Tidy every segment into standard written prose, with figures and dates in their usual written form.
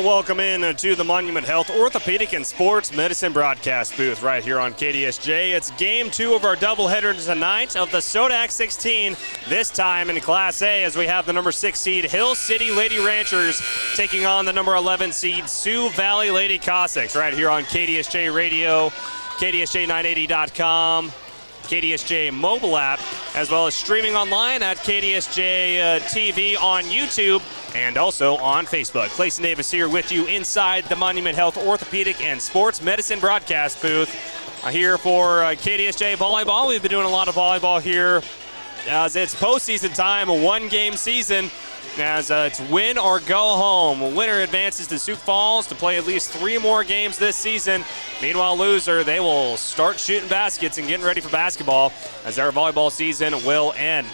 And welcome in to the Monument Health Orthopedic and Sports Medicine broadcast booth right here on KDSJ. It's game 2 of our doubleheader tonight of the SoDak 16, this time in Class A, as we have the number 6 seed Hill City Lady Ranchers taking on the number 11 seed Sioux Valley Lady Cossacks right here on KDSJ Radio, KDSJ980.com, KDSJ mobile app, as well as streaming online at KDSJ-TV on YouTube and also on Facebook. Clayson Davis here with you inside the Monument Health Orthopedic and Sports Medicine broadcast booth. Here for KDSJ Volleyball. We've been doing a lot of volleyball here as it's postseason time, a one-game season, as it's win or go home. Winner advances to Sioux Falls to play at least 3 more games this season. Meanwhile, loser, they will start shooting baskets and getting ready for basketball as their volleyball season will end.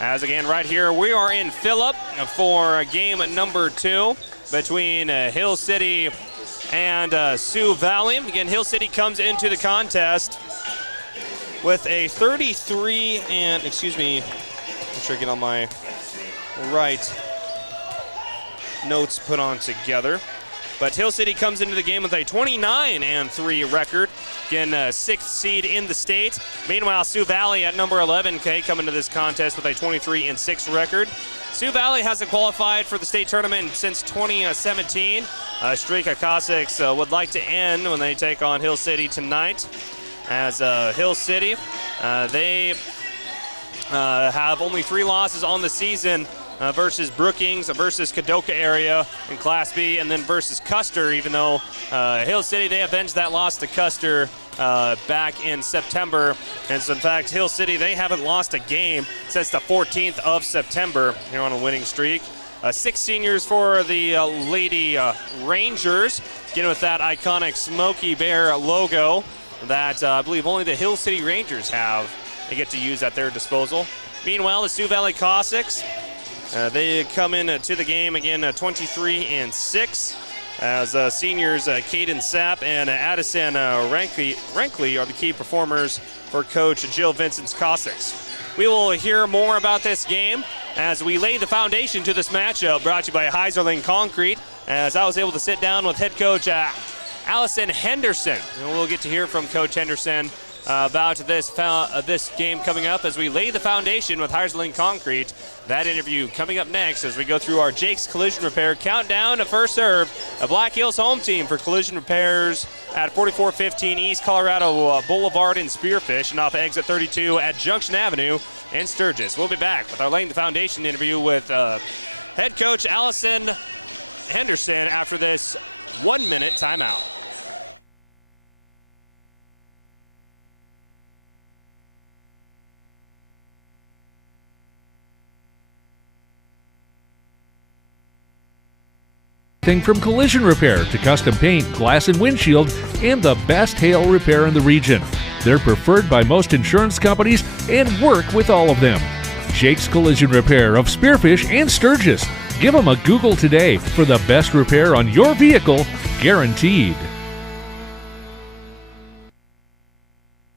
As again, right here, we are in Phillip for game number 2 between Hill City and Sioux Valley. Again, Hill City comes into the contest with a 33 and, excuse me, I'm sure I get all my right notes put on together. But Hill City comes into the game with a 29-3 record. Again, 6th seed in the state. Meanwhile, Sioux Valley at number 11, come into this contest with a 23-6 record. Sioux Valley hasn't qualified for the state tournament since 2017. Streak of Cossacks would like to end when they take on Hill City tonight. As Hill City, they have only 3 losses on the season. Versus Brookings, versus Kadoka area in Class B, and then versus Custer, even though Hill City, they avenged that loss to Custer back in September. And so, in fact, Hill City, they haven't lost a game since the 14th of September here on a winning streak. 6 seniors for the Lady Rangers, getting with that iconic Smokey Bear logo that I believe only the Hill City Rangers have. They get to use at their disposal. Meanwhile, the Sioux Valley Cossacks, they come in to the game again 23-6 as seniors Caden Sapp and Addison Rankley are the key performers for Coach Jill Vincent's Cossacks. We will hear more about this game as we lay the foundation to this matchup, brought to you by Heiserling Concrete, as I was able to sit down with head coach Allison Henderson. And we'll get to hear from Coach Henderson about this game coming up as we lay the foundation with Heiserling Concrete. That interview coming up next as we go through our Jake's Collision Repair countdown to first serve. A Black Hills home team for collision repairs at 4415 East Colorado Boulevard in Spearfish and off exit 32 at Junction Avenue in Sturgis. We'll be back with our laying the foundation interview with head coach Allison Henderson after this 1-minute timeout. From collision repair to custom paint, glass and windshield, and the best hail repair in the region. They're preferred by most insurance companies and work with all of them. Jake's Collision Repair of Spearfish and Sturgis. Give them a Google today for the best repair on your vehicle, guaranteed.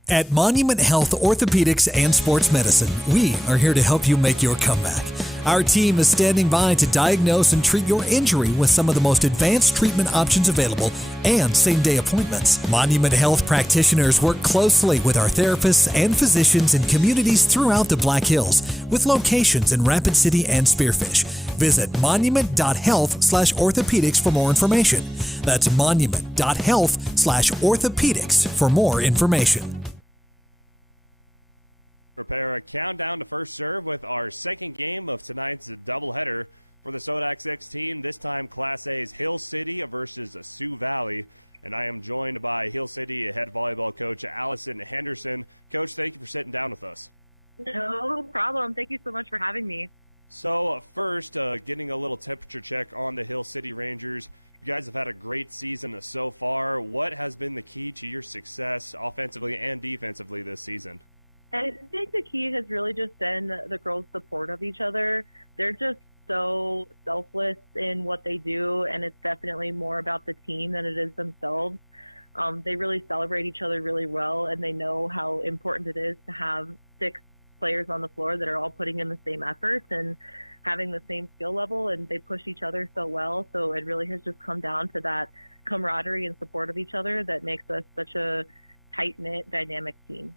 At Monument Health Orthopedics and Sports Medicine, we are here to help you make your comeback. Our team is standing by to diagnose and treat your injury with some of the most advanced treatment options available and same-day appointments. Monument Health practitioners work closely with our therapists and physicians in communities throughout the Black Hills, with locations in Rapid City and Spearfish. Visit monument.health/orthopedics for more information. That's monument.health/orthopedics for more information. Prepare a countdown to first serve with our second game of tonight's doubleheader for the SoDak 16. This time, Class A's Hill City versus Sioux Valley. And I am joined by Hill City head volleyball coach Allison Henderson. Coach, thank you for sitting down with us. No problem. Thank you so much for having me. So first, getting a little temperature check on the Hill City Rangers. You guys have had a great season so far. What has been the key to your success offensively and defensively this season? I think the key has really just been the girls' support of each other. They're just so selfless in what they do, and it's definitely more about the team than it is themselves. They really celebrate each other really well, and they know how important it is to have 6 players on the floor that are all putting in the same effort. And having the same skill level, and they push each other so well. So it really has just come down to that camaraderie and support of each other that makes us such a tight-knit, dynamic team.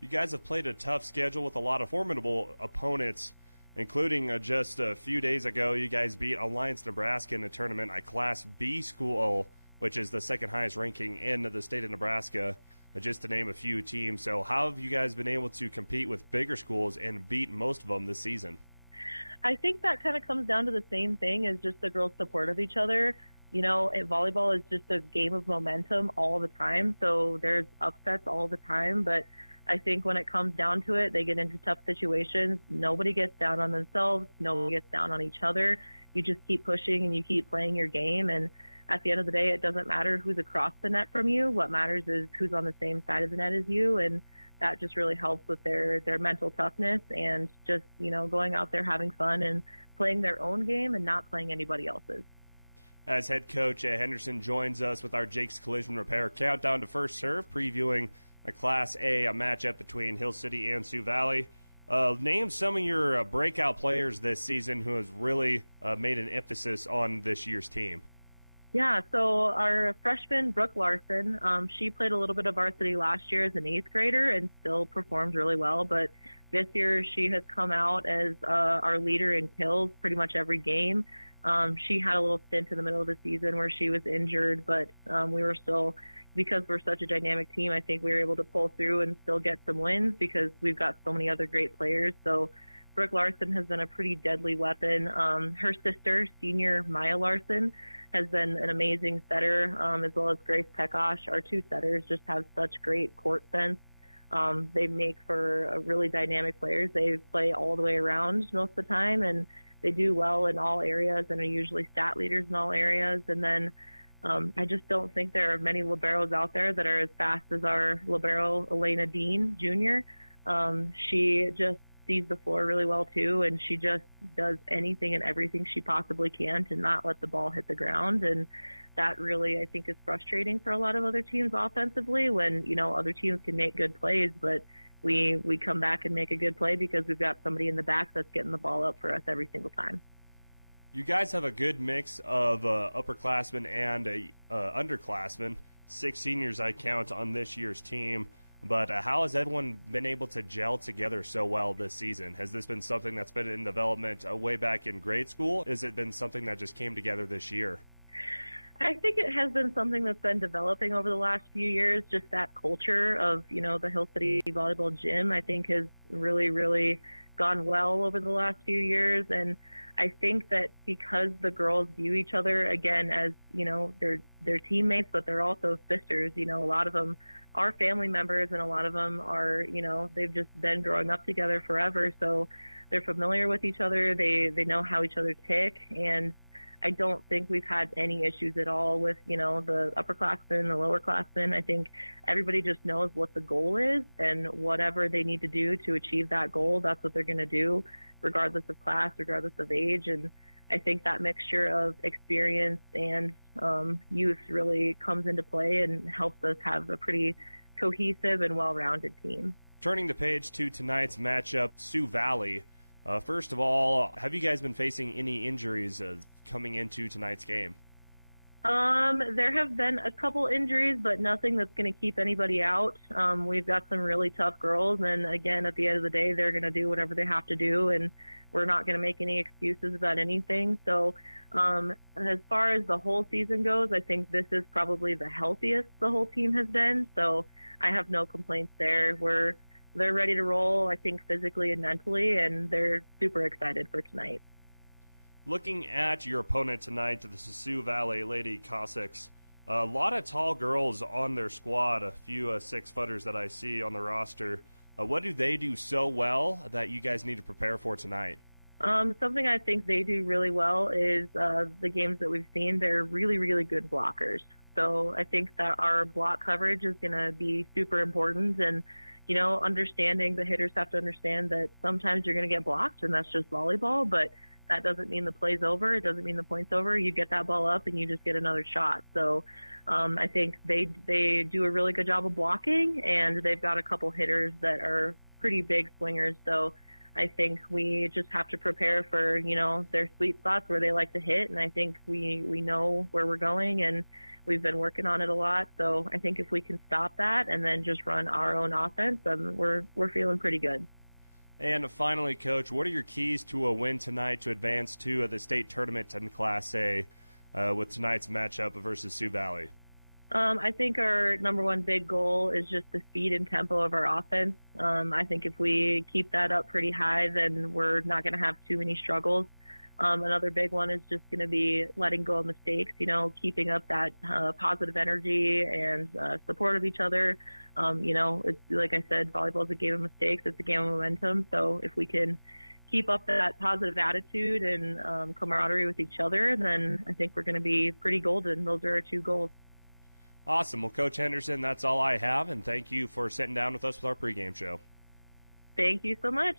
You guys have played a tough schedule with a lot of formidable opponents, including just a few days ago, you guys beat Alliance, Nebraska in a tournament at Class B school, which is the second highest ranking in the state of Nebraska, just to name a few teams. So how have you guys been able to compete with bigger schools and beat most of them this season? I think that kind of comes down to the same thing as just the girls' support of each other. You know, volleyball is just a game of momentum all the time, so there's upsets all the time, but I think when it comes down to it, they get into tough situations. Nobody gets down on themselves. Nobody gets down on each other. You just keep pushing and you keep playing your game, and at the end of the day, it doesn't matter who's across the net from you. What matters is who's on the same side of the net as you, and that just really helps with their mental toughness and just, you know, going out there having fun and playing their own game and not playing anybody else's. As head coach Henderson joins us with our Jake's Collision Repair countdown to first serve, previewing a Class A matchup between Hill City and Sioux Valley. Name some of your breakout players this season who has really made an emphasis on this year's team. Yeah, so our freshman, Brooke Larson, she played a little bit of varsity last year as an 8th grader and still performed really well. But this year she has come out as our leader in kills pretty much every game. She had a little stint in the middle of the season where she was injured, but we were still, because we're such a dynamic team, I think we were able to pull through and still get some wins because we've got so many other great players. So Brooke Larson has been a pretty deadly weapon. Her sister, senior Maya Larson, has been an amazing setter, as well as Grace Pekosh. Our two setters just have such great court sense. They make for a really dynamic players. They play all the way around most of the time, and they do well in all areas and are usually stat leaders in all areas. And then I just don't think there are many liberos out there that are as fast as our libero, Elena Dean, Jr. She just sees the floor really well too, and she just does anything and everything she possibly can to not let the ball hit the ground. And that really, I think, is frustrating for a lot of other teams offensively when, you know, other teams can make good plays, but we come back and make a good play because we've got somebody in the back that's getting the ball up for us every single time. You guys have a good mix of upperclassmen and underclassmen. 6 seniors I count on this year's team. But how has everyone been able to gel together so well this season? Has this been something that's been in development way back in grade school? Has it been something that just came together this year? I think it has been something that's been developing over the last few years. Just that culture of, you know, the Hill City Volleyball Gym, I think, has really, really gone well over the last few years. And I think that because the girls view each other, again, as, you know, they're teammates, but they're also sisters. You know, a lot of them are family members, and a lot of them are, you know, they've just been growing up together forever. So they're familiar with each other. They know how each other tick. And I don't think we've had any issues at all with, you know, the upperclassmen, the lowerclassmen. I think everybody just knows what the goal is, and whatever they need to do to achieve that goal, that's what they're going to do, regardless of class, regardless of age. And I think that mixture of experience and youth really comes into play and helps us have a pretty cohesive and well-rounded team. Turning the page to tonight's matchup, Sioux Valley. First of all, have you guys been facing any injuries coming into tonight's game? There have been a couple injuries, but nothing that's going to keep anybody out. We've got some really tough girls, and again, at the end of the day, they're going to do whatever they have to do, and we're not going to make any excuses about anything. So as far as the whole season goes, I think this is probably the healthiest the whole team has been, so I have no complaints there. They're ready to roll, I think, physically and mentally, and they're super excited for tonight. Looking at your opponent tonight, the Sioux Valley Lady Cossacks, a lot of tall girls on their squad, a few 6-footers that I see on the roster. What do they do so well that you guys need to prepare for tonight? Something I think they do really well is the games that we've seen, they're really, really good blockers. So I think that our block coverage is going to be super important, and, you know, understanding the hitters have to understand that sometimes you're going to get blocked, and that's just volleyball, but that doesn't mean the play's over. It doesn't mean the point's over. You get that ball up and you just get another shot. So I think they do a really good job of blocking, and they've got a couple hitters that are pretty big swingers. So I think we just have to prepare for, their sweet spots where they like to hit. And I think we know where we're going, and we've been working on it a lot. So I think if we can stop that and then just run our own offense, we're feeling pretty good. And finally, Coach, what are your keys to a win tonight to advance to the state tournament in Class A with tonight's matchup versus Sioux Valley? I think our number one big goal is just the speed and tempo of our offense. I think if we keep that up pretty high, then we're not going to have too many struggles. Another big one is just going to be letting go of mistakes, keeping up that positive energy and support of each other. It's like I said, volleyball is a game of mistakes. It's a game of momentum. So if we can keep up that positive attitude and camaraderie with each other, then I think we're going to be pretty golden. Those are our two goals. Awesome. Well, Coach Henderson, that's all I have, and thank you for sitting down with us with our pregame show. Thank you so much.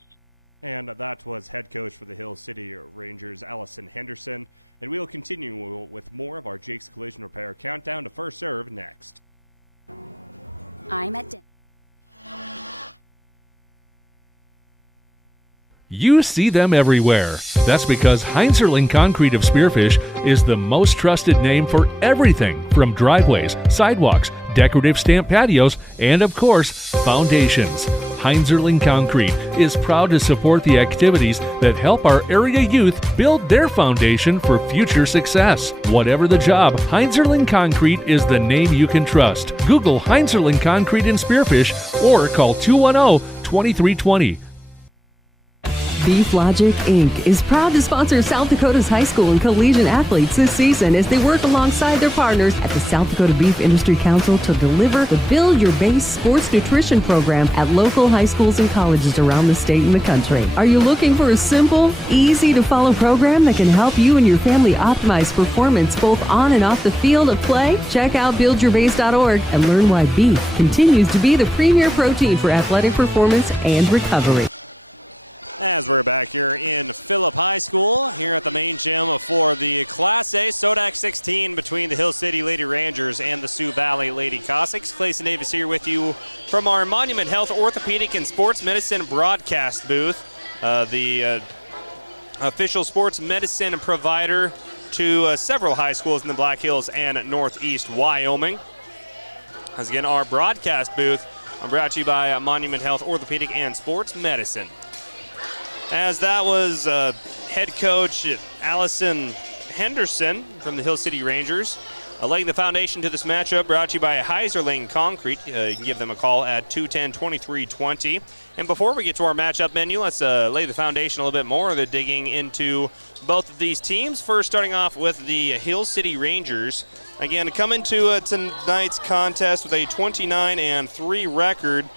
And that was head coach for the Hill City Rangers, Allison Henderson. And we will continue with more of our Jake's Collision Repair countdown to first serve next. I'm at dinner. You see them everywhere. That's because Heinzerling Concrete of Spearfish is the most trusted name for everything from driveways, sidewalks, decorative stamp patios, and of course, foundations. Heinzerling Concrete is proud to support the activities that help our area youth build their foundation for future success. Whatever the job, Heinzerling Concrete is the name you can trust. Google Heinzerling Concrete in Spearfish or call 210-2320. Beef Logic, Inc. is proud to sponsor South Dakota's high school and collegiate athletes this season as they work alongside their partners at the South Dakota Beef Industry Council to deliver the Build Your Base Sports Nutrition Program at local high schools and colleges around the state and the country. Are you looking for a simple, easy-to-follow program that can help you and your family optimize performance both on and off the field of play? Check out buildyourbase.org and learn why beef continues to be the premier protein for athletic performance and recovery. As we're back here in Phillip High School, here at the main gym for the Class A SoDak 16 between the Hill City Lady Rangers and the Sioux Valley Lady Cossacks. Clayson Davis here with you from our Monument Health Orthopedic and Sports Medicine broadcast booth, the official sports medicine provider to several high schools in the Black Hills and Northeast Wyoming. As again, our broadcast booth brought to you by Monument Health Orthopedic and Sports Medicine. As that was head coach Allison Henderson from the Hill City Rangers laying the foundation to this matchup, brought to you by Heinzerling Concrete. You can give them a call at 210-2320. And before we get to our matchup menu, let's lay the foundation a little bit more. They're digging into both of these teams. First, starting off with the Hill City Rangers. Again, coming to tonight's contest with a 29-3 record,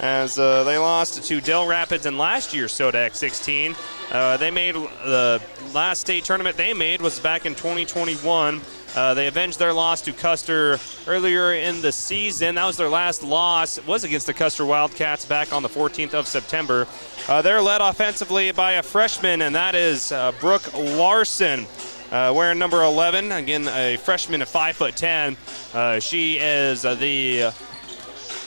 as they lost to Del Rapids in last year's SoDak 16. They made the last state tournament they made was back in 2021. They avenged their loss to Custer earlier in the season. That was their last loss. It was against the Custer Wildcats back on the 14th of September. They're led offensively by a freshman, and that is Brooke Larson. Wearing number 11, again, a freshman of 5'10". She is the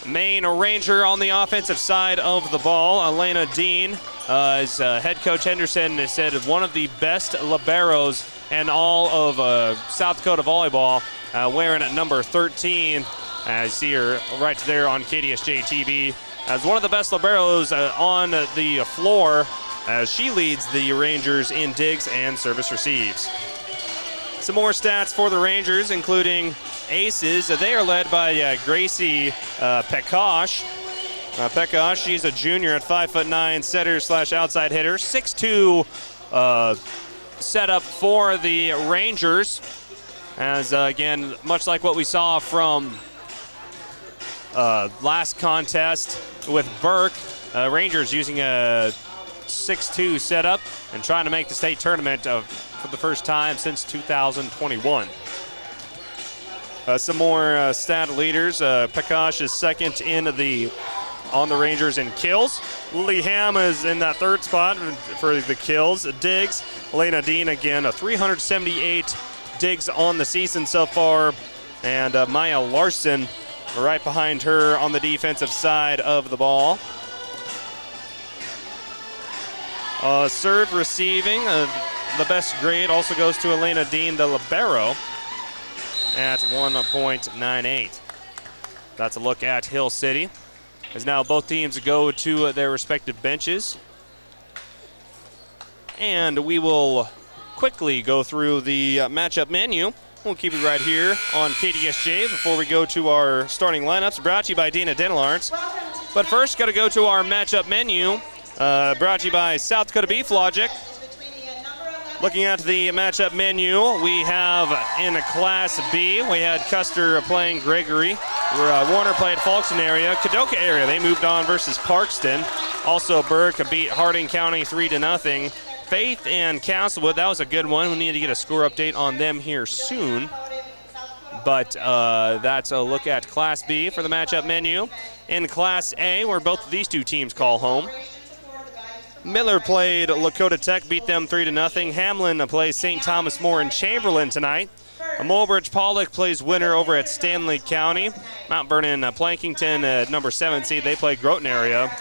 main Ranger on the offensive side of the ball. Elena Dean, as head coach Henderson said, one of the best liberos in all of South Dakota volleyball, wearing at number 13. I see her right there on KDSJ-TV as one of the best liberos on the floor, as she leads the Rangers in digs and service receives. Some more stats for the Rangers, including aces. They are led by Gracie Pekosh. Pekosh, she's a junior at 5'9", setter/outside hitter, 6'2", setup for the Rangers. As again, much like what we saw from last contest with Burke, Rangers using a 6'2" setup and trying to make the state tournament for the first time since 2021. Some more stat leaders. Pekosh is second on the Rangers in kills. Lily Ham is in that third spot for the kills. Digs. Elena Dean again, 378 digs on the season so far. And Maya Larson right behind her on the defensive side of the ball. Serve receiving, the best grade also goes to Elena Dean, the libero, at 1.98. That's a look at Hill City. As now both teams go to their respective benches. And we will quickly go through the matchup menu. We'll keep it right here on KDSJ before we go to our starting lineups, brought to you by Dana Dental Arts. But first, got to go to our matchup menu, brought to you by South Dakota Beef Logic. Looking at the matchup menu, we have in Class B, we had Custer playing Gregory. Warner played Falkson area. Kadoka area, they moved on versus Parkston. Also, Burke beat Harding County 3-0. Faith and Castlewood, that was a good one. We need to get a score update on them here soon. But that's a look at Class B for the matchup menu. In Class A, where both of these two teams call home, Miller played Lakota Tech, beat them 3-0. Hamlin plays St. Thomas More in Chamberlain tonight. Mulbridge Pollock plays winner over at Stanley County. Mount Vernon Plankington, number 7 seed, they play Groton area.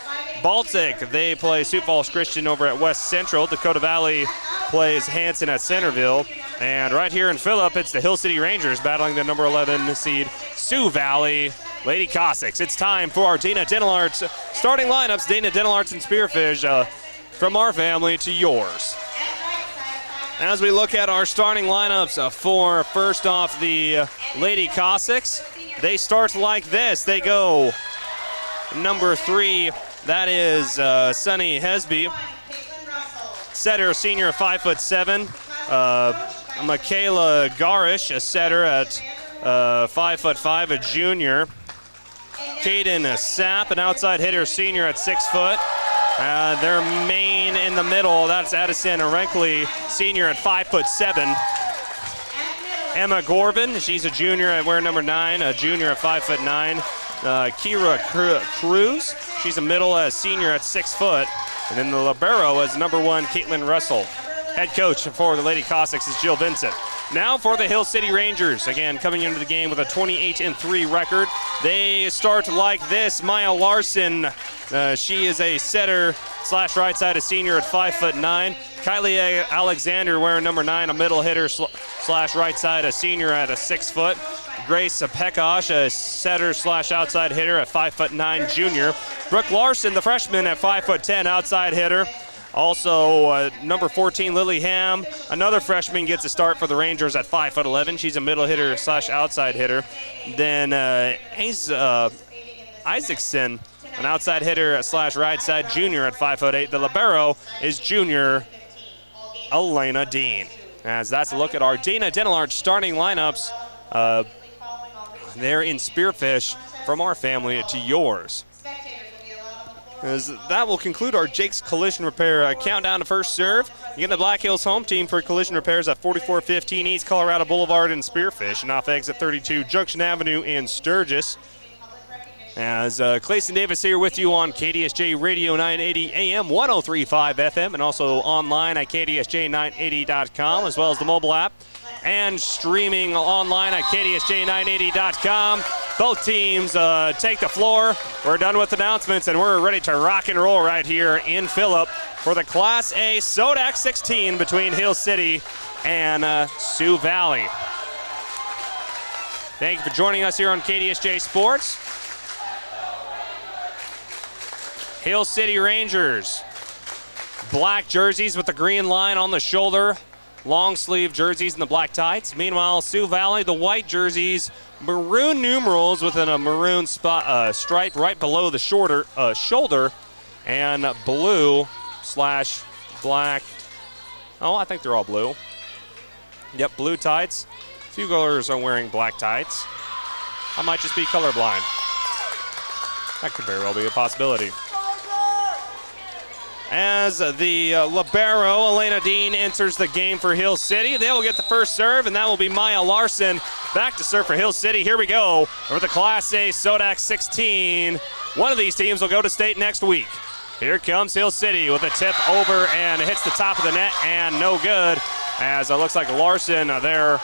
Baltic, they play Sioux Falls Christian over at West Central. Dakota Valley plays Hanson at Centerville. And right here in Phillip, it's the Hill City Rangers battling the number 11 seed Sioux Valley Lady Cossacks. It's time for our Dana Dental Arts starting lineups. Dana Dental Arts and Spearfish, from our family to yours. As we look at our starting lineups for, first off, the Lady Cossacks, they start like this. They go number 3, that is Sunny Hesby. Setter, senior, 5'7". Michaela Garish, a setter at 5'5", a junior. Caden Sapp, an outside hitter, senior at 6 foot. Their main in the middle, that's Addison Renkley, senior at 5'7". Emma Gorvin, she's a junior at wear number 9, a junior at 5'9". Kira Cruz, she's a middle senior at 6 foot. And then the libero is number 1, Caitlin Russell. Head coach for the Lady Cossacks is Jill Vincent. Now for the Hill City Rangers, again coming into the game with a 28-3 record. They start like this. Maya Larson, she is a setter / right side, a senior at 5'9". Kylie Alexander wearing number 9, a middle hitter / right side, a senior at a 6 foot. Grace Pekosh, a setter / outside hitter at 5'9", junior. Brooke Larson, the freshman at 5'10", outside hitter. Also, number 14, Lily Ham, another freshman, gets a start for the Rangers at 5'11". She's a middle hitter / outside hitter. Then Isaacson, an outside hitter / right side, junior at 5'8". The libero is junior Elena Dean. As that's a look at our Dana Dental Arts starting lineups. There in Spearfish, from our family to yours. As that will conclude our Jake's Collision Repair countdown to first serve. You get the Black Hills home team for collision repairs at 4415 East Colorado Boulevard in Spearfish, and off exit 32 Junction Avenue in Sturgis. As Clayson Davis here with you on KDSJ Radio 980 AM, 103.5 FM, and also online at KDSJ980.com, as well as the mobile app, and streaming online at KDSJ980.com. Both teams take the floor. We're done with announcements, and we're ready to rock and roll right here in Phillip for the Class A SoDak 16 between Hill City and Sioux Valley. Thank you for joining us here on KDSJ Sports. Hill City Rangers, black jerseys with the green line on the shoulder, long sleeve jerseys and the black tights. Meanwhile, Sioux Valley, the white jerseys, maroon numerals with a maroon stripe right below the shoulder, and blue / black. Oh, I think they're all blue. Yep, blue tights. A few girls are wearing black tights. I might just be colorblind. That could very well be a possibility. As the libero, Elena Dean, enters the game for Hill City. They will get the first serve, and that will be Maya Larson. Back to serve for Hill City. Here we go over the Class A SoDak 16. One of these teams will go to state next week. Here comes Hill City with a tip over, and it hits the top of the net, and no good. As it looks like Larson, they're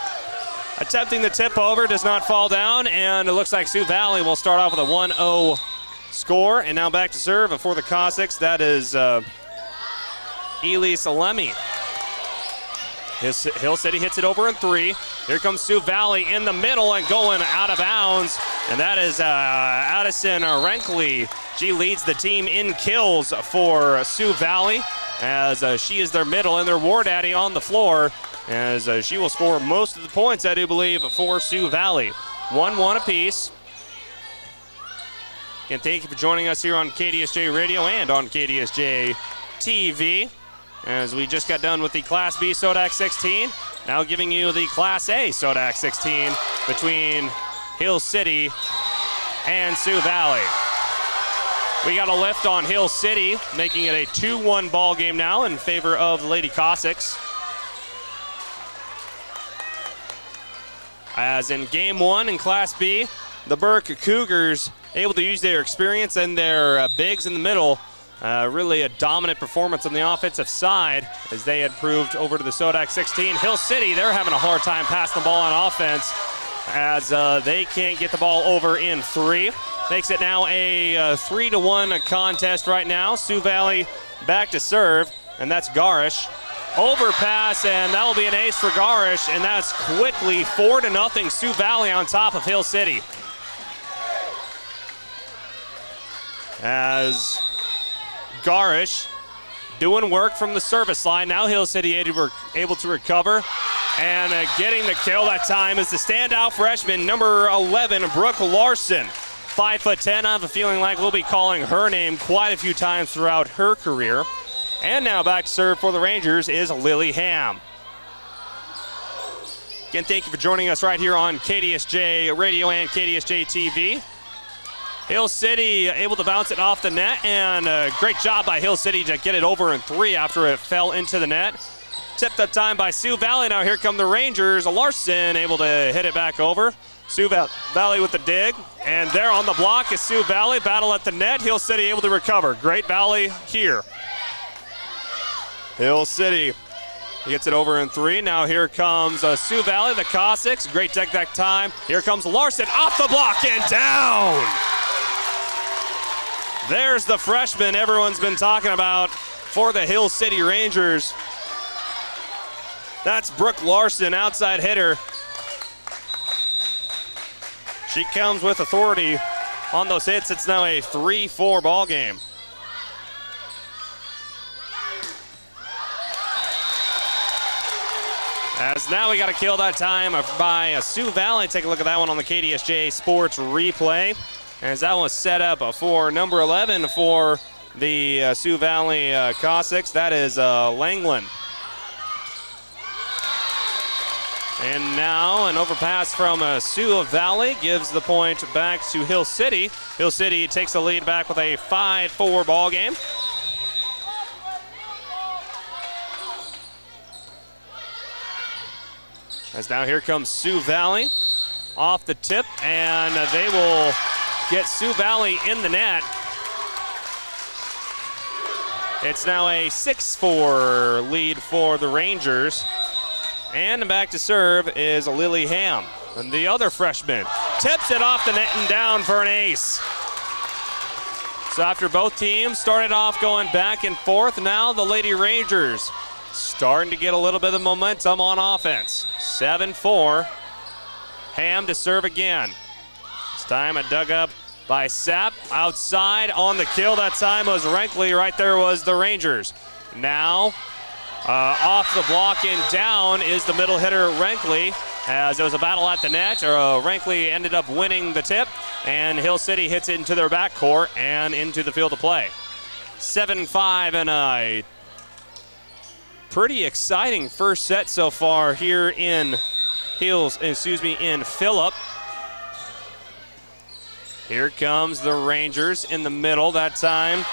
attempting the tip over, does not fall down, and it looks like Sioux Valley will start off with a 1-0 score. And now back to serve for the Cossacks. That is Elise Lemmy. Hill City hits it over in 3. Here comes Sioux Valley in the middle and going out of bounds. And that is Addison Renkley. She leads the team in kills for Sioux Valley as she is their middle and their war daddy on the floor as she will score most of the points, I do believe, for Sioux Valley. 1-1 apiece. And thank you for joining us here on KDSJ Radio and on KDSJ-TV. As we just got done with the Class B SoDak 16, now giving you the Class A SoDak 16 between Hill City and Sioux Valley. We got a lift on Hill City, making it a 2-1 ball game now in favor of the Lady Cossacks. As in game 1 in Class B, the Burke Cougars able to use their experience and their bigs in the middle. Really a dominant performance on the offensive side as they had proved over to the SoDak 16. Hill City, they're having a hard time passing the ball on offense as they can't get the ball over in 3. Makes it now a 3-1 contest right now. Sioux Valley back to serve, and that's Garish. Overpass, and that'll be an ace for Garish, and that's quickly 4-0 Sioux Valley on top of Hill City. As Garish doing work from the service line. Now Hill City able to recover. And getting the kill that time is the standout freshman, number 11, Brooke Larson. 5'10". I have a feeling like we'll be calling her name quite a few times throughout her career. And now back to serve for the Rangers is Lily Ham. Again, thank you for joining us right here on KDSJ Radio and KDSJ-TV. Hill City able to bounce it off the net, and a great job by Hill City to get it over in 3 after it fell into the net. Tipped that time by Sioux Valley. Now here come the Rangers. Larson able to hit it back over. Sioux Valley with the dig, and there on the block is Sioux Valley. Battle at the net. Hill City able to recover. Great Valley here. Hill City gets it over in 3. Now here comes Sioux Valley, the Cossacks. Great deck that time. Here comes Larson off the block and down. There's the freshman everyone's been talking about for the Hill City Rangers. That's Brooke Larson, outside hitter. She comes with authority on those hits. It's now a 3-4 ball game. As now we got a kill that time by Sioux Valley. Take a look at that one on the KDSJ Sports replay. As that was set up for number 11 for the Sioux Valley Cossacks. That is Langland. And now an overpass from Sioux Valley gives the point back to Hill City. Hill City takes the lead back with a 5-4 ball game. As now here comes Sioux Valley off the tip, and they will get Sioux Valley in the net. It's now a 6-4 lead for the Rangers. And back to serve is Lily Ham. And the other freshman tips it off the net and down for an ace. So after both teams started off going back and forth, now the Lady Rangers starting to get a little bit of momentum on offense. 7-4. Ham to serve again. This time a dug up by Sapp. Outside on the kill that time was Renkley. Right there was the Rangers. Now off the block and down is the middle hitter Renkley. As there was a battle at the net, Renkley ended up winning the tip, and Hill City hits it into their backcourt and into the field of play. 7-5 and a pretty exciting first set so far here in in Phillip. Here comes the Rangers in the middle that time.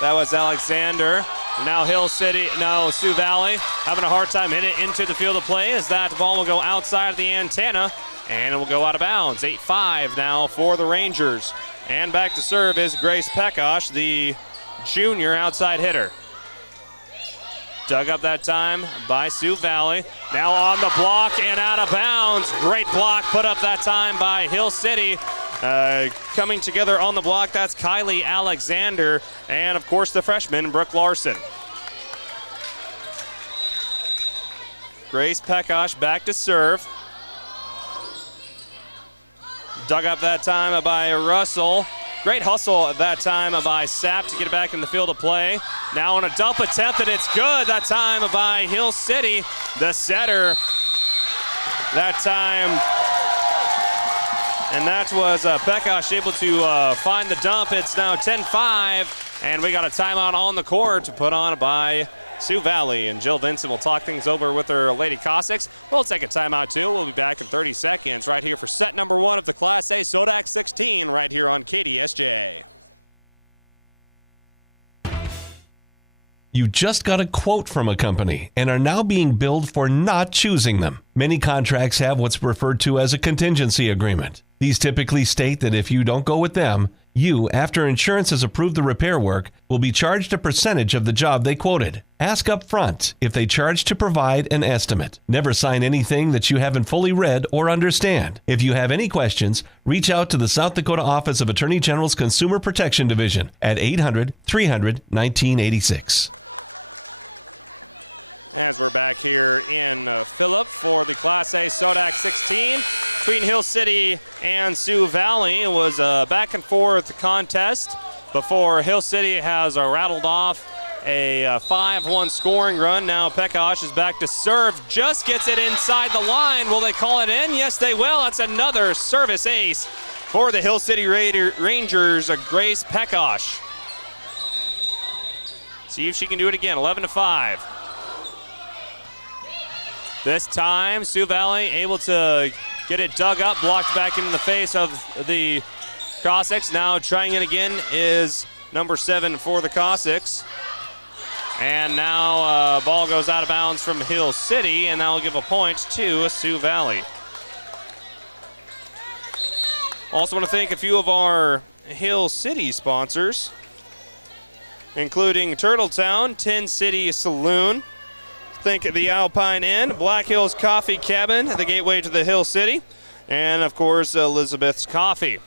That was Alexander. Now Sioux Valley having a hard time hitting it into the field of play as that ball will go outside of the antenna and it will go out of bounds. 8-5 now for the Rangers. And back to serve is Grace Pekosh, the junior outside hitter. Dug up that time by Sioux Valley. Now on the block and out of bounds. Great block put up that time by Hill City. Coming together on the block, that's Kylie Alexander. And, of course, the freshman, Brooke Larson. Grace Pekash back to serve. Dug up that time by Russell. Great hustle at that time by Sapp to get it back in the field of play. Now on a dump attempt, and it's good. That time by Hill City, the setter. That time, and that was Pekash able to find the dump. It's now 10-5, and we got a timeout on the court to put on by Sioux Valley. And Jill Vincent will talk things over with her Lady Cossacks. We'll take a timeout too. We'll be back in 30 seconds right here for set number 1 of the Class A SoDak 16 right here on KDSJ. You just got a quote from a company and are now being billed for not choosing them. Many contracts have what's referred to as a contingency agreement. These typically state that if you don't go with them, you, after insurance has approved the repair work, will be charged a percentage of the job they quoted. Ask up front if they charge to provide an estimate. Never sign anything that you haven't fully read or understand. If you have any questions, reach out to the South Dakota Office of Attorney General's Consumer Protection Division at 800-300-1986. As we're back here in Phillip for the Class A SoDak 16 between Hill City and Sioux Valley. It was a back and forth contest before Hill City has rattled off a 5-1 scoring run. Now Pekash is back to serve, just gets it inside the line. Will they call it in? Yes, they will. That's another service ace for the Hill City Rangers, Grace Pekash. See if she can do it again, 11-5. This time, Sioux Valley able to get it dug up, blocked back into the face of the Cossacks. Now trying it again is number 7 for the Cossacks. And now ball goes out of bounds from Hill City, and that will give a point to Sioux Valley. Also want to thank a few of our Hill City sponsors, including Turtletown, Tin City Saloon, Think the Alpine Inn, Black Hills Coffee Cabin, the gateway to the Hill City, and of course Elizabeth's Coffee.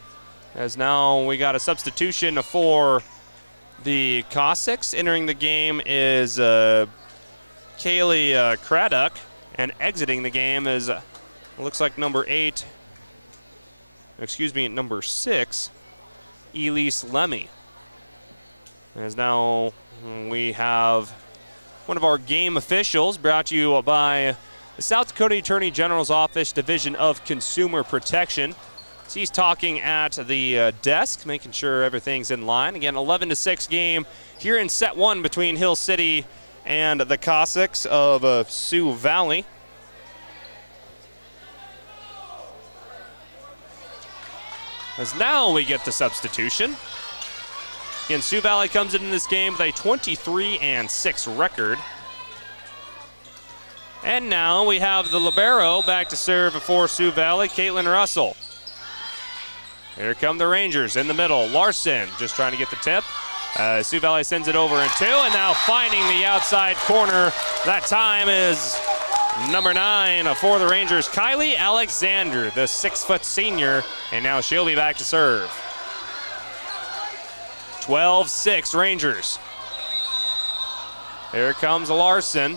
As now we got a substitution for the Cossacks. Entering the game is Kaylee Craddock, and exiting the game is looks like number 6, Elise Lemmy. As now we have one of our game officials, brought to you by the South Dakota Attorney General's Office, Division of Consumer Protection. So he's talking at the desk, making sure everything's in line. Again, 11-6 game here in set 1 between Hill City and the Cossacks of Sioux Valley. As now we get the substitution. Again, Sioux Valley comes into this game with a 23-6 record. And now we have the libero back to serve for Sioux Valley, Caitlin Russell. Here come the Rangers in the middle. Larson just trying to get the tip. Sioux Valley sends it over in 2, and now finding the outside corner. That time is number 9 for the Rangers, Kylie Alexander, the 6-foot senior, and now she'll be back to serve. 12-6 Rangers. Here comes Larson.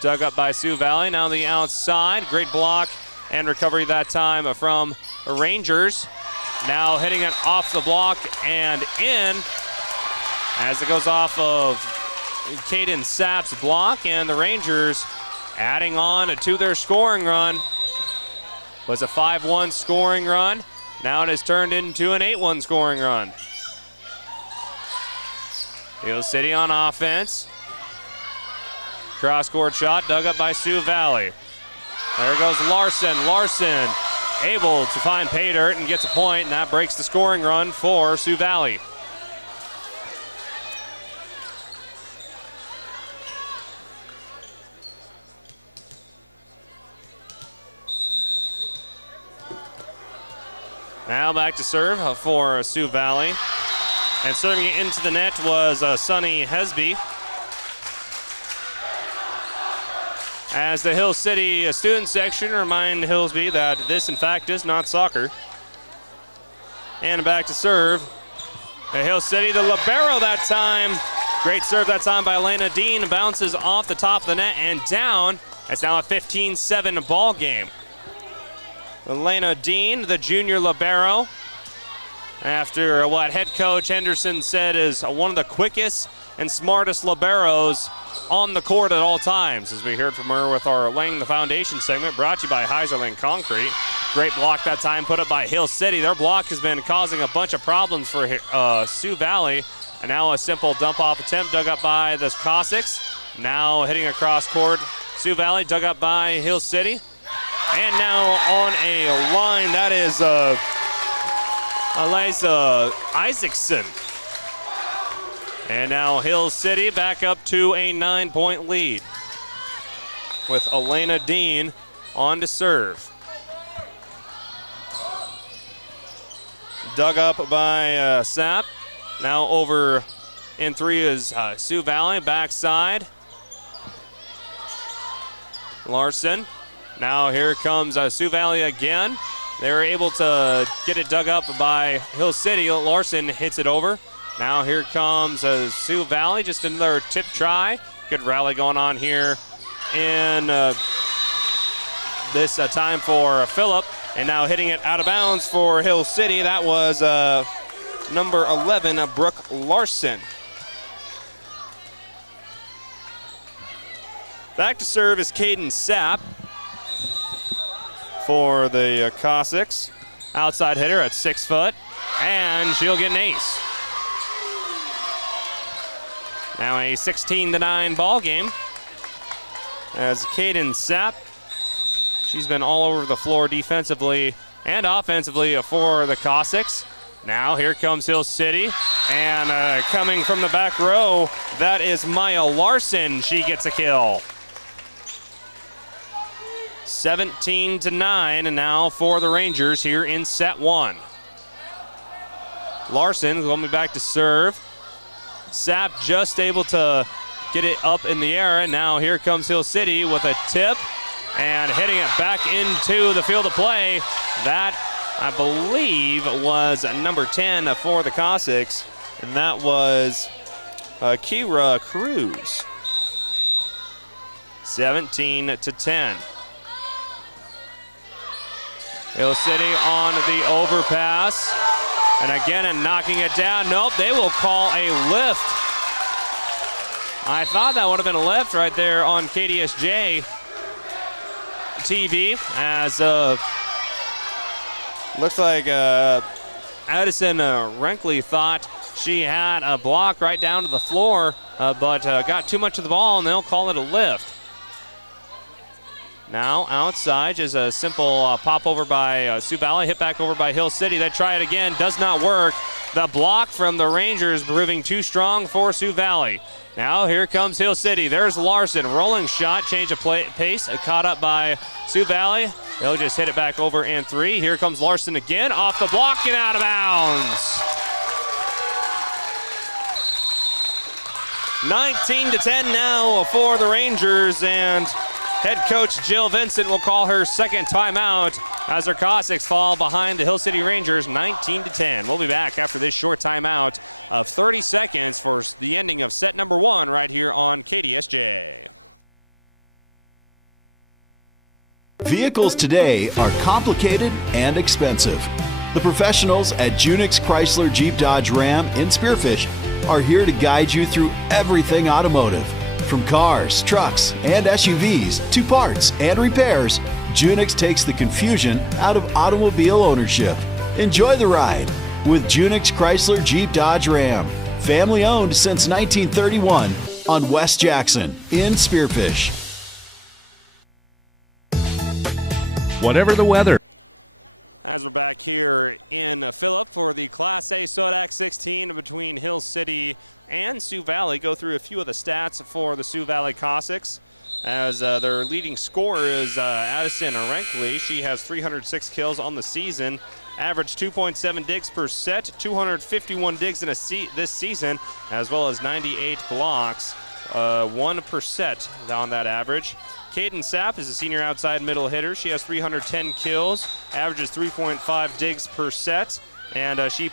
Dug up by Sioux Valley. Now the outside. Great block and recovery that time from Rangers. Now hitting it off the block and in as it goes off of Caden Sapp's block, and the Rangers adding on to their scoring run. Was a 5-1 scoring run. Now it has turned into an 8-1 scoring run. Hill City on offense. Cross-court shot dug up by Sioux Valley. There goes Larson. Larson able to find pay dirt and gets a point, and that breaks the scoring run for Sioux Valley. Now back to serve for Sioux Valley. And serving it into the net was Sonny Hesby. As the Hill City student section remind Hillsby that this, in fact, is not soccer. And back to serve. Hill City, the libero that time Great serve that time by Elena Dean. Bounces off the top of the net and down. That's now a 15-7 ball game. Elena Dean, the junior libero, after what head coach Henderson said is one of the quickest and smartest liberos on the court at all times, as we heard from her with our Laying the Foundation segment, brought to you by Heiserling Concrete. Great block that time put up by Hill City. Their block has been causing a bunch of problems for Sioux Valley. And now a simple dump-off attempt dug up by the Cossacks. Now hitting across court, Sioux Valley dug up by Hill City. And now on a line, that is Eliza Isaacson. And now Hill City back up to a 9-point lead with Elena Dean on to serve. Dug up by Sapp. Now over in three is Sioux Valley, backside. Larson. Now here comes Sioux Valley again. They're able to get it dug up by Hill City. Larson hits it over. Now here comes Sioux Valley, just another tip try. Good rally going on here in this time for Phillip. And now hitting it out of bounds for Hill City. That was number 11, Brooke Larson. Back to serve is Caden Sapp for the Cossacks. Outside hitter at 6 foot, and she'll get an ace. Now a 16-9 ball game as Caden Sapp, she's been all over the floor defensively and offensively for the Cossacks. Now here comes Hill City, and coming from the back row, that is Maya Larson. She gets a kill. 17-9, and now for the Rangers here in set one. Larson going to be back to serve. Sapp just able to get it up in the air, and now here comes Hill City with a tip and hitting it back into the field of play. That, I believe, was number 10 for the Cossacks, and that was Kira Cruz. 17-10. Hill City on the overpass. And again, knocking it down. Nope, they will call a lift. I thought that would have been a lift right there on KDSJ-TV, as looks like Addison Renkley thought she had a block right down to the floor, but got too much of the ball, and they'll call it a lift. Now outside is a simple pop over by Sioux Valley, hit back over by Hill City. They try it again, does not work. The block from the Rangers proving too strong for Sioux Valley. Now here comes Hill City. There's Larson, rolling shot, change of pace, caught up by Sioux Valley. They'll just hit it back over in three. Here comes Larson again, off the block and out of bounds. 19-10 now for the Rangers, and head coach Jill Vincent will call her second timeout as her Cossacks fall behind the Hill City Rangers 19-10. We'll be back after this short timeout of 30 seconds for the ending of set number one right here on KDSJ. Vehicles today are complicated and expensive. The professionals at Junix Chrysler Jeep Dodge Ram in Spearfish are here to guide you through everything automotive. From cars, trucks, and SUVs to parts and repairs, Junix takes the confusion out of automobile ownership. Enjoy the ride with Junix Chrysler Jeep Dodge Ram. Family owned since 1931 on West Jackson in Spearfish. Whatever the weather. As we're back here in Phillip for the Class A SoDak 16 between Hill City and Sioux Valley. Go through a few of the stats for the Sioux Valley Cossacks, as their leading scorer is Addison Renkley. She has 306 kills on the season, averaged 2.7 digs per set, 251 digs in this season, as well as 98 blocks, 1 per set on that average. Caden Sapp is a senior outside middle hitter. She has 310 kills, averages 3.5 digs per set, and she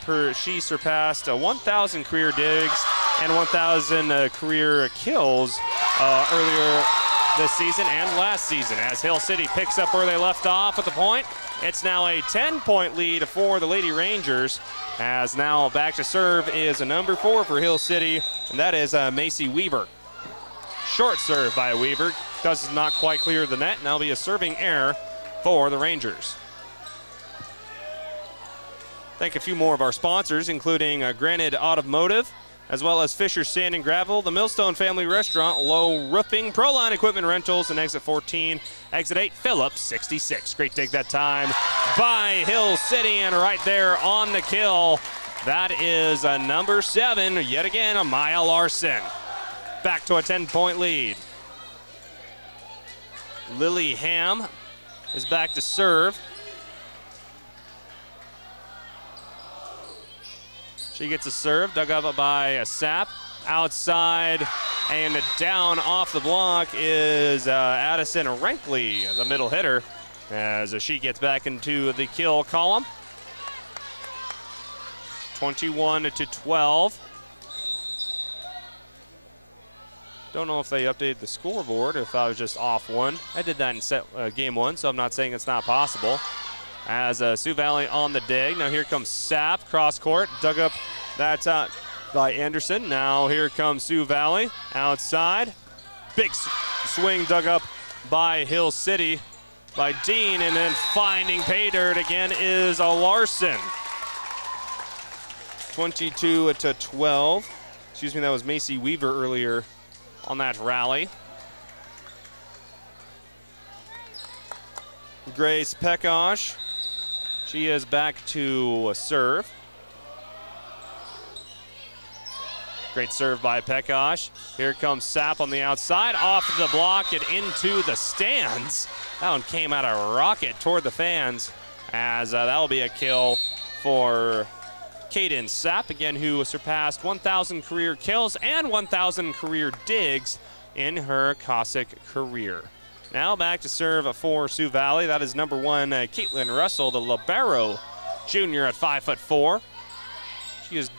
surpassed 1,000 career digs and 1,000 career kills earlier this season and last season. As Hill City picks up where they left off at the point, it's now a 10-point lead for the Lady Rangers. As now back to serve is a number 4 for Hill City, and that is Macy Weaver. Short serve by Weaver. Does not quite clear the net, and that'll be a serving error for the Rangers. Thank a few more of our sponsors, including Granite Automotive, as well as Fisher Sand and Gravel, the Millstone Family Restaurant, Low Roofing, Proline Equipment Rentals, and exit 14, exit 8, Phillips 66. Great take that time by Hill City, and right there on the kill, that is number 7, yet again, Maya Larson. Back to a 10-point lead. Lily Ham is back to serve. She gets a serve, dug up by a Sapp. Outside and down off the block is Addison Rankley, the middle hitter, as she gets back into the kill column. 21-12. Don't know if they updated the scoreboard, if I was just off one. I did that in game 1, so I'm not saying it's not possible. As Sioux Valley on the dig. Now here comes Sapp, cross court, dug up that by Anderson. Now here comes Sioux Valley outside. Big swing dug up by Hill City by Dean, and then finding pay dirt again is a Larson. 22-12. Excuse me, that was Macy Weaver earlier on that rally. Grace Pekosh, she is back to serve. Great serve by Pekosh. Here comes Sapp on the outside, off the block and into the stands. That one came out a rocket toward the fans, as that will be a kill for Kaden Sapp, again, who surpassed 1,000 career kills and 1,000 career digs in her Cossack career. Now back to serve for Sioux Valley. That is number 1, Caitlin Russell, the libero junior at 5'4". She is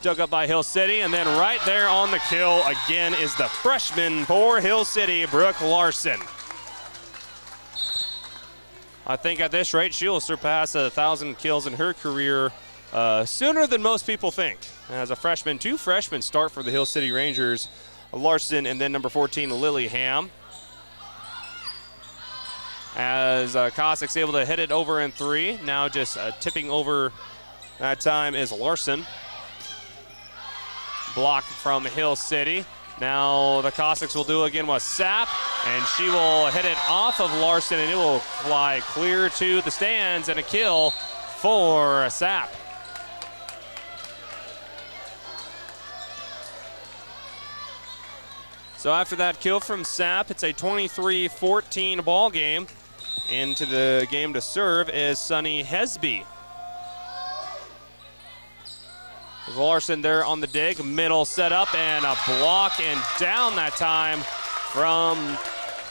dug up by Hill City, and then right there on the kill again is the freshman for Hill City, Brooke Larson. I think at this rate she'll surpass 1,000 kills in her career sooner than most people think. As a freshman, 2 freshmen start for the Hill City Rangers, Larson and then number 14, Lily Ham. As Cossacks able to hit it over in 3. Now just tipping over that time is Larson. Block from Hill City. Now the Cossacks will do again with Sapp, and she will hit it off of Larson, and it will fly clear to the stands, and a kill for Sapp. So after that kill from Sapp, it's a 23-14 ball game. Into the game to serve is Sunny Hesby. Larson there on the dig, middle set up, and a block, and down that time from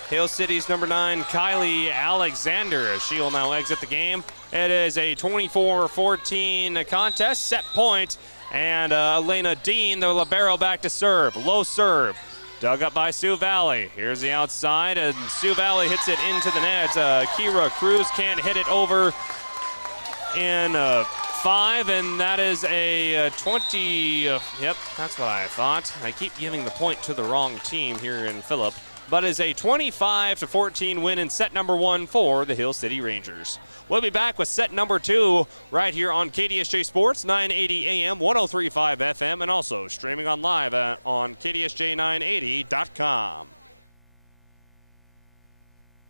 Hill City's number 9, Kylie Alexander, as she will now exit the game. It is a 24-14 contest, set point, and Elena Dean, the libero, back to serve. Low serve, dug up by Sioux Valley. Here's the outside, and Sioux Valley hits it into the net. Kira Cruz can't hit it over in 5, and that is a 20. Yep, that's what I thought. I keep giving the point to the wrong team here in Phillip, but is a 25-14 win in set number 1 for the Hill City Rangers. We'll be back with set number 2 right here on KDSJ Sports, 980 AM, 103.5 FM, and also streaming on live on KDSJ980.com.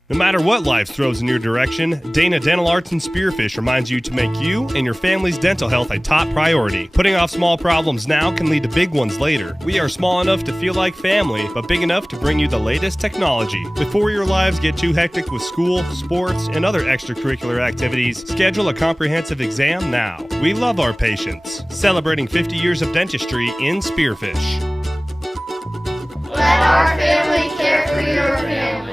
No matter what life throws in your direction, Dana Dental Arts and Spearfish reminds you to make you and your family's dental health a top priority. Putting off small problems now can lead to big ones later. We are small enough to feel like family, but big enough to bring you the latest technology. Before your lives get too hectic with school, sports, and other extracurricular activities, schedule a comprehensive exam now. We love our patients. Celebrating 50 years of dentistry in Spearfish. Let our family care for your family.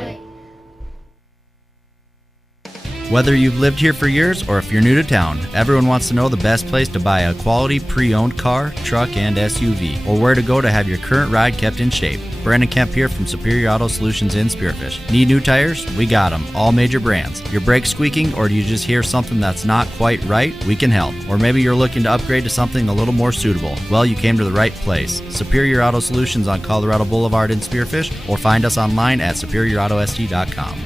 Whether you've lived here for years or if you're new to town, everyone wants to know the best place to buy a quality pre-owned car, truck, and SUV, or where to go to have your current ride kept in shape. Brandon Kemp here from Superior Auto Solutions in Spearfish. Need new tires? We got them, all major brands. Your brakes squeaking, or do you just hear something that's not quite right? We can help. Or maybe you're looking to upgrade to something a little more suitable. Well, you came to the right place. Superior Auto Solutions on Colorado Boulevard in Spearfish, or find us online at superiorautost.com.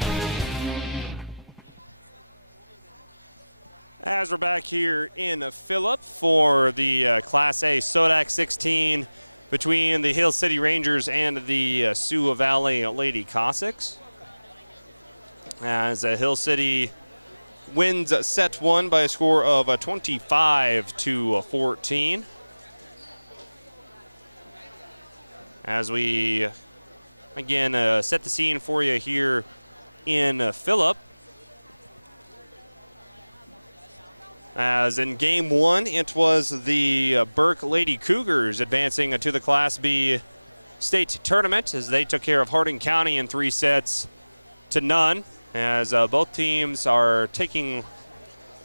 As we're back here in Phillip for the Class A SoDak 16 between the Hill City Rangers and the Sioux Valley Lady Cossacks. As Hill City wins set one by a score of 25-14. As we, again, set the scene for you here in Phillip. As in game one, it was the Burke Lady Cougars advancing to the Class B state tournament as they took care of Harding County in 3-0. As both teams are taking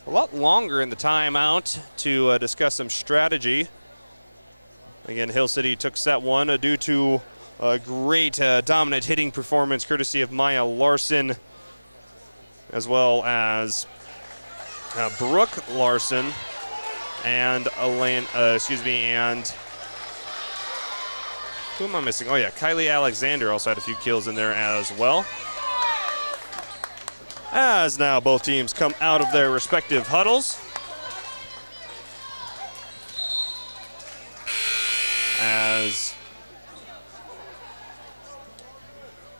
a lot longer in the timeout to discuss some strategy. Again, Hill City took set one due to a great dominant hitting performance courtesy of Maya Larson, as well as Brooke Larson and and who am I missing? Oh yeah, Kylie Alexander also had a few kills in there as well. As now both teams come out of their respective huddles. As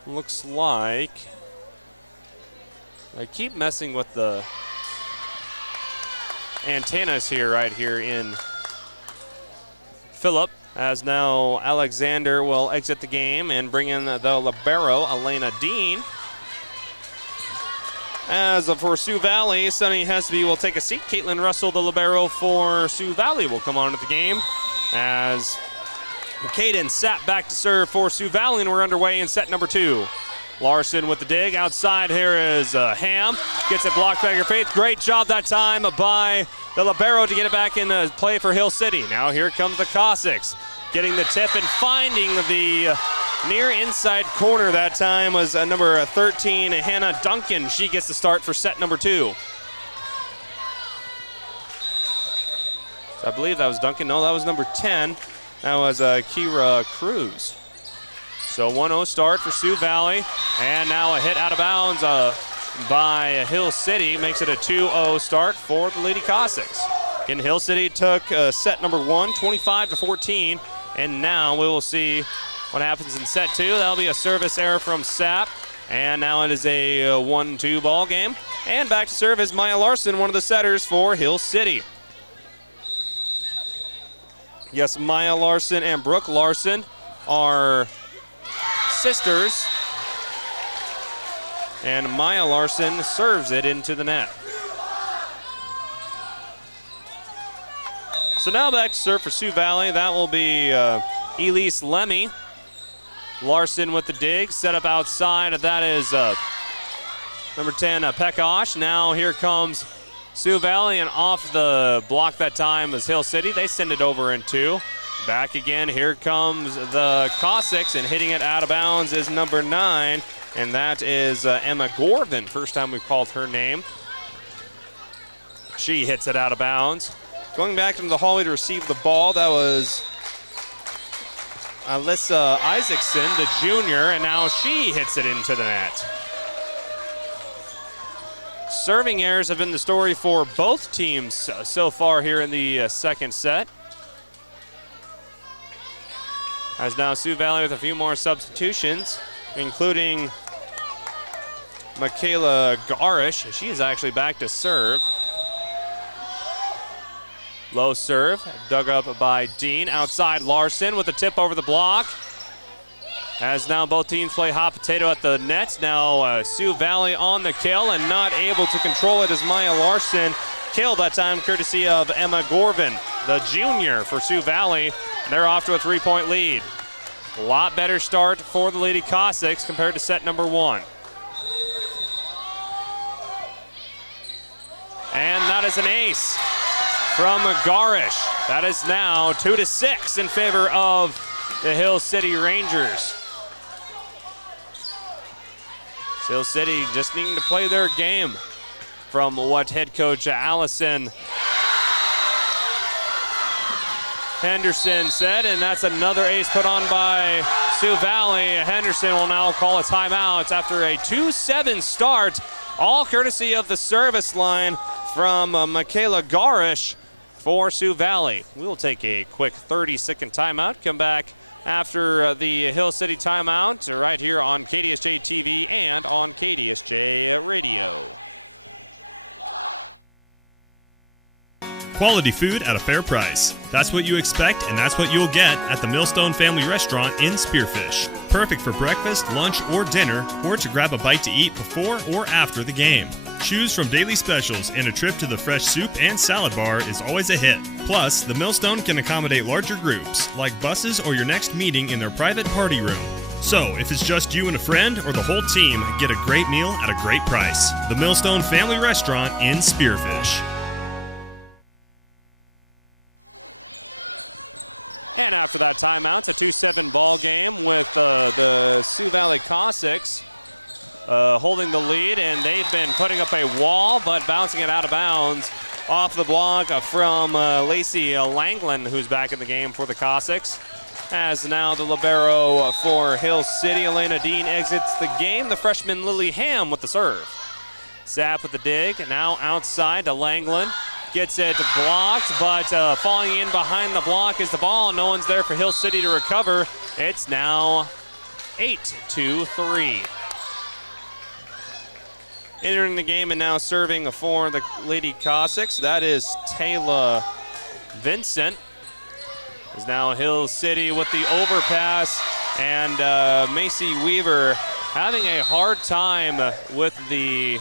looks like I keep messing with the antennas here, right here in Phillip, as now Alexander will exit the game and bring in the libero, Elena Dean. As for Sioux Valley, Sunny Hesby will take a seat. Caitlin Russell, the libero for Sioux Valley, will come on to the game. As Caden sat back to serve for Sioux Valley, and we're underway in set number two. Larson with the dig. Outside here is Ham. Gets it blocked by her faith. Great job that time by the libero to get it back in play for Hill City. Now here comes the Cossacks. Getting the tip and finding the near inside corner that time was number 13, Hannah Duncan. She gets the start for set number two. So I believe that was Duncan. No, that was number 10. That was Kira Cruz. So 1-0 start for Sioux Valley. And now a hit out of bounds by Hill City. Makes it a 2-0 start for the Lady Cossacks. Again, Hill City took set number one, 25-14. And now we will see what happens in set two. That'll be a service error from Sapp. And now it is a 1-2 ball game. And back to serve is Maya Larson, one of the setters for Hill City. Yes, Maya Larson and Brooke Larson are sisters. And Maya Larson serves it into the net. So now back to serve for Sioux Valley. That will be Elise Lemmy. Larson with the dig, set up outside. That is number 10, Pekosh. Now here comes Sioux Valley, and off the block that time is Hill City. They send it over in two. Back again, here comes the Cossacks, and hitting it out of bounds is number 9, and that is Emma Gorvin. First time we've called her name. She hits it out of bounds. Going back into the hallway to receive the ball, that was Alyssa Isaacson, the junior, and now she hits it into the net. Serving errors have been the story for both teams so far here in the second set. As now Sioux Valley with a few more substitutions, including Michaela Garish. She is actually back to serve. Low serve, dug up by Dean. Outside Larson with a tip over the block. As now both teams play hot potato at the net. Now Sioux Valley on the kill and not able to control it as Maya Larson killed that time courtesy of Emma Gorvin, the junior for Sioux Valley. They're off to a 3-point lead. A lot better start for the Lady Cossacks compared to set number one. that is an ace from Garish. That is now 2-6 in favor of the Hill City Rangers. Hill City just needing to play their game from what head coach Allison Henderson said, and that's another ace put on by Sioux Valley. Henderson will now call a timeout after a 2-7 start, all courtesy of the service line from Michaela Garish for Sioux Valley. We'll take a quick 30-second timeout, come back after the Hill City timeout right here on KDSJ-TV and on KDSJ Radio. Quality food at a fair price. That's what you expect, and that's what you'll get at the Millstone Family Restaurant in Spearfish. Perfect for breakfast, lunch, or dinner, or to grab a bite to eat before or after the game. Choose from daily specials, and a trip to the fresh soup and salad bar is always a hit. Plus, the Millstone can accommodate larger groups, like buses or your next meeting in their private party room. So, if it's just you and a friend or the whole team, get a great meal at a great price. The Millstone Family Restaurant in Spearfish. And after that timeout, it's a 2-7 ball game with the Sioux Valley Cossacks holding the lead, and they've been putting up a wall, but bouncing it out of bounds off the block from Lacey Langland, who's back in the game for the Cossacks. As now the libero for Hill City, Elena Dean exits the game. The freshman Lily Ham with the serve. Sapp with the dig, now outside to Langland. Gets it blocked, but falling in behind the block is the ball. No one's there for Hill City to recover. It's now 8-3. Entering the game and now serving for the Lady Cossacks, that is Taylor Vincent. Is now Hill City with the overpass, and Macy Weaver having a hard time with the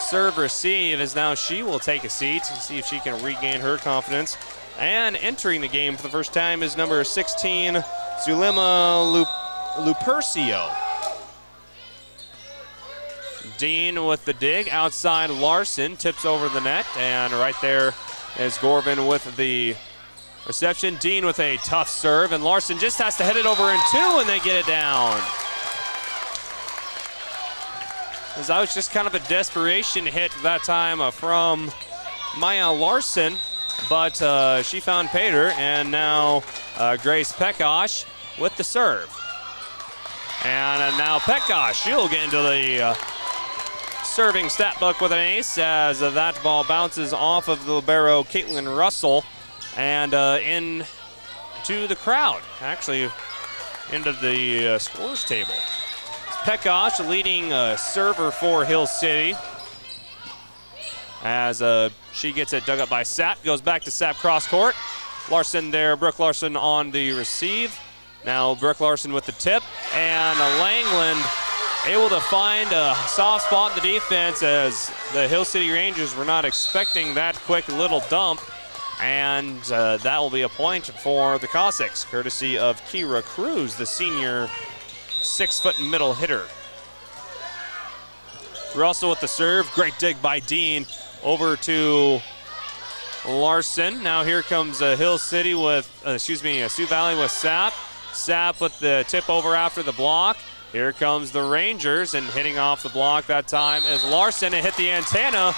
serve receive, as now she will take a seat and see if she can regain her confidence. And entering the game for the first time is number 16, Zulema Lupercio. Dean with the dig, outside Larson, tips over the net, and right there is Gorvin with the reception. Dean with a tough serve, and Larson just has to hit it over in two, and they get it down. As that was just kind of a desperation hit that time from Maya Larson, but she found Pater, and now Grace Pekash with the serve. And now Pekash, she'll get into the serving stat book with an ace, as that ball bounces off of the libero Caitlin Russell and into the crowd, actually into the scores table. Pekash, leading server for Hill City, as she gets it dug up by Sapp, goes back to Sapp cross court. Larson there, Brooke Larson on the receive. Now Brooke Larson with the tip, and Langland able to find a soft spot in the defense, as the Hill City Rangers were not expecting that quick little dump, and that will be a point for the Cossacks, courtesy of Kira Cruz, the senior 6-foot middle hitter. Russell with the serve, great dig by Dean over to Larson. Now here comes Hill City with, Sioux Valley with Sapp. Sapp with the tip over after the block. Here comes the Rangers, and hitting off the block that time is Larson. It hit the antenna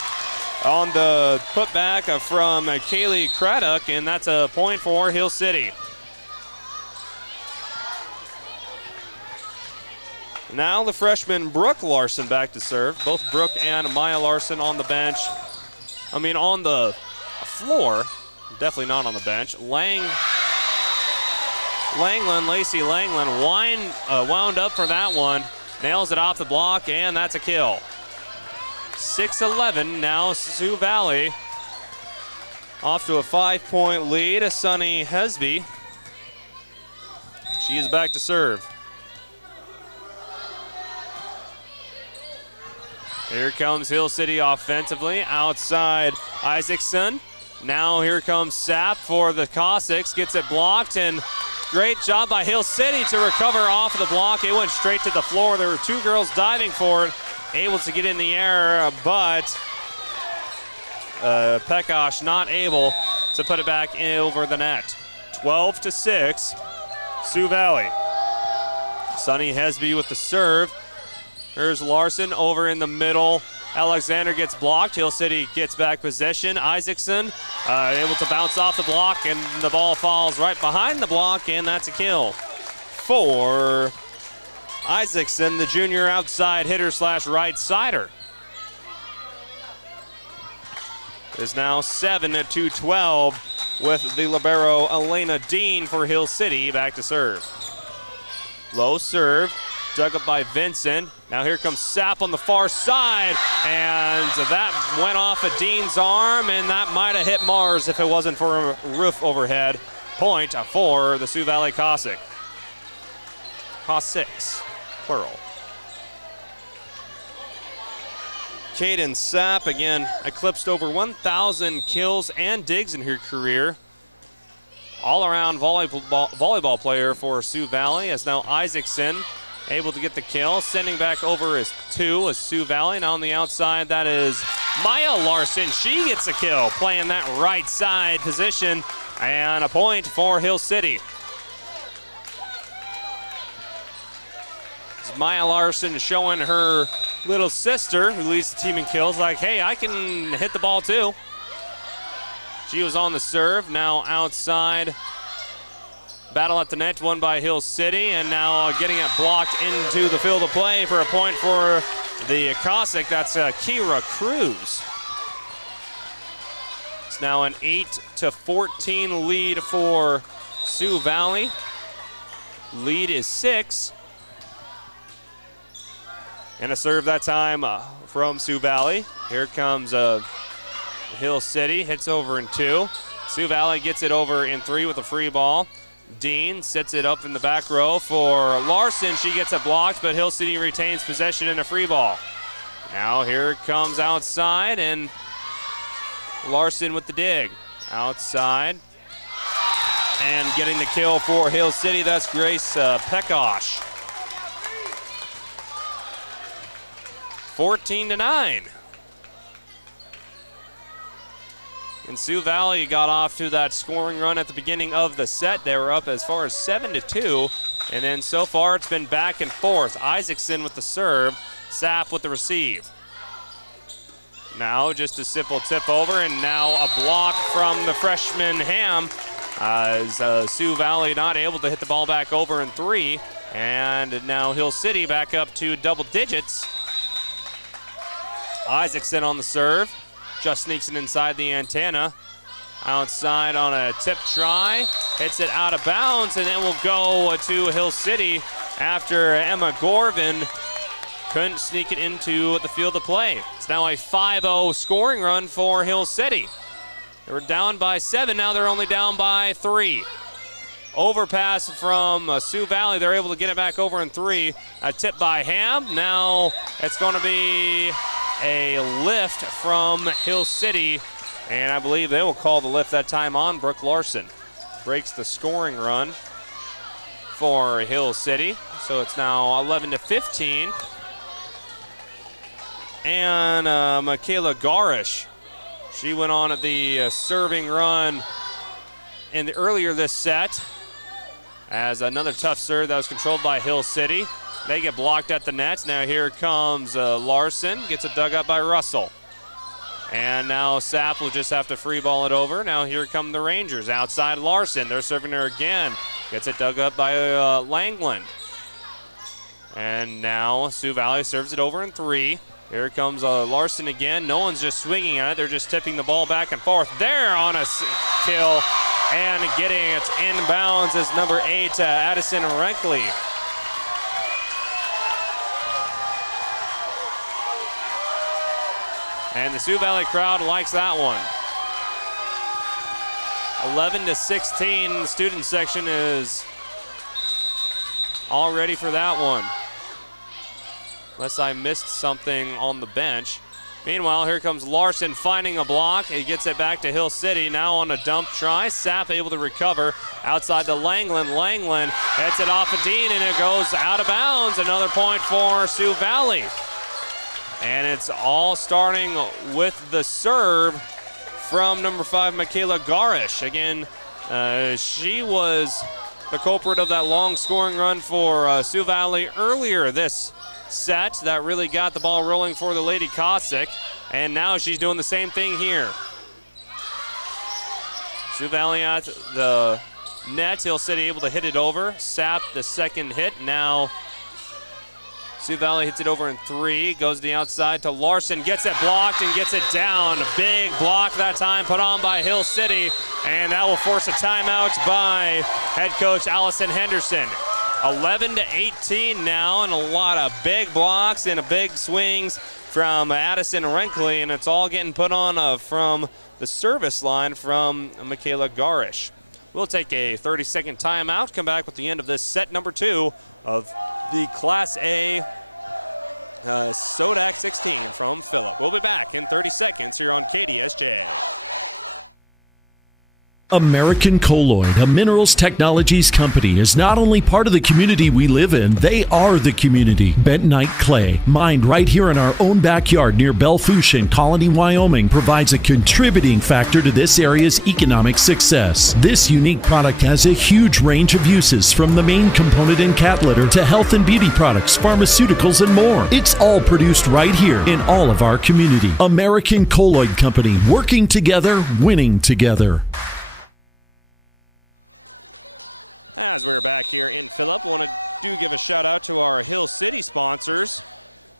on the putback from Kaylee Craddock, and that's a point for Hill City. Now the freshman Brooke Larson back to serve. Both Brooke and Maya Larson on the bench. On the floor. Definitely not on the bench. Lacey Langland wound up for that one. Nails it off the block, and that's a kill. 6-11 now Sioux Valley. Off to a 5-point lead. Sunny Hesby. She is back to serve. Here comes Hill City offensively. Outside Isaacson. Now here comes Sapp for the Cossacks. Gets it blocked, and great job by Hill City to recover off of the block. It went straight to the floor. There were two girls diving for it, able to get in the air, but Pekosh not able to put it back over the net. 12-6, Sioux Valley. Sonny Hesby with the serve. Here's Larson over in the middle. Alexander gets blocked. Hill City gets back possession. Isaacson able to bounce off the block, and the ball falls right behind the block, and that's a kill for Isaacson, the junior outside hitter / right sider. Is now 7-12 with the libero Elena Dean for Hill City back to serve. Low serve, dug up by Vincent. Now here comes Sapp on the far side, and that went off of Dean's arm, and that might have hit Mars if it wasn't for a roof overhead. Point for the Sioux Valley Cossacks, plural. Caden Sapp, again, eclipsed over 1,000 kills and digs in her career. All-around volleyball player for Sioux Valley, as now Isaacson able to get the kill. Sending back over is 2 as Sioux Valley. Now on the outside, that is Maya Larson. She gets a kill, playing that right side position, and a point for Hill City. It's Maya Larson showing her little sister, who leads the team in kills, like, hey, I can hit the ball too. She was on the serve, now outside. Battle at the net, won by Hill City, and now getting it blocked into the field of play for a point for the Cossack. That's Kira Cruz. It's now an 8-14 lead for Sioux Valley. Lead is 6. And a serve that time from Sioux Valley. Here comes Hill City, hits over in 2. Sioux Valley gets it over in 3 with a free ball. Dean sets it up in the back row for Larson. She gets it blocked, but Hill City retains possession in a free ball. Now here it comes outside, and Larson with the dig. Outside. And getting the kill for Hill City, that's Grace Pekosh. 14-9. And Sioux Valley got off to that scoring run at the beginning of the set. They were up as far as 7-2. And then so far it's been back and forth. Isaacson with the serve, Sapp with the receive. Now just a simple tip over, and now a block from the freshman Ham. As Sioux Valley not able to hit the ball back over in 3. And now Hill City back up to double digits. Isaacson on the serve. Just sneaks it inside the antenna. Outside on a tip try. Hits it out of bounds, and it will go to Hill City after Emma Gorvin couldn't sneak it into the field of play. It's now a 5-0 scoring run for Hill City. They were down by 7. Now they're only down by 3. Overpass from Sioux Valley. They're able to get it back over in 3. A tip by Ham. Now it's going to be a lift from Hill City, and I believe they will call the lift that time on Brooke Larson. Breaks the scoring run for Hill City, so it's now 11-15. And Michaela Garish, she went on at the serving run earlier this set as another tough serve that was controlled by Hill City. They get blocked at the nets. Now here comes Larson. Gets it dug up by Russell. And now Sapp will just have to free ball it over. Now here come the Rangers. Outside Larson. They're serving her again. Gets it dug up by Langland. And now Sioux Valley serves it over in 3. Here comes Larson again. No one's just swinging at it. They're just tipping the ball back and forth. There on a kill. And getting it inbounds is number 8, Addison Renkley. And the Sioux Valley crowd likes that one. 11-16, the student section is all ready for that one. Unless I missed something on the bench. Meanwhile, here comes Larson finding a block. He gets it back to Hill City. Now on a dump try. Sapp able to recover outside to Langland. Langland hits it off of Dean, and it goes out of bounds. Another point for Sioux Valley. And it's all starting with the serve from number 5, Michaela Garish. Again, she was the culprit of that long scoring run for Sioux Valley earlier this set that really got the ball rolling for the Lady Cossack, and now she's doing the same thing here. Sioux Valley at the net. Hill City able to hit it over. Sapp the second hit. Now Sioux Valley hits it over in 3. Goes to the outside to Larson. Gets it blocked and gets it down. Big block that time put on by Hill City. And that will force a timeout by head coach Allison Henderson. 11-18 now, and a lot of big blocks and big swings from Addison Renkley, and it's all getting put on from the service line from Michaela Garish. We'll take a 30-second timeout, come back with the end of this set number 2 of the Class A SoDak 16 from Phillip. We'll be back in 30 seconds here on KDSJ. American Colloid, a minerals technologies company, is not only part of the community we live in, they are the community. Bentonite clay, mined right here in our own backyard near Belle Fourche in Colony, Wyoming, provides a contributing factor to this area's economic success. This unique product has a huge range of uses, from the main component in cat litter to health and beauty products, pharmaceuticals, and more. It's all produced right here in all of our community. American Colloid Company, working together, winning together. As we're back here in Phillip, I want to give a shout out to our Hill City sponsors,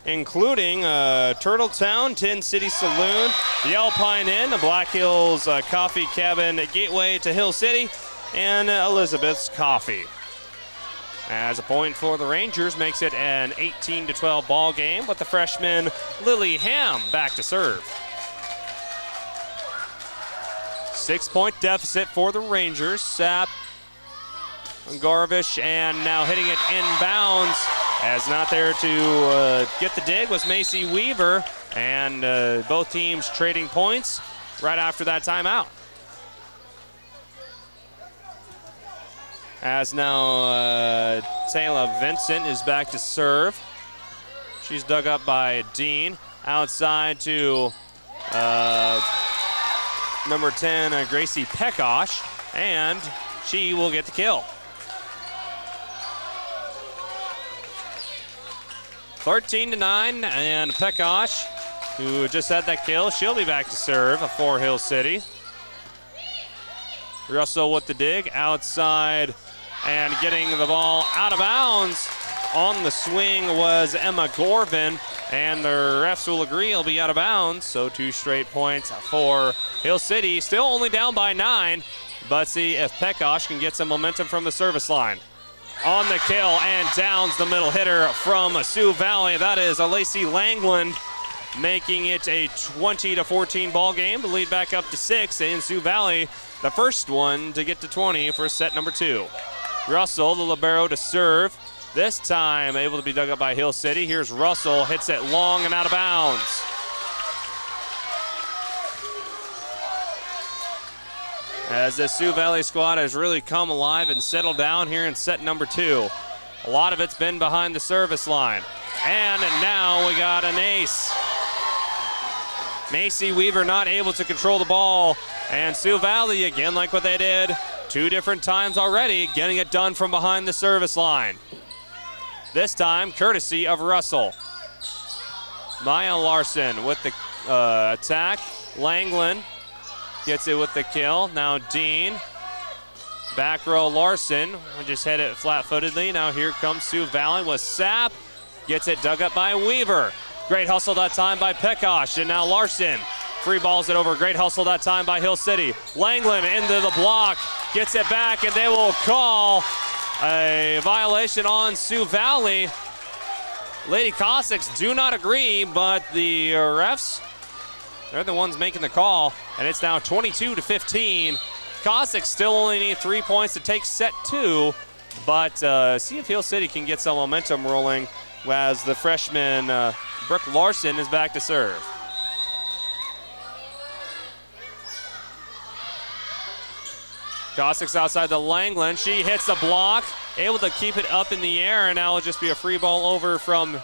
including Turtle Town, Tin City Saloon, the Alpine Inn, the Black Hills Coffee Cabin Gateway to Hill City, and Elizabeth's Coffee. As a point for the Rangers makes it an 18-12 ball game, but the freshman Lily Ham back to serve. 6-point deficit for the Rangers. Sapp, Garvish, and now hitting it inbounds, as not there to get the dig was Macy Weaver, and both teams trading points right after that timeout. As now Taylor Vincent is back to serve. She's dug up by Dean. Outside to number 10, Gracie Pekosh, and she will get the kill. 13-9, and Pekosh, who just had that kill, she'll be back to serve for Hill City. Russell with the dig, outside, and getting the ball out of bounds. On the swing was Emma Gorvin, and the refs will agree he'll be out of bounds, so 2 straight points for Hill City. Still only down by 9, but see if Pekosh can get some momentum from the service line. On the kill and downs the middle hitter from Sioux Valley. That is Lacey Langland, making it a 20-14 ball game. The lead back up to 6 in Sioux Valley, the first one to get to 20 for set number 2. Russell, the libero, to serve. This time able to be dug up by Hill City. Here's Russell, hits it long and out of bounds. As the Sioux Valley squad has really come alive and settled down here in set number 2. A lot of it's been behind the service line. And now we got an ace. Macy Weaver not able to control the ball. And Sioux Valley, again like what they did 2 different times already, getting it done from behind the service line. This time, courtesy of Russell. Maya Larson with the attack. Langland gets it with the kill. Now Dean. Back row Larson. We just hit it flat-footedly. Now here comes Sioux Valley with Sapp. Gets it dug up by Weaver. Great hustle that time by Pekosh. And now Larson free balls it over. Great hustle that time by Hill City. Langland into the block. Gets it back, and they will call a violation on Sioux Valley. Lady Cossacks do not agree, but the refs, they're the ones making the call, and it's now 22-15. Cossacks still only need 3 points to take set 2, but see if Hill City can get some momentum rolling as the freshman Brooke Larson is back to serve. Cossacks outside the Langland. She hits the block, able to keep it up in the air, and now it'll just be a free ball over from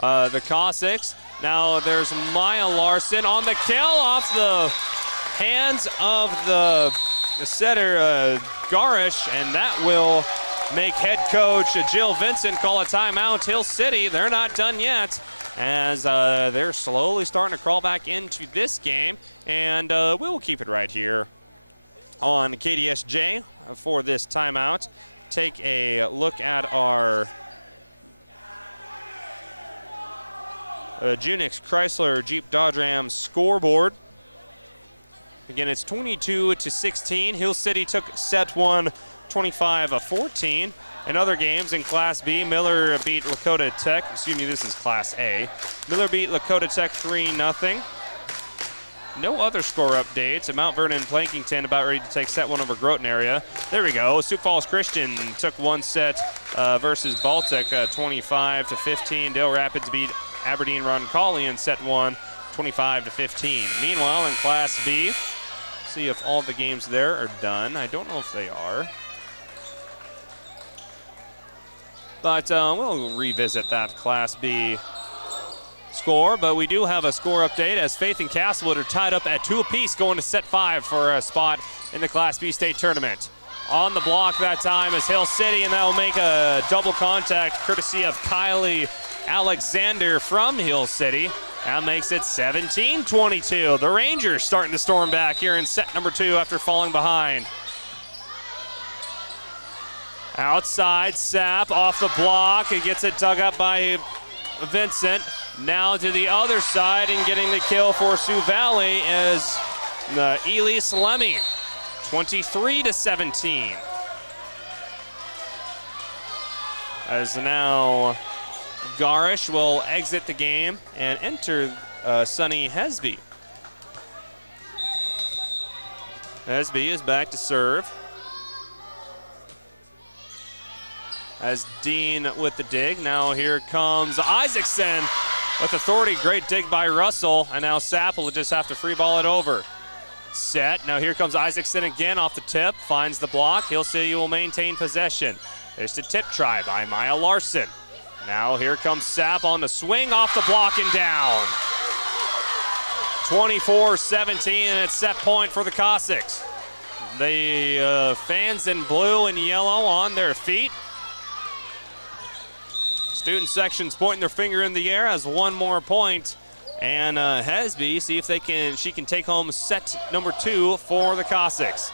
the Cossacks. Now there's Maya Larson on the kill off the hands of the setter, Garish, and that will make head coach Jill Vincent call a timeout. Hill City, they're not done yet, as they're slowly starting to crawl back into this game, and we'll keep it right here on KDSJ for this timeout. Take a look at our Junix Chrysler Jeep Dodge Ram scoreboard. Again, it's 22-16. Hill City took set one 25-14. In other games in Class B, Miller beat Lakota Tech. Excuse me, this is Class A. Miller beat Lakota Tech 3-0. No other score updates. At Mount Vernon, Plankington about ready to take set one over Groton area. There we go. Sioux Falls Christian took one set versus Baltic 25-15. Dale Rapids beat Aberdeen Roncalli in set one 25-15. Meanwhile, in Class B, see if all the games there are done. I don't know if they are. But we'll revisit that Class B score. But we do have a score update as Faith and Castlewood are tied up at 2 apiece going to set 5 for a spot in the Class B state tournament. On the block that time is Hill City, and that will make a double contact courtesy of Kylie Alexander from Hill City. That makes it 17-22. The Rangers starting to storm back here in set number 2 after falling behind. Outside, Sapp off the block. It gets it dug up by Vincent. Now to the other side and getting the kill for Sioux Valley is Elise Lemmy. 23-17. As now Garish will exit the game and enter Sonny Hesby. Hesby is back to serve. As Dean with the dig. Now here comes Isaacson with authority. Great dig by Russell. And now Sapp will just have to free ball it over. Set. Now here comes Isaacson again off the tip. Finds the block. Hill City will maintain possession. There's the tip try by Maya Larson. Now here comes Sapp on the swing off the block and down. 24-17, and it's set point for the Cossacks. The fans in blue and yellow on their feet. Student section's pointing their finger in the air as one more point. And Hesby, see if she can take home set number 2 for the Cossacks.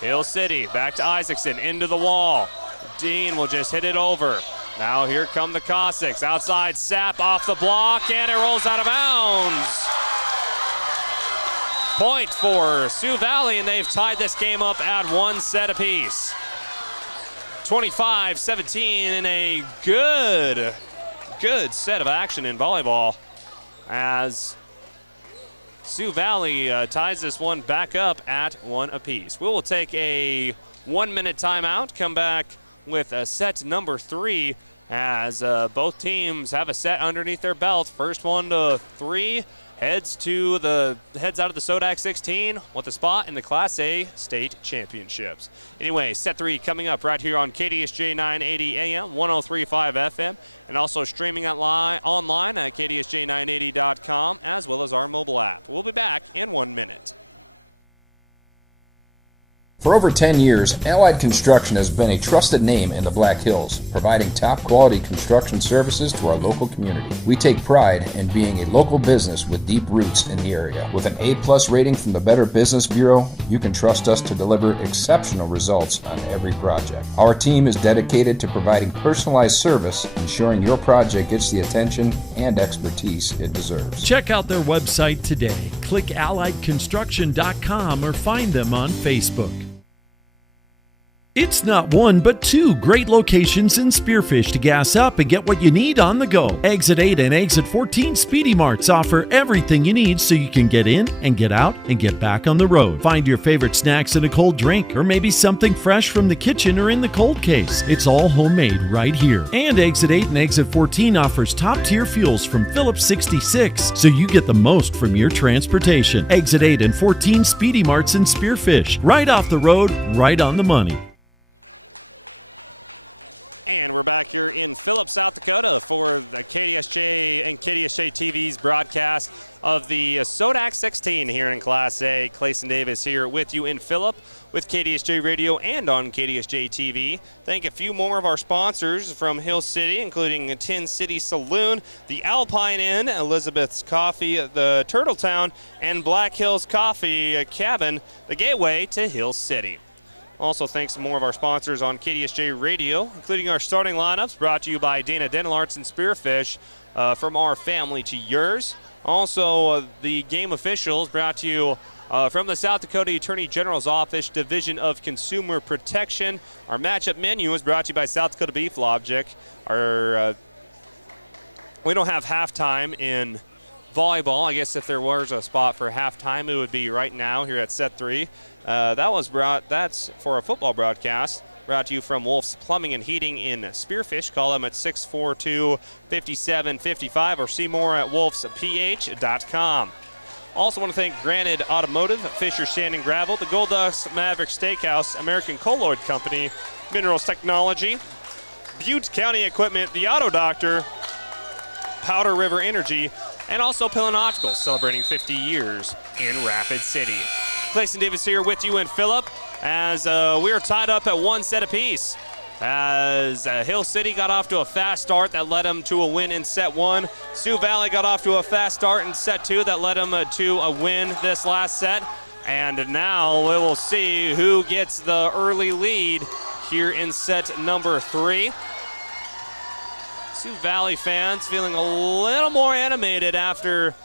Hill City, back to Isaacson, into the wall. Dean will just hit it over. Now here come the Cossacks. Outside, Sapp off the block, and it rolls out of bounds. Point for Sioux Valley, and they've tied this game up at 1 set apiece. 25-17 in a good set of action in volleyball as Sioux Valley ties this one back up at 1 apiece. We will take a 1-minute timeout, come back with set number 3 as both teams have a set underneath their belt. First one to 3 heads out of the SoDak 16 with a spot in the Class A state championships. Anyway, set 3 coming up right here on KDSJ 980 AM, 103.5 FM, and also streaming online at KDSJ980.com, as well as our mobile app. We'll be back in 1 minute. For over 10 years, Allied Construction has been a trusted name in the Black Hills, providing top-quality construction services to our local community. We take pride in being a local business with deep roots in the area. With an A+ rating from the Better Business Bureau, you can trust us to deliver exceptional results on every project. Our team is dedicated to providing personalized service, ensuring your project gets the attention and expertise it deserves. Check out their website today. Click alliedconstruction.com or find them on Facebook. It's not 1, but 2 great locations in Spearfish to gas up and get what you need on the go. Exit 8 and Exit 14 Speedy Marts offer everything you need so you can get in and get out and get back on the road. Find your favorite snacks and a cold drink, or maybe something fresh from the kitchen or in the cold case. It's all homemade right here. And Exit 8 and Exit 14 offers top-tier fuels from Phillips 66, so you get the most from your transportation. Exit 8 and 14 Speedy Marts in Spearfish. Right off the road, right on the money. And we're back here in Phillips, South Dakota for the KDSJ and KDSJ-TV's broadcast of the SoDak 16 here in Class A. Clayson Davis here with you in Phillip with KDSJ Radio and on KDSJ-TV. Thank a few more of our sponsors from Hill City, including Tin City Saloon, the Alpine Inn, Elizabeth's Coffee, the Turtle Town, and Black Hills Coffee Cabin, the gateway to Hill City. Also, thanks to more of our sponsors on KDSJ Radio, including our starting lineups brought to you by Dana Dental Arts and Spearfish, from our family to yours. Also, the game officials brought to you from the South Dakota Attorney General's Office, Division of Consumer Protection. Our matchup menu is brought to you by South Dakota Beef Logic. We don't have halftime in volleyball. I guess if there was a spot for halftime, it would be right now here at set 3. That's for a football broadcast. Brought to you from Wolf's Plumbing and Heating in Spearfish. Call them at 642-5755 or see more at wolfsph.com. Also want to thank Granite Automotive, Fisher Sand and Gravel, the Gold Dust Maverick Steakhouse, American Colloid Company, Minerals Technology, Butte County Equipment, the Auto Doctor, Powder River Energy, and also Pillon Optical, celebrating 50 years in Rapid City. Clayson Davis here with you in Phillip as we are tied up at 1 set apiece. As Hill City got off to a fast start that led them to a win in set 1. Sioux Valley got off to a fast start in set 2 that led them to a win this last set. And now we will see who gets the early lead here in set number 3. Sioux Valley fans feeling a little more animated after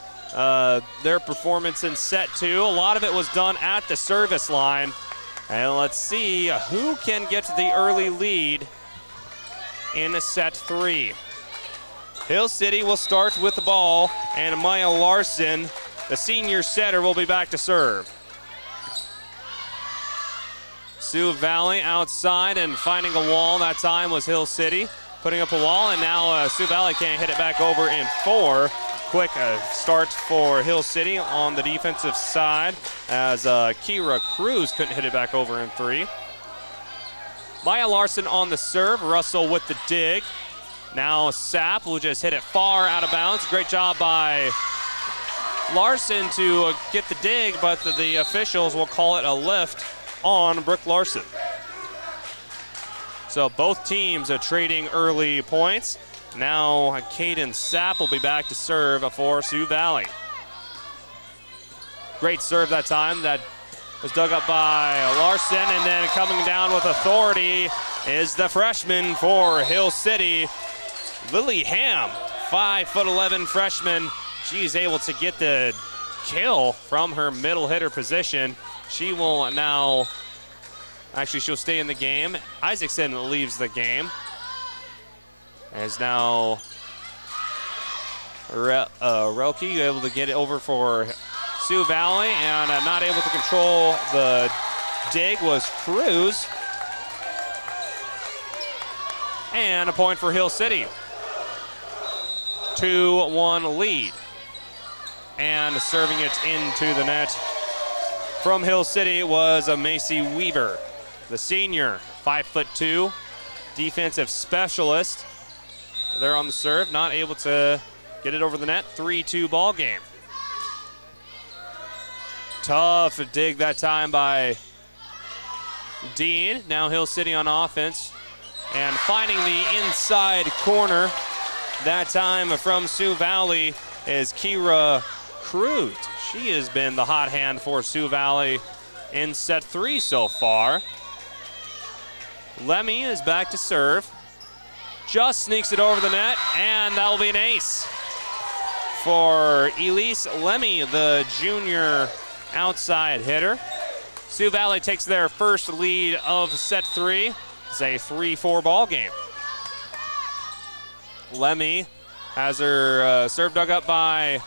their performance in set 2. A lot of it was done at the service line. And let's see who can get the early lead in set 3. Hill City will start with the ball, and Maya Larson, the senior setter, will be back to serve. Sioux Valley outside and finding a wall. That time was Hill City putting up a wall, and now Sioux Valley can't hit it back over in 4. Quick start for Hill City on the defensive side as Kira Cruz couldn't hit it back over in 3. Maya Larson on the serve. Russell with the dig. Now Sapp will just hit it far out of bounds. Great job by Larson to get the dig, but the officials will call it a lift on Brooke Larson. So both teams are trading early points. Now Caden Sapp will be back to serve for Sioux Valley. Great serve that time. That was dug up by Larson, and then coming down with authority is the freshman for Hill City, Lily Ham, 5'11" freshman. She's able to get the kill from her middle hitter position. She will now, actually she'll stay in the game. Isaacson leaves the game. As now Relke able to get it over for Sioux Valley, and not able to control the dig was Cruz. And a point for Hill City. 2-1 lead. And serving it into the net from Hill City was a Macy Weaver, the senior, 5'2", defensive specialist. They're on the serve, not able to get it over the net. 3-2 ball game. Tough dig that time by Dean. Now Hill City on offense. And finding the inside corner that time from Sioux Valley is Kira Cruz. She has been the hot hand for Sioux Valley in set 3 so far. Lemmy is back to serve. Just sneaks it over the net, and that will be an ace for Elise Lemmy, the junior outside hitter. Sioux Valley takes their first lead of set 3. It's a 3-4 ball game. Lemmy has her serve dug up by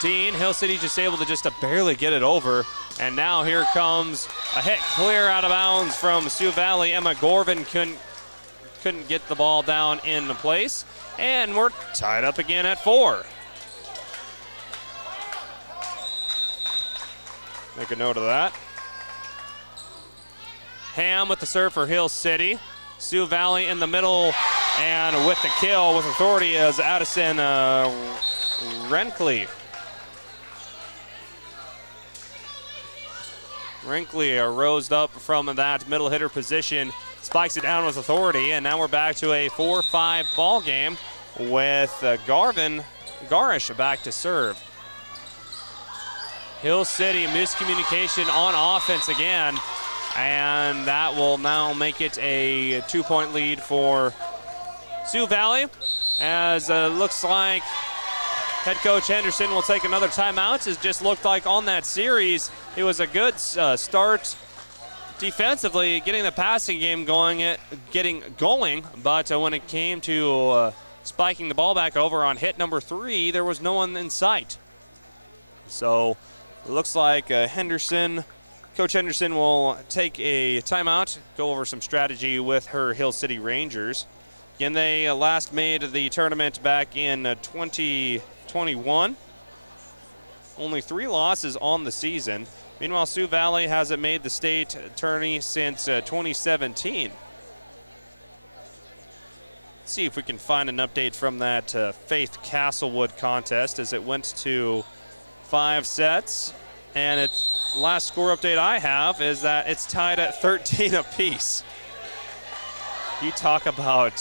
Dean. Hill City just able to barely get it over. And now here comes a hit clear out of bounds from Sioux Valley. Emma Gorvin couldn't get the ball down in place. And we're tied up again at 4. Make a note of that. Ham with the serve for Hill City. Sioux Valley in the middle, and with the kill with authority is Addison Renkley. Renkley rose up from that middle hitter position, spikes it down with authority, and now we're back to a 4-5 ball game with Garvin Garish back to serve. Hill City miscommunication on offense again, and that will now make it a 2-point lead for Sioux Valley, as looks like head coach Henderson will take another timeout. It just looked like on that series it was a good start defensively, getting the passing game going, but when it came to spiking the ball back over on hit number 3, there was no one in sight. So it looks like Coach Henderson will take a timeout, go over some strategy with her Hill City Rangers. Again, they last made the tournament back in 2021. Only 3 losses on the season. Meanwhile, Sioux Valley hasn't made the state tourney since 2017. Let's see if we can find an update from that Faith Castlewood contest, as it went to 5 sets. And its last score update I have is that it's tied at 13 apiece. You talk about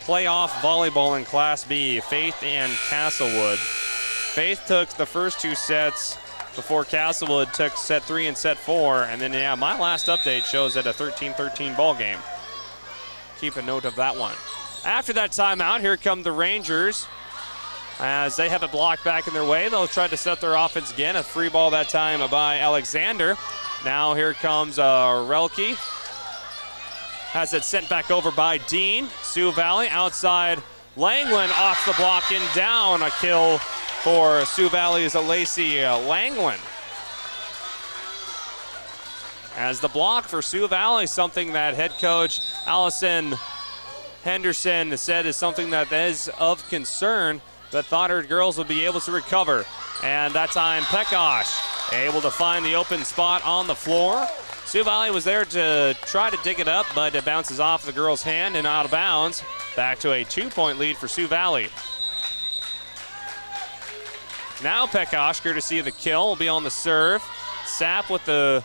playoff volleyball in Class B, Faith and Castlewood. Faith took the first 2 sets before Castlewood took set 3 and set 4. And then, yeah, my last update shows it a 13-13 ball game. Keep a note of that one. After that timeout, here come the Rangers. As they have it blocked back in their way, they'll try to set their offense again. A free ball that time by Alexander. Now here comes Relke. Has it sent back over by Dean. Sioux Valley outside. Langland off the block and down. A kill for Sioux Valley's Lacey Langland. As the block for Sioux Valley, something that head coach Allison Henderson said is something that is of concern, but thought her girls would be able to recover. And that time, Pekosh able to find the open spot on the floor. Sioux Valley was there to try to dig it up, but it bounces off the girl's hand and out of bounds. Back to a 2-point lead for Sioux Valley. Now Pekosh, courtesy of the kill, will be on the serve. Sapp with the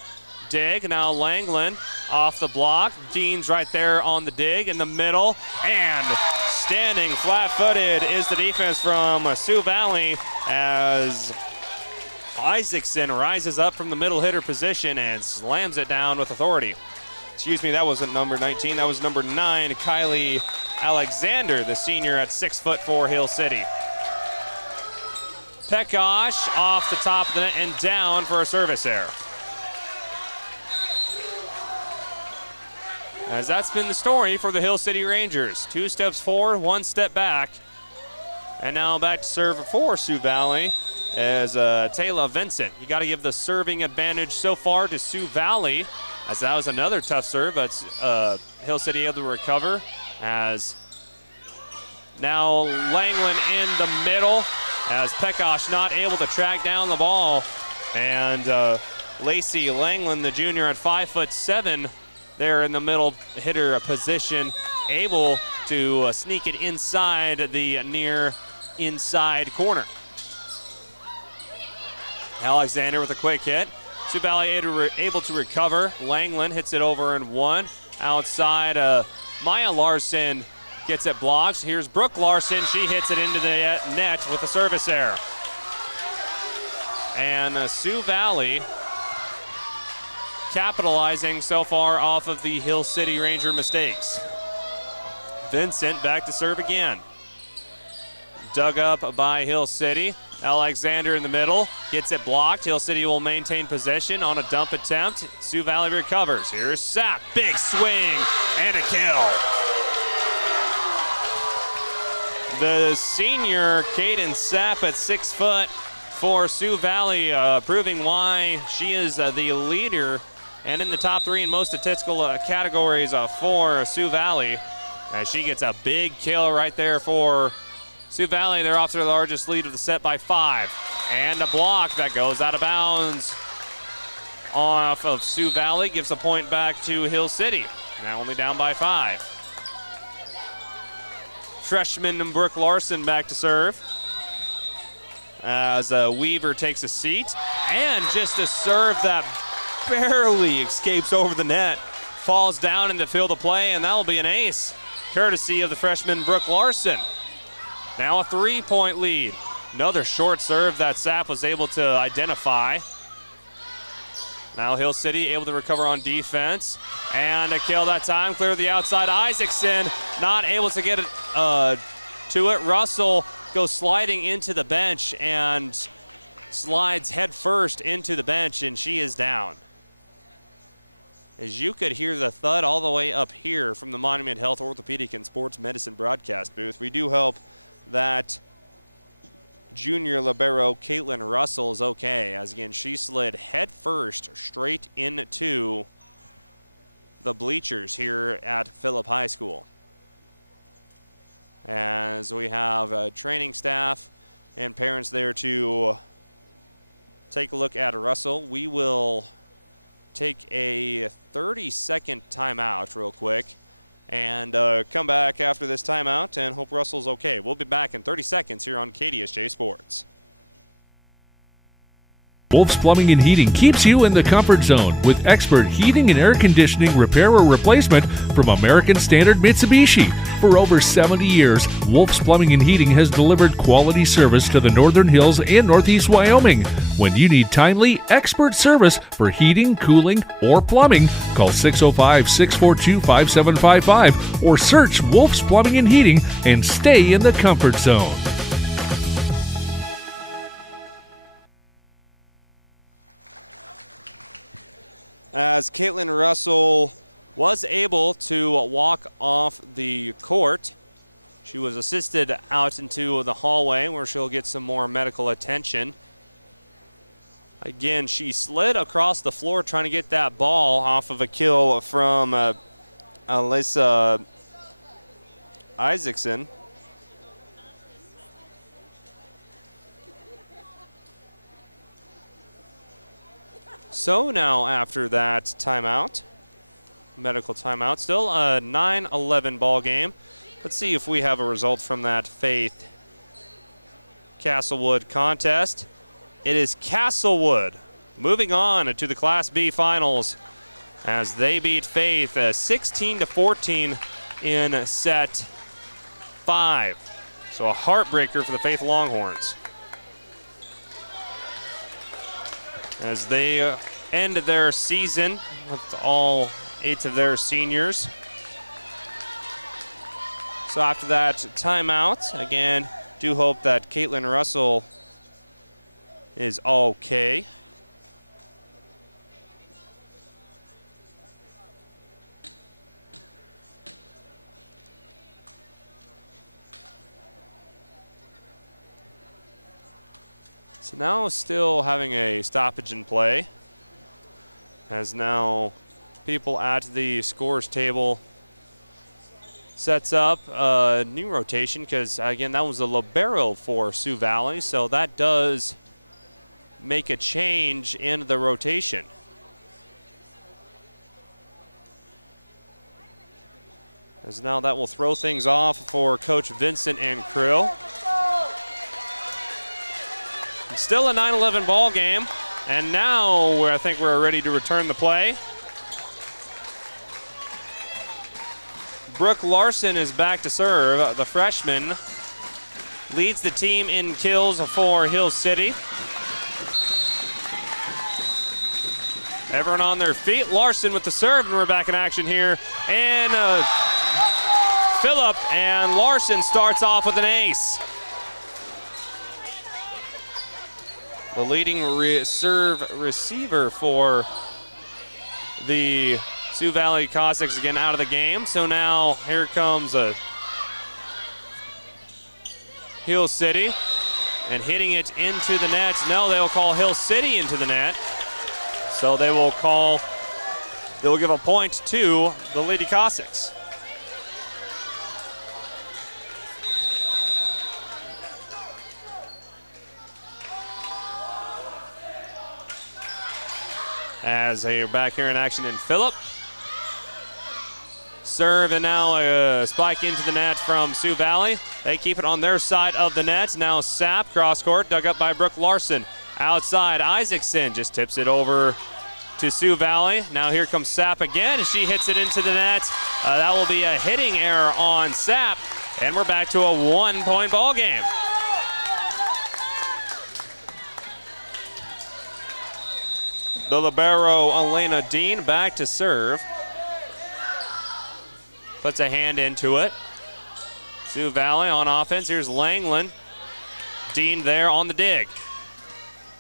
dig. Now Langland off the block. Dean's right there on the dig in the middle. And standing flat-footed is the defense from Sioux Valley, as Isaacson rises up from the middle hitter position and slams it down with authority. Excuse me, that wasn't number 19. That was number 9, Kylie Alexander, the senior at 6'4", Hill City. Pekosh off the top of the net and down for a service error. As that's been the story for the Hill City Rangers. 2 steps forward, 1 step back. And now back to serve for Sioux Valley as Taylor Vincent. You got to give the serving advantage so far to Sioux Valley, as that was another tough serve, but Hill City able to recover. As now Langland in the middle, as Pekosh not able to track down the ball. And Lacey Langland, the junior at 5'7", there in the middle hitter position, able to sneak it inside the near inside corner. Alexander with a quick hit. Sioux Valley able to recover. Langland hits it over and 1. Outside, Maya Larson gets it blocked. Here's Brooke Larson. She hits it into the net with a service error. And Sioux Valley capitalizing so far off of the Hill City Ranger mistakes. Vincent back to serve again. Dug up by Hill City. Alexander in the middle, gets it blocked. Hill City will maintain possession on a dump attempt. Sioux Valley recovers. Here's Sapp, big swing and a kill. The senior Caden Sapp at 6 foot for Sioux Valley, proving why she is the leader and in the top 3 in most statistical categories for Sioux Valley. As she gets a big kill right there for Sioux Valley. They're off to the largest lead of the set by 5. And a block that goes out of bounds off of Sioux Valley, gives a point back to Hill City. Now only down by 5. Freshman Brooke Larson back to serve. As Weaver takes a seat. And just a serve that barely escapes over the net. Falls down in the field of play, and that will be an ace, courtesy of the freshman Brooke Larson. Now a 3-point lead. Another short serve that Sapp was able to identify. Now Hill City able to recover on defense. And a kill that time, clear the outside. Isaacson not able to get it to it. Russell goes sliding into the bench and slides head first into the bench, and she is down. As you could hear the thud all the way up here from the Monument Health Orthopedic and Sports Medicine broadcast booth. We do hope that junior libero Caitlin Russell is okay, as again she slid head first straight into the bleachers here at Phillip High School. As we have training staff and parents there to take a look at Russell, we will take a 30-second timeout real quick and come back after this timeout and hope Russell's okay. We'll be back in 30 seconds here on KDSJ Sports. Wolf's Plumbing and Heating keeps you in the comfort zone with expert heating and air conditioning repair or replacement from American Standard Mitsubishi. For over 70 years, Wolf's Plumbing and Heating has delivered quality service to the Northern Hills and Northeast Wyoming. When you need timely, expert service for heating, cooling, or plumbing, call 605-642-5755 or search Wolf's Plumbing and Heating and stay in the comfort zone. As Caitlin Russell was able to walk off the court, she was assisted out into the hallway where she'll get some more medical attention. Again, she slid across the floor trying to get that ball off of a kill from Alyssa Isaacson. So now after that timeout, medical timeout, still a 9-11 ball game. Let's see if we have a result from that Faith Castlewood contest. It is Castlewood moving on to the Class B finals as they beat Faith 16-14 in set 5. So a heartbreaker for the Faith Longhorns, as they end their season with all 8 of their seniors. So after that timeout, again, do hope that Caitlin Russell is okay. So now still having a stoppage in play, as now people at the scores table sets up a new rotation, because again that was a libero for Sioux Valley, so that does make a change in the rotation. As now that will throw things off for Coach Vincent and crew. Still a 9-11 ball game, and now I think we're ready to return the play. Brooke Larson is back to serve. The freshman leads the team in kills for Hill City. Everyone on their feet. Larson with the serve, and we're back in action here. And Phillip, and Larson starts off with an ace. The leading serve receiver for the Sioux Valley Cossacks again out of the game. So now here comes a Hill City and hitting it into the net. No, they will call Hill City into the net. So they will give a point to the Lady Cossacks. As they are back here in action in Phillip. Serve and now a spike into the net from Sioux Valley. They keep it on their side of the net. Now Sapp, cross court, dug up by Brooke Larson. Outside, Isaacson just tips it over to Sioux Valley. Now here comes Sapp again, and she hits it into the net. That will be a hitting error on Sapp, and we're back to a 1-point ball game. The libero, Elena Dean, back to serve. Puts a hand into it. Sioux Valley on offense. Here's Langland. Dean there on the dig.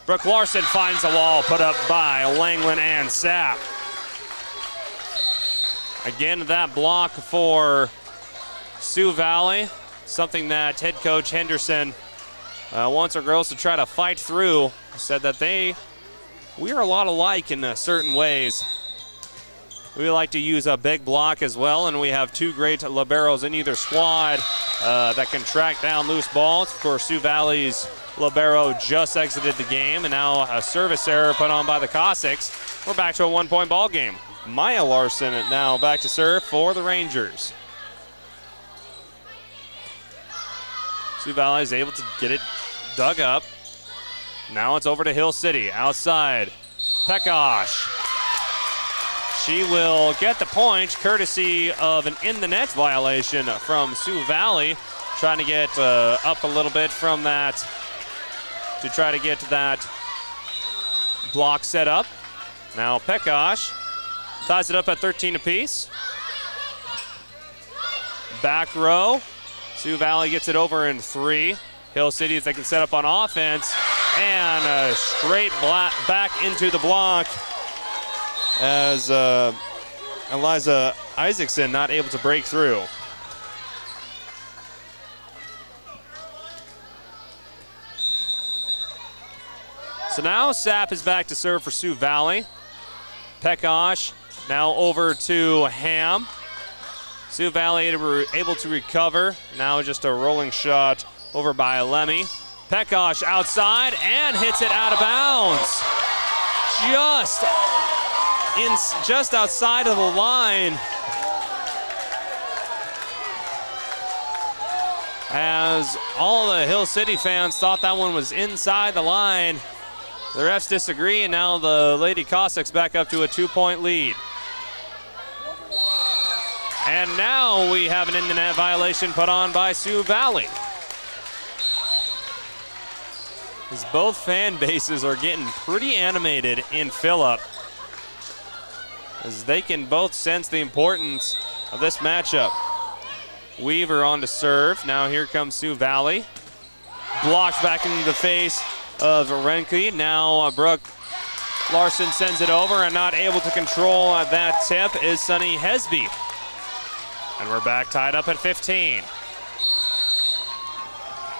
Brooke Larson finds a wall put up by Langland and Sapp. Again, that block for Sioux Valley. Something that head coach Henderson wants our girls to try to fight through. Said that we are a lot alike in certain ways. We like to use a big block as well, and we have two great liberos in either squad that can track down loose balls. Of course, Sioux Valley's libero just exited the game, and now a service error put on by the Cossacks. We're back to a 1-point ball game. Maya Larson now back to serve for the Rangers. Sioux Valley is able to get it dug up. Now it's over to Hill City. Outside, Pekosh. She will get the point courtesy of an in-the-net violation from Sioux Valley. Trying to get up a little bit from that to try to get that block set up. Now Pekosh ties it up at 13 apiece. Back row. Sioux Valley gets it over in 3. Hill City, if they can set up on offense. And a straight back into the block as Eliza Isaacson not able to break through. So now Sapp is back to serve for Sioux Valley. Pekosh now over to Ham. Sioux Valley able to recover. Now just a rolling shot over by Lemmy. Pekosh outside and hits it out of bounds. Just outside of the line. As all the Hill City fans thought that one was inside the line. The refs disagree, and now the Lady Cossacks back up to a 2-point lead. And now we have an in-the-net violation put on by Sioux Valley. As both fan bases are getting pretty animated in Phillip, as they can both sense the importance of this matchup. Weaver on to serve. Now here comes Sioux Valley. Blocked back into the face of Renke. Now Brooke Larson sends it over, and not able to control that tip is Sunny Hesby. And we're back tied up at 15.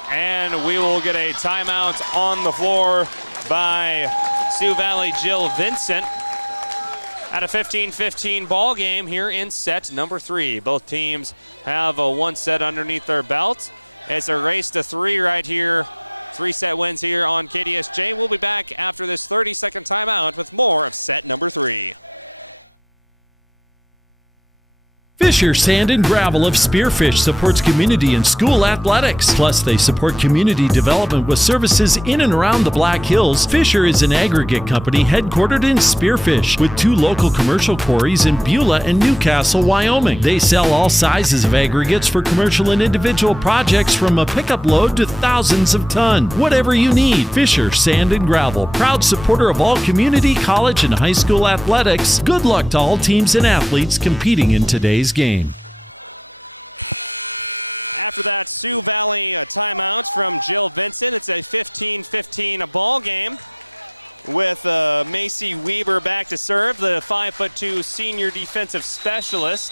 And we will get a timeout on the floor by Sioux Valley Jill Vincent at a 15-15 ball game here in set number 3. Both teams have one set underneath their belt. It's a race to 3 right here. 3-set wins here on KDSJ. We'll be back after this 30-second timeout with more of set number 3. Fisher Sand and Gravel of Spearfish supports community and school athletics. Plus, they support community development with services in and around the Black Hills. Fisher is an aggregate company headquartered in Spearfish with 2 local commercial quarries in Beulah and Newcastle, Wyoming. They sell all sizes of aggregates for commercial and individual projects from a pickup load to thousands of tons. Whatever you need, Fisher Sand and Gravel, proud supporter of all community, college, and high school athletics. Good luck to all teams and athletes competing in today's game. After that Sioux Valley timeout from Jill Vincent, it's a 15-15 ball game with Macy Weaver back to serve, the 5'2" senior defensive specialist.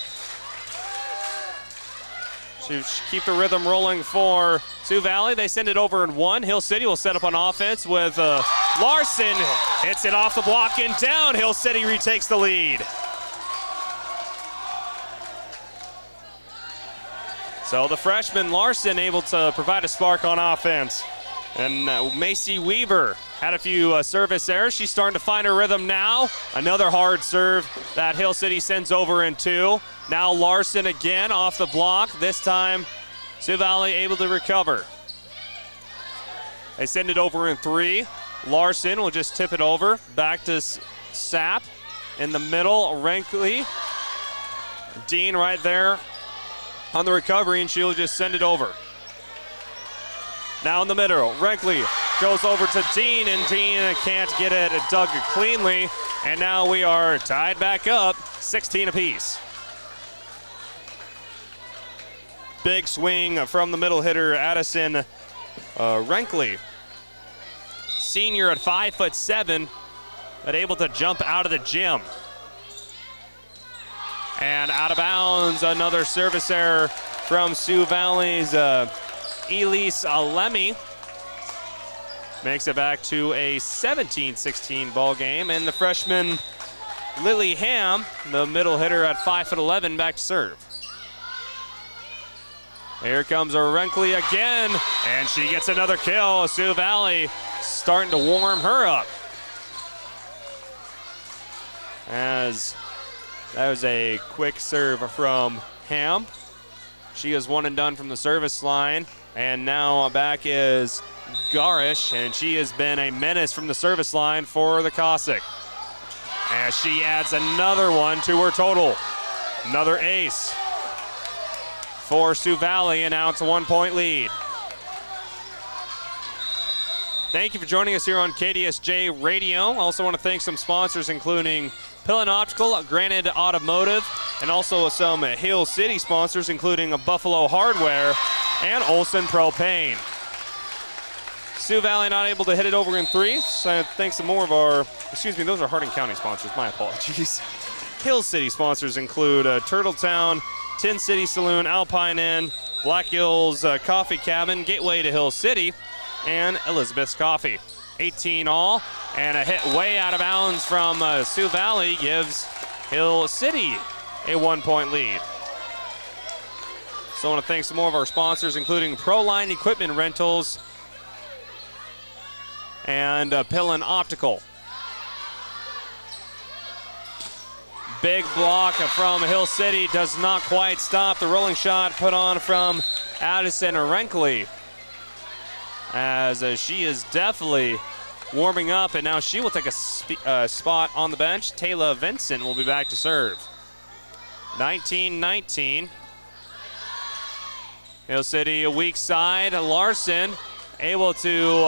To keep the rhythm rolling for Sioux Valley. They send it over in 1. Hill City will set up on offense with Larson. Hits it off the block and down. Hill City retakes the lead. So the freshman Larson able to provide a spark on offense. And Macy Weaver had a few service errors. She's starting to find her rhythm now. Another hard serve that Hill City sends over in 2. Now Larson again off the block. This time Sioux Valley able to recover. They send it over in 3. Larson will just tip it over. Back to Sapp in the middle. Renkley. Dean right there on the recovery, and she'll just send it over. Now in the middle, Renkley goes over to Dean, and Dean can't get it dug cleanly. And now we are tied back up, 16 apiece. Big swing from the middle hitter, Addison Renkley. Senior at 5'7", but able to jump out of the gym. And out of bounds, another service error from Sioux Valley's Elise Lemmy. Makes it back to a 17-16 ball game. And the freshman Lily Ham, the middle hitter at 5'11", back to serve. Here comes Renkley again, and she gets another kill. Sioux Valley starting to warm her up. As that was a quick serve from Ham. She is one and done from the service line. And now back is Garish, and she has been a menace from the service line for the Cossack. As she adds another one to her total. Another ace for Sioux Valley, and now it's a 1-point lead. Thank you for joining us here on KDSJ Radio. I also want to thank some sponsors, including Pillin Optical, Granite Automotive, and also some Hill City sponsors, including Buffalo Hardware and Olson Propane. Sioux Valley not able to hit it over in 3. So thanks to more of our, those are Harding County sponsors. My apologies. Hill City sponsors include Turtletown, Tin City Saloon, Alpine Inn, Black Hills Coffee Cabin, Gateway to Hill City, and Elizabeth's Coffee. 18 all, and a hit way out of bounds from Sioux Valley gives Hill City a 1-point lead. So I want to thank some more of our sponsors, including Proline Equipment Rentals and Pillin Optical. Big block from Hill City does not quite stop the rolling shot put on from Addison Renkley, as she is definitely warming up, and now she will take a spot on the bench. Taylor Vincent will be back to serve. 19-19. Hill City a weak side. Larson able to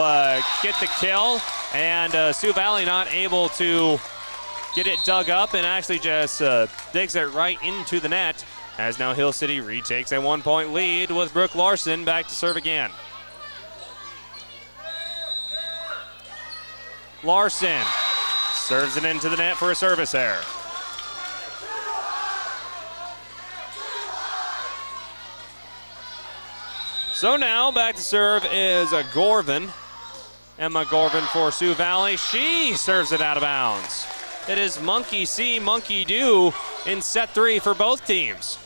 get the kill, and Sioux Valley not able to get it dug up, and actually just digs it right into the net, as now Hill City retakes a 1-point lead with Brooke Larson back to serve again. Larson serves it into the net for a service error. So now back to serve is Gorvin. Emma Gorvin for Sioux Valley. She serves it out of bounds. It is monkey see, monkey do in set 3 for both teams.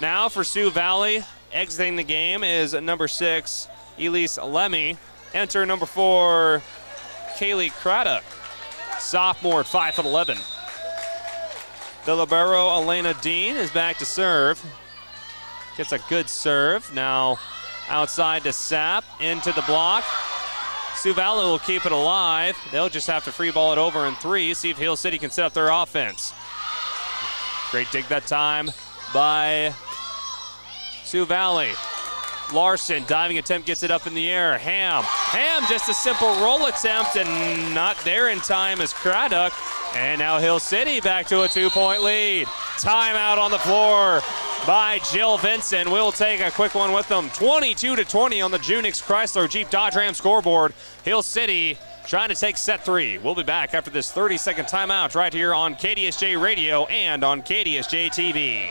Now for Sioux Valley, exiting the game is number 6, Elise Lemmy. Enter number 4, Kaylee Craddock, sophomore at 5'11". The libero, Elena Dean, is back to serve. Gets a good serve. Now outside to Sapp, into the block. Sioux Valley will keep it alive. They'll just have to free ball it over in 3, see if Hill City can set up their offense. Great dig that time by Sioux Valley. Larson, diving attempt, gets it up in the air. Ham just a simple roll attempt, and not there in time as Craddock. And now Hill City back to a 2-point lead. Timeout on the floor by Jill Vincent. We'll take a quick one with them. 22-20 on the Junix Chrysler Jeep Dodge Ram scoreboard. Hill City trying to take set 3. We'll be back after this 30-second timeout right here on KDSJ Radio and on KDSJ-TV.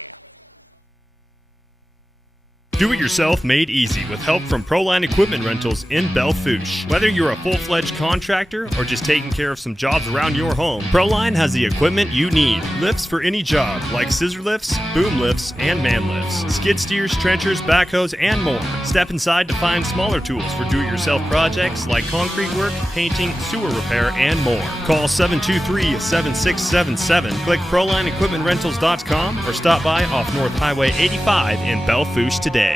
Do-it-yourself made easy with help from Proline Equipment Rentals in Belle Fourche. Whether you're a full-fledged contractor or just taking care of some jobs around your home, Proline has the equipment you need. Lifts for any job, like scissor lifts, boom lifts, and man lifts. Skid steers, trenchers, backhoes, and more. Step inside to find smaller tools for do-it-yourself projects like concrete work, painting, sewer repair, and more. Call 723-7677, click ProlineEquipmentRentals.com, or stop by off North Highway 85 in Belle Fourche today.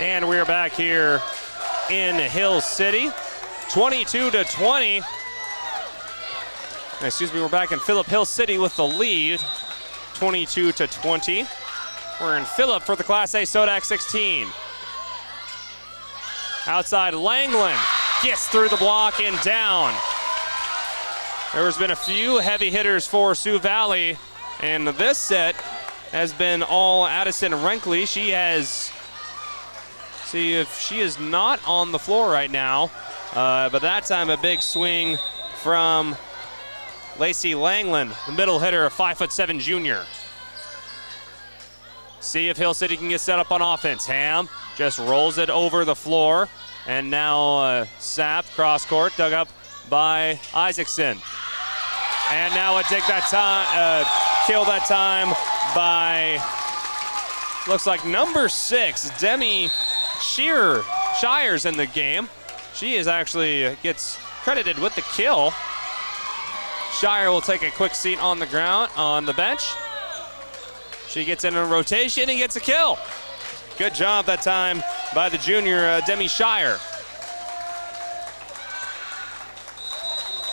And we're back here in Hill City, 22-20. We're back in Phillip Hill City with the lead, 22-20. We're in Phillip for the Class A SoDak 16. Outside Langland gets through the block and down. There's been a few heavy hitters for Sioux Valley, and this set has been all Addison Renkley. She is not on the floor right now, but that time a big swing from Lacey Langland, the middle hitter, a 5'7" junior. See if Hill City can get set up on offense. Ham just rolls it over the floor, and now Sapp, cross court, dug up by Isaacson. And now a dig that time, kill that time by, looks like number 6, Demi Shire's in the game. She is actually gets credited with the kill. Shire will take a quick seat on the ground, on the bench. She gets in a rotation and gets a kill. Good job that time by the junior, Demi Shire.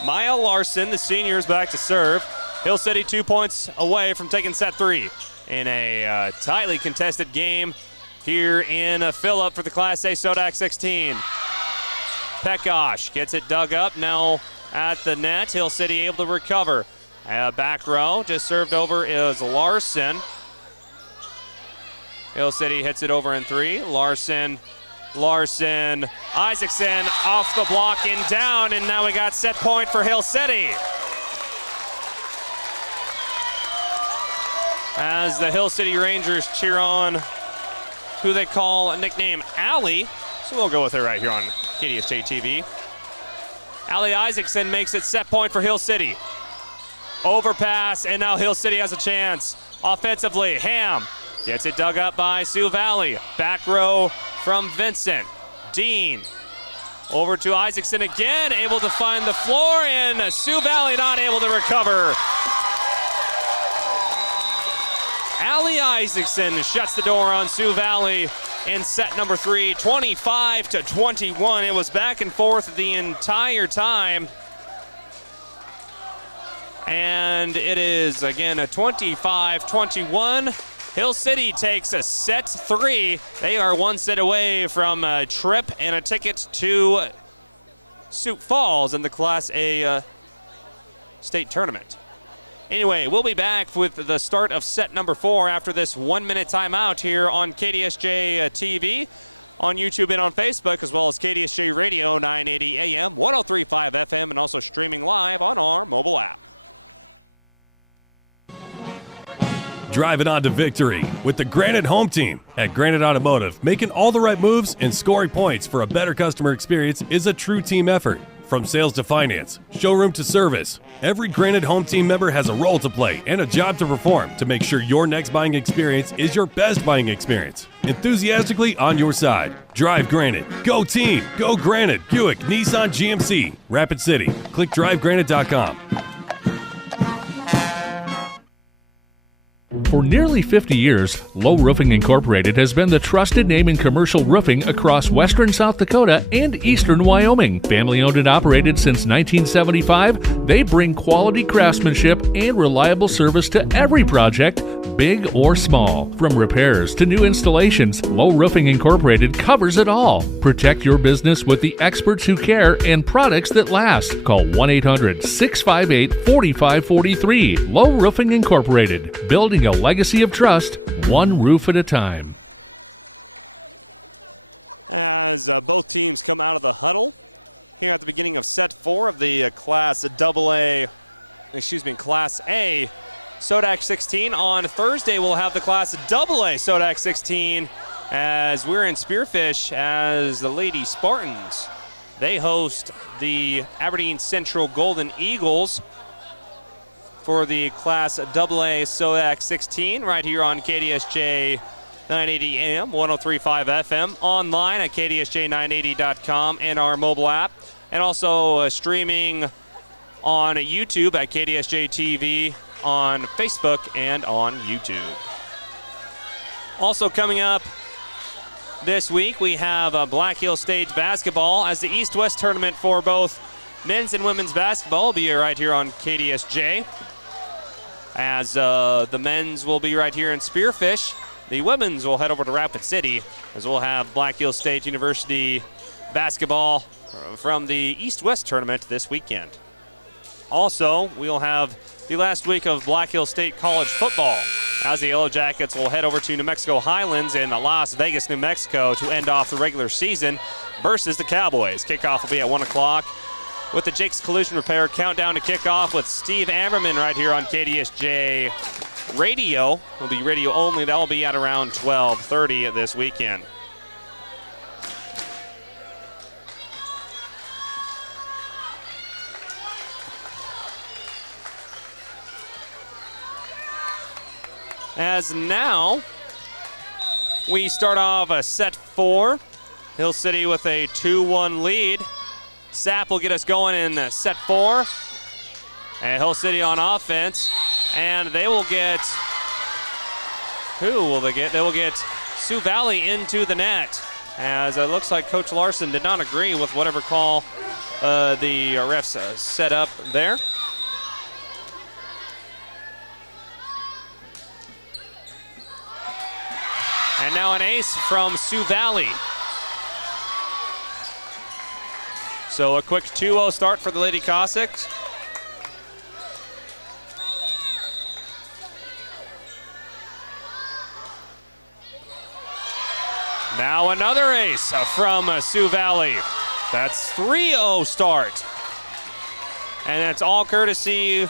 Maya Larson, the senior, is back to serve. Hill City 2 points away from taking set 3 in a tightly contested game here in Phillip for the Class A SoDak 16. Pekosh gets it dug up now at the net. Hill City able to recover. Back row, just served over is Larson. Hill City hits it over in 3. Larson, Isaacson off the block and down, and now we got set point for Hill City. As the Hill City Rangers cheer on who they call a nickname Allie, so we'll go with her right here on KDSJ-TV. Allie Isaacson makes it set point for Hill City. Overpass, and now Hill City has a chance. Offensively, Ham gets it dug up by Sioux Valley. Back row from Vincent. Dean over to Isaacson again, able to find the floor, and Sioux Valley not able to recover. Allie Isaacson shuts the door on Sioux Valley in set number 3, 25-21. It was back and forth the entire time. And it is, again, a 25-21. Hill City takes a set 3. They are one set away from a trip and a ticket to Sioux Falls in the Class A state tournament. Anyway, we'll be back with the start of set number 4 after this 1-minute timeout here on KDSJ-TV, on YouTube and on Facebook, as well as KDSJ Radio 980 AM, 103.5 FM, and also streaming live on our mobile app. Drive it on to victory with the Granite Home Team at Granite Automotive. Making all the right moves and scoring points for a better customer experience is a true team effort. From sales to finance, showroom to service, every Granite Home Team member has a role to play and a job to perform to make sure your next buying experience is your best buying experience. Enthusiastically on your side. Drive Granite. Go team. Go Granite. Buick, Nissan, GMC. Rapid City. Click drivegranite.com. For nearly 50 years, Low Roofing Incorporated has been the trusted name in commercial roofing across western South Dakota and eastern Wyoming. Family owned and operated since 1975, they bring quality craftsmanship and reliable service to every project, big or small. From repairs to new installations, Low Roofing Incorporated covers it all. Protect your business with the experts who care and products that last. Call 1-800-658-4543. Low Roofing Incorporated, building a legacy of trust, one roof at a time. As both teams come out of the huddle here at the beginning of set 4 of the Class A SoDak 16. On Thursday, we'll have the Class AA SoDak 16 as we're in Spearfish as the Lady Spartans. They host the Aberdeen Central Golden Eagles for the Class AA SoDak 16 right here on KDSJ 980 AM, 103.5 FM, online at KDSJ980.com and our mobile app, and also streaming on YouTube at KDSJ-TV, on Facebook, and on YouTube. Also coming up this week, we have Black Hill State basketball as the East-West tournament for both men's and women's basketball will be right here on KDSJ. As the men's will be right here in Spearfish. The women's will head over to Rapid City as we'll have Black Hill State University basketball from the East-West tournament this weekend. Also, we'll have the last week of Black Hill State college football as the Yellow Jackets will head over to New Mexico Highlands in Las Vegas, New Mexico to end off the regular season versus the Cowboys. Kickoff will be at 1 o'clock with the Jake's Collision Repair countdown to kickoff with Steve Ammerman right here on KDSJ Radio. Will be radio only. That will be at around 12:30 this weekend. As now we start off a set 4. Hill City with a 2-1 lead. Sapp will get us going in set 4. And Hill City on offense. And they will get, who will they get? They will get Sioux Valley into the net. As it looks like Coach Larson did not agree with whatever call the refs set up there. And now an ace from Sioux Valley. So a quick 2-0 start for the Lady Cossacks. Now another ace from Sioux Valley. That's 3-0 start. And that's all courtesy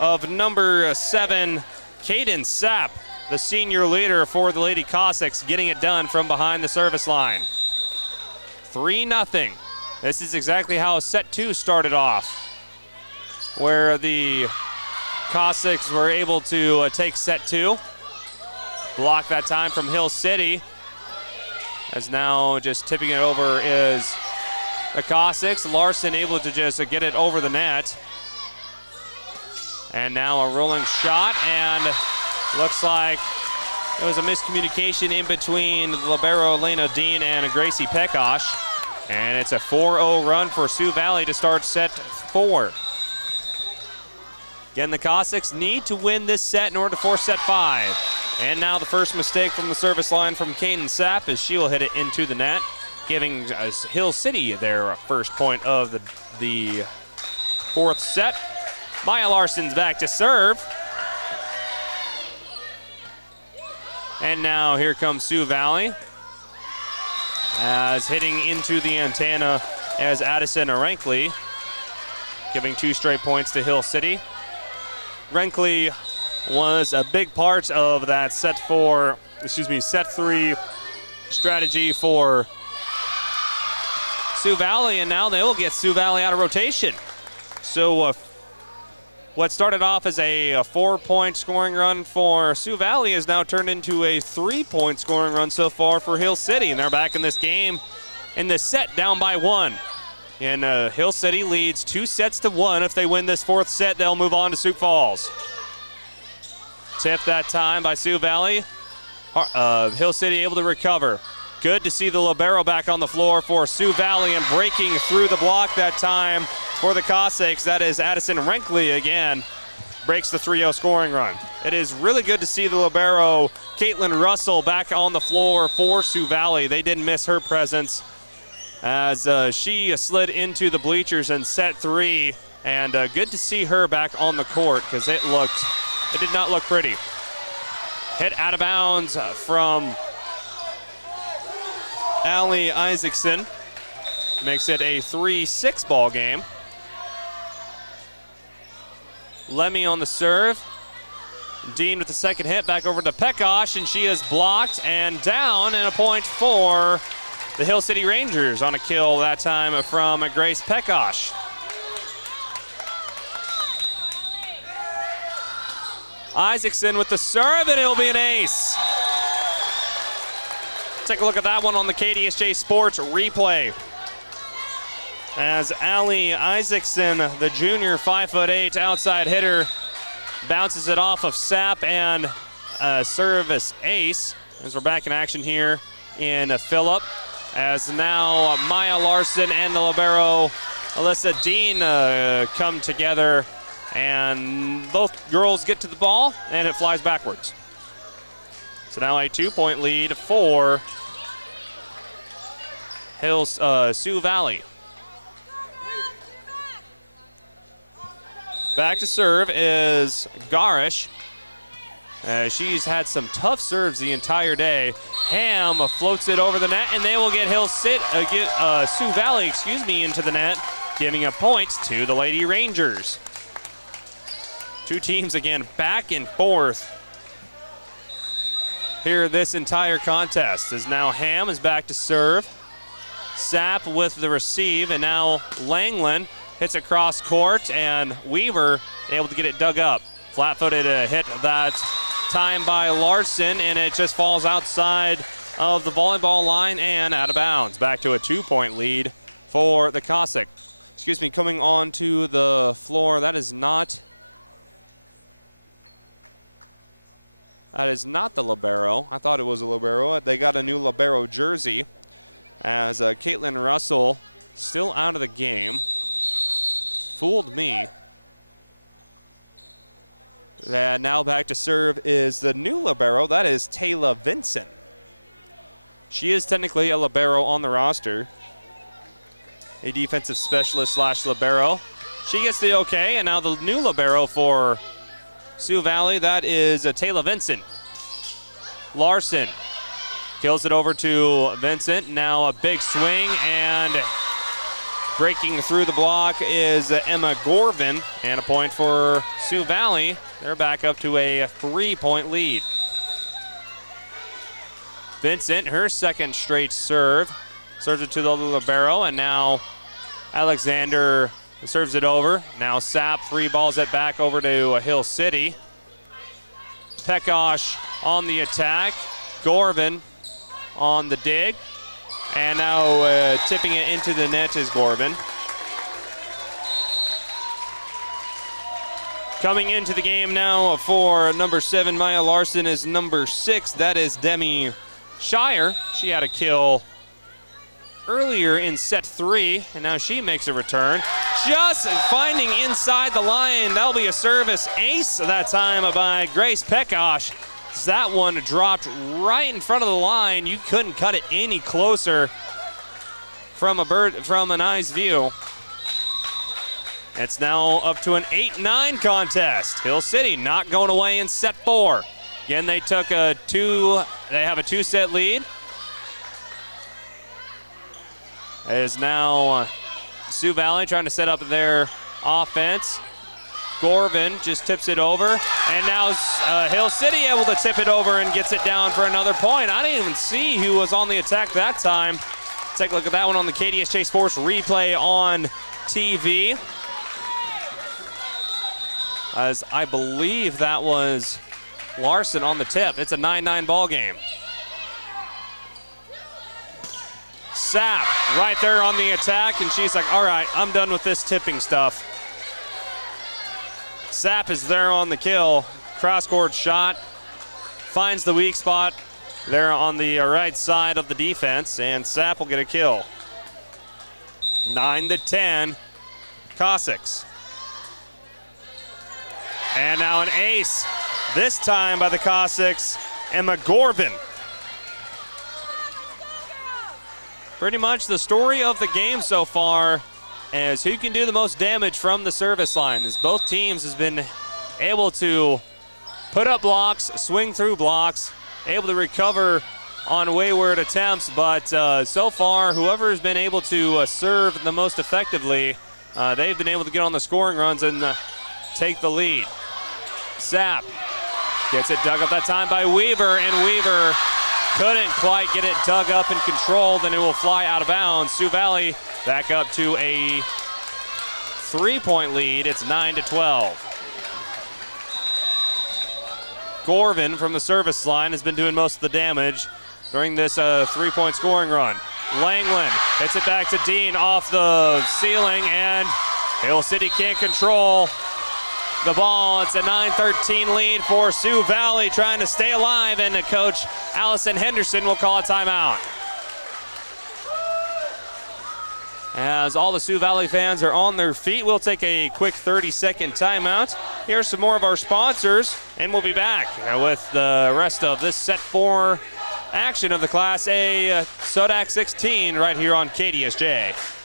of number 7, Caden Sapp, the senior leader for the Lady Cossacks, getting it done from behind the service line. 3-0. This is exactly how set 2 started off, where the Cossacks were able to take set 2. Block that time from Hill City. As now just tipping it over is the Cossacks. Larson able to just get it over the net. And now a rolling shot, and looks like there was a miscommunication in between libero Elena Dean and Gracie Pekosh. And it's a 4-0 run for Sioux Valley to start set 4. Again, the Cossacks need to win this set in order to force set 5. And now the first mistake from the service line from Caden Sapp as she will hit it into the net, giving Hill City their first point of the fourth set. Maya Larson's back to serve. And now here comes Sioux Valley as hitting into the antenna as Addison Rankley, giving 2 straight points to Hill City. Rankley was a big part of that set 3 strategy for Sioux Valley, and now they will get Sioux Valley out of rotation. So what started off as a 4-point scoring run for Sioux Valley has now turned into a 3-point scoring run so far for Hill City, and they're back in this game in this set down by 1. And Hill City leads 2-1. If they win this 4th set, they'll move on to Sioux Falls. Tip that time by Sioux Valley. Hill City able to recover. Good to see the libero back on the floor for Sioux Valley, and breaking through the block that time for the Cossacks. That is Addison Rankley again. Breaks the 3-0 scoring run. It is really good to see the libero, Caitlin Russell, back on the floor for Sioux Valley. They didn't miss her presence as she slid into the bleachers in set 3. And good to see her back on the court because it did not look pretty. Hit out of bounds from Allie Isaacson. Makes it a 3-6 ball game. Lemmy on the serve. Dean with the second hit, back over to Pekosh, and she is blocked and down, and a point for the Hill City Rangers on a kill that time from Grace Pekosh. Isaacson with the serve, and it'll be an ace. Take a look at that one on the KDSJ Sports replay. As Allie Isaacson, the junior 5'8" outside hitter, bounces it off of Sapp and service ace. As we're back in action here in Phillip. As now Maya Larson and the libero Alyssa Dean come together, and both girls get to the ball, and it flies backwards. So now a 2-point lead for Sioux Valley. Back to serve is Garish. She's had some tough serves the entire day. Ham floats it over the net, and they will get Sioux Valley, into the net, giving a point to the Lady Rangers. Two teams again back and forth here this entire contest. As now Ham is back to serve. Sapp with the receive, and now Langland hits it cross court, and Weaver able to get it dug up. Flat-footed hit that time by Larson, and it just falls outside of the volleyball line and out of bounds. Back to a 2-point lead for the Cossacks. Coming on to the floor, that is not the libero. I thought it was a libero. They got a new libero jersey, as Caitlin Russell still out of the game. Fooled me. And now back to serve is the new libero. That is Taylor Vincent. She is technically a libero on the roster. A defensive specialist / libero. She gets the okay, and now the new libero for Sioux Valley, that is Taylor Vincent. Larson kills it over to Vincent. Now a big swing, and breaking through the block is Emma Gorvin, and a point for Sioux Valley. They're back up to a 3-point lead. Vincent, her second straight serve. Serves it to the libero, and now Alexander serves it over. Now Sapp free balls it back over to Hill City. Pekosh on the attack. Gorvin on the dig. And now tipping it into the net is Gorvin. Coming into the game now for number 7, Maya Larson, is number 6. That is Demi Shire. She had a kill earlier in set 3, and now she makes a return. Just finding inside the line. That'll be a service ace that time by Grace Pekosh. That one dropped right in front of the line. You couldn't cut it any closer from an eye's view. It's now up to an 8-9 contest. Hill City not going away in set 4. Again, they have a 2-set lead. It is now Sioux Valley trying to set up their offense. Gorvin just tips it over, and now Hill City able to tip it over and gets it down for another point. I didn't even see who was on the attack that time. Take a look at that one on the KDSJ Sports replay on TV. As I believe that was Larson on the tip. It's a 9-9 ball game. Sapp right there on the attack, and she's like, all right, I'm done with this tipping stuff. Sapp is there on the kill. Cross-court shot. Finds the weak spot there on the right side of the defense, and Sapp will get a kill. 9-10, Cossacks. And now an ace, this time by the Cossacks, Emma Gorvin. Pretty much the story of the game so far is who can do the most damage from the service line, as both teams has been able to put up blocks, swing through blocks, able to recover on wayward attempts, but so far whoever has been able to serve the most effectively, they've been able to get on the scoring runs and take the lead. Sapp Gets it dug up that time by Weaver, and Weaver couldn't quite get it dug up and controlled, and it will fly out of bounds. Sioux Valley back up to a 3-point lead. It's 9-12. Gorvin from the service line has been doing most of the damage during this 3-point scoring run. Langland hits it back to Dean off the ceiling, and Hill City can't control the ball. It's a 9-13 lead for Sioux Valley, trying to stay alive, and Coach Allison Henderson will call a timeout. As all the Sioux Valley fans are on their feet, we'll take a quick 30-second timeout. Here's some more of our sponsors, and we'll be back with the rest of this Set 4 action of the Class A SoDak 16 right here on KDSJ.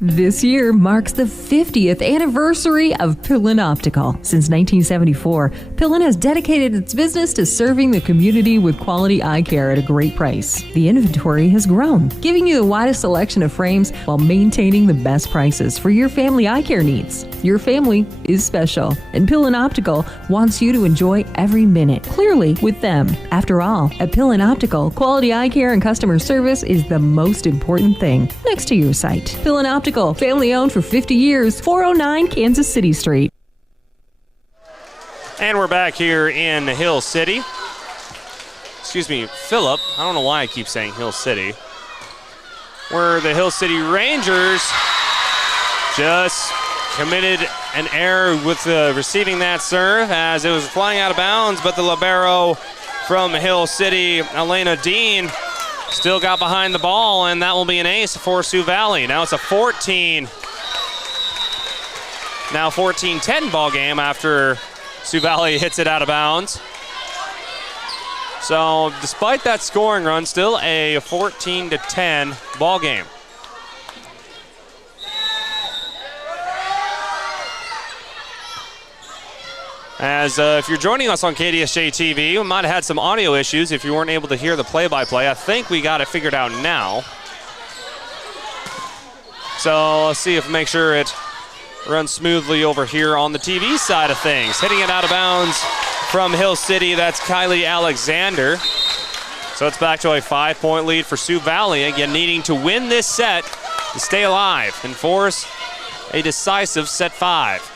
This year marks the 50th anniversary of Pillin Optical. Since 1974, Pillin has dedicated its business to serving the community with quality eye care at a great price. The inventory has grown, giving you the widest selection of frames while maintaining the best prices for your family eye care needs. Your family is special, and Pillin Optical wants you to enjoy every minute clearly with them. After all, at Pillin Optical, quality eye care and customer service is the most important thing next to your sight. Pillin Optical, family owned for 50 years, 409 Kansas City Street. And we're back here in Hill City. Excuse me, Phillip. I don't know why I keep saying Hill City. Where the Hill City Rangers just committed an error with receiving that serve as it was flying out of bounds, but the libero from Hill City, Elena Dean, still got behind the ball, and that will be an ace for Sioux Valley. Now it's a 14-10 ball game after Sioux Valley hits it out of bounds. So despite that scoring run, still a 14-10 ball game. As if you're joining us on KDSJ-TV, we might have had some audio issues if you weren't able to hear the play-by-play. I think we got it figured out now. So let's see if make sure it runs smoothly over here on the TV side of things. Hitting it out of bounds from Hill City, that's Kylie Alexander. So it's back to a 5-point lead for Sioux Valley, again needing to win this set to stay alive and force a decisive set 5.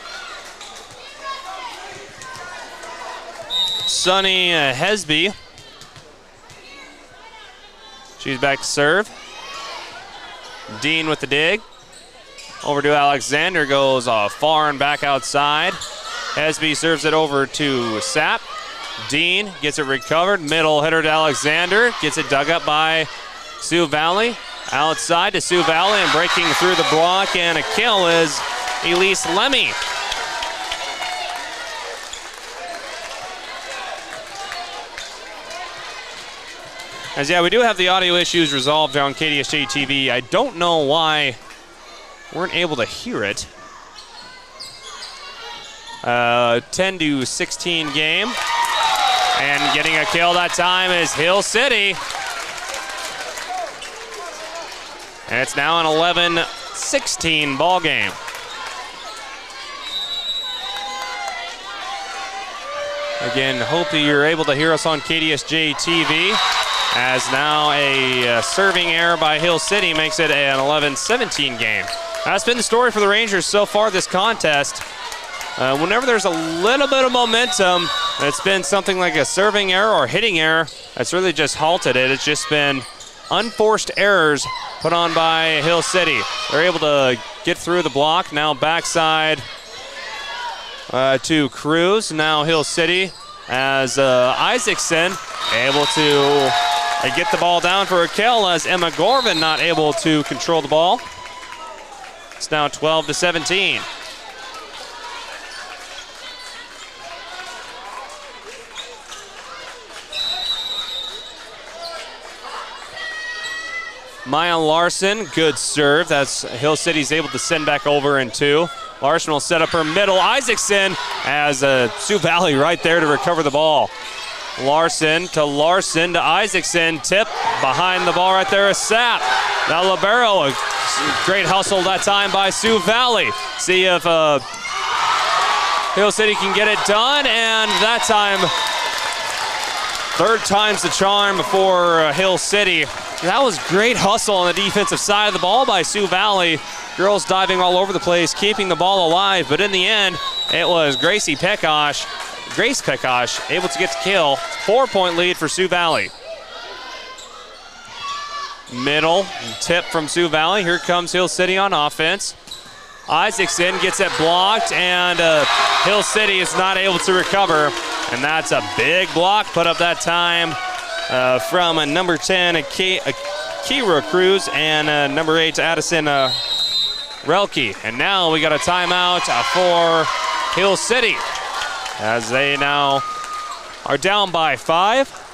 Sunny Hesby. She's back to serve. Dean with the dig. Over to Alexander, goes far and back outside. Hesby serves it over to Sapp. Dean gets it recovered. Middle hitter to Alexander. Gets it dug up by Sioux Valley. Outside to Sioux Valley, and breaking through the block and a kill is Elise Lemmy. As yeah, we do have the audio issues resolved on KDSJ-TV. I don't know why we weren't able to hear it. 10-16 game. And getting a kill that time is Hill City. And it's now an 11-16 ball game. Again, hope that you're able to hear us on KDSJ-TV. As now a serving error by Hill City makes it an 11-17 game. That's been the story for the Rangers so far this contest. Whenever there's a little bit of momentum, it's been something like a serving error or hitting error that's really just halted it. It's just been unforced errors put on by Hill City. They're able to get through the block. Now backside to Cruz. Now Hill City as Isaacson able to get the ball down for a kill as Emma Gorvin not able to control the ball. It's now 12-17. Maya Larson, good serve. That's Hill City's able to send back over in 2. Larson will set up her middle. Isaacson as Sioux Valley right there to recover the ball. Larson to Isaacson. Tip behind the ball right there is Sapp. Now libero, a great hustle that time by Sioux Valley. See if Hill City can get it done, and that time, third time's the charm for Hill City. That was great hustle on the defensive side of the ball by Sioux Valley. Girls diving all over the place, keeping the ball alive, but in the end, it was Grace Peckosh able to get the kill. 4-point lead for Sioux Valley. Middle tip from Sioux Valley. Here comes Hill City on offense. Isaacson gets it blocked, and Hill City is not able to recover. And that's a big block put up that time from number 10, Kira Cruz, and number 8, Addison Relke. And now we got a timeout for Hill City as they now are down by 5.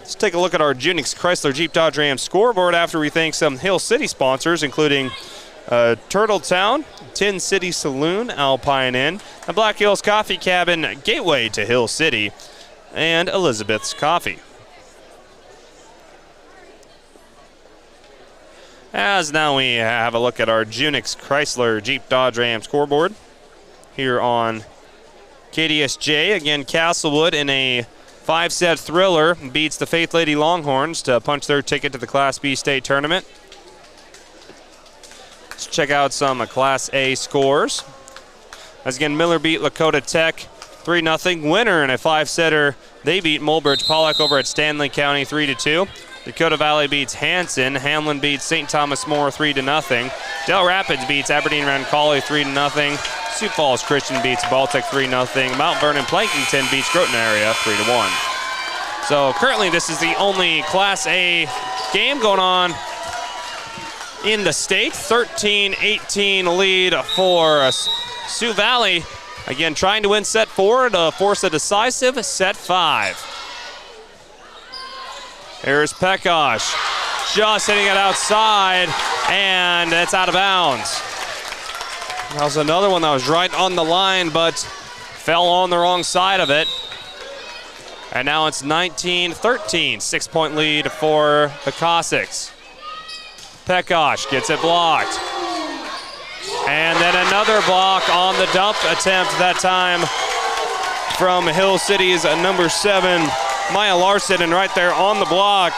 Let's take a look at our Junix Chrysler Jeep Dodge Ram scoreboard after we thank some Hill City sponsors, including Turtletown, Tin City Saloon, Alpine Inn, the Black Hills Coffee Cabin, Gateway to Hill City, and Elizabeth's Coffee. As now we have a look at our Junix Chrysler Jeep Dodge Ram scoreboard here on KDSJ. Again, Castlewood in a 5-set thriller beats the Faith Lady Longhorns to punch their ticket to the Class B state tournament. Let's check out some Class A scores. As again, Miller beat Lakota Tech 3-0. Winner in a 5-setter. They beat Mulbridge Pollock over at Stanley County 3-2. Dakota Valley beats Hanson. Hamlin beats St. Thomas More 3-0. Del Rapids beats Aberdeen Roncalli 3-0. Sioux Falls Christian beats Baltic 3-0. Mount Vernon Plankington beats Groton Area 3-1. So currently this is the only Class A game going on in the state. 13-18 lead for Sioux Valley. Again, trying to win set 4 to force a decisive set 5. Here's Peckosh, just hitting it outside, and it's out of bounds. That was another one that was right on the line, but fell on the wrong side of it. And now it's 19-13, 6-point lead for the Cossacks. Peckosh gets it blocked. And then another block on the dump attempt, that time from Hill City's number 7, Maya Larson, and right there on the block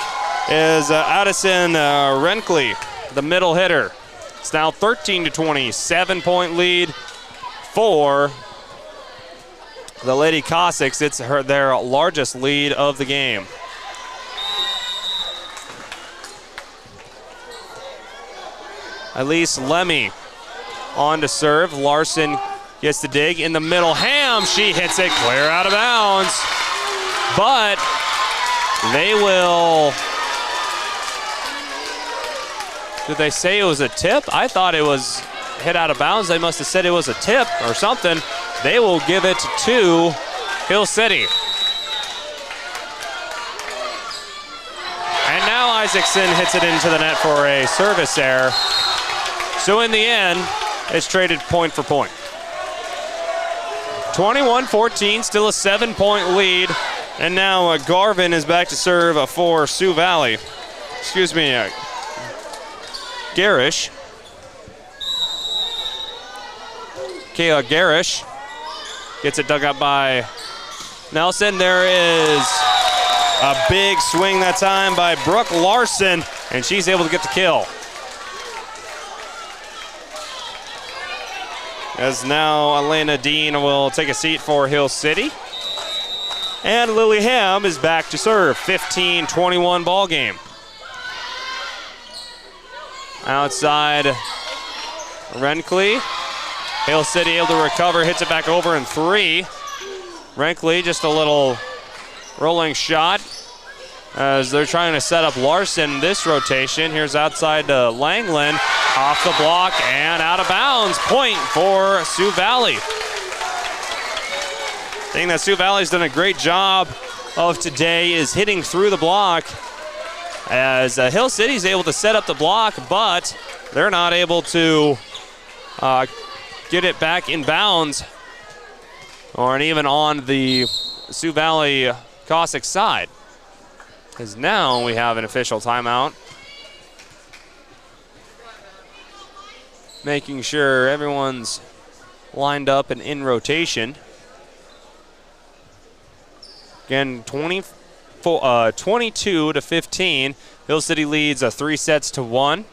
is Addison Renkley, the middle hitter. It's now 13-20, 7-point lead for the Lady Cossacks. It's their largest lead of the game. Elise Lemmy on to serve. Larson gets the dig in the middle. Ham, she hits it clear out of bounds. But they will... Did they say it was a tip? I thought it was hit out of bounds. They must have said it was a tip or something. They will give it to Hill City. And now Isaacson hits it into the net for a service error. So in the end, it's traded point for point. 21-14, still a 7-point lead. And now Garvin is back to serve for Sioux Valley. Excuse me, Garish. Kayla Garish gets it dug up by Nelson. There is a big swing that time by Brooke Larson, and she's able to get the kill. As now Elena Dean will take a seat for Hill City. And Lily Ham is back to serve. 15-21 ball game. Outside Renkley. Hill City able to recover, hits it back over in 3. Renkley just a little rolling shot as they're trying to set up Larson this rotation. Here's outside Langland, off the block and out of bounds. Point for Sioux Valley. The thing that Sioux Valley's done a great job of today is hitting through the block, as Hill City's able to set up the block, but they're not able to get it back in bounds or even on the Sioux Valley Cossack side. Because now we have an official timeout, making sure everyone's lined up and in rotation. Again, 22-15. Hill City leads 3-1.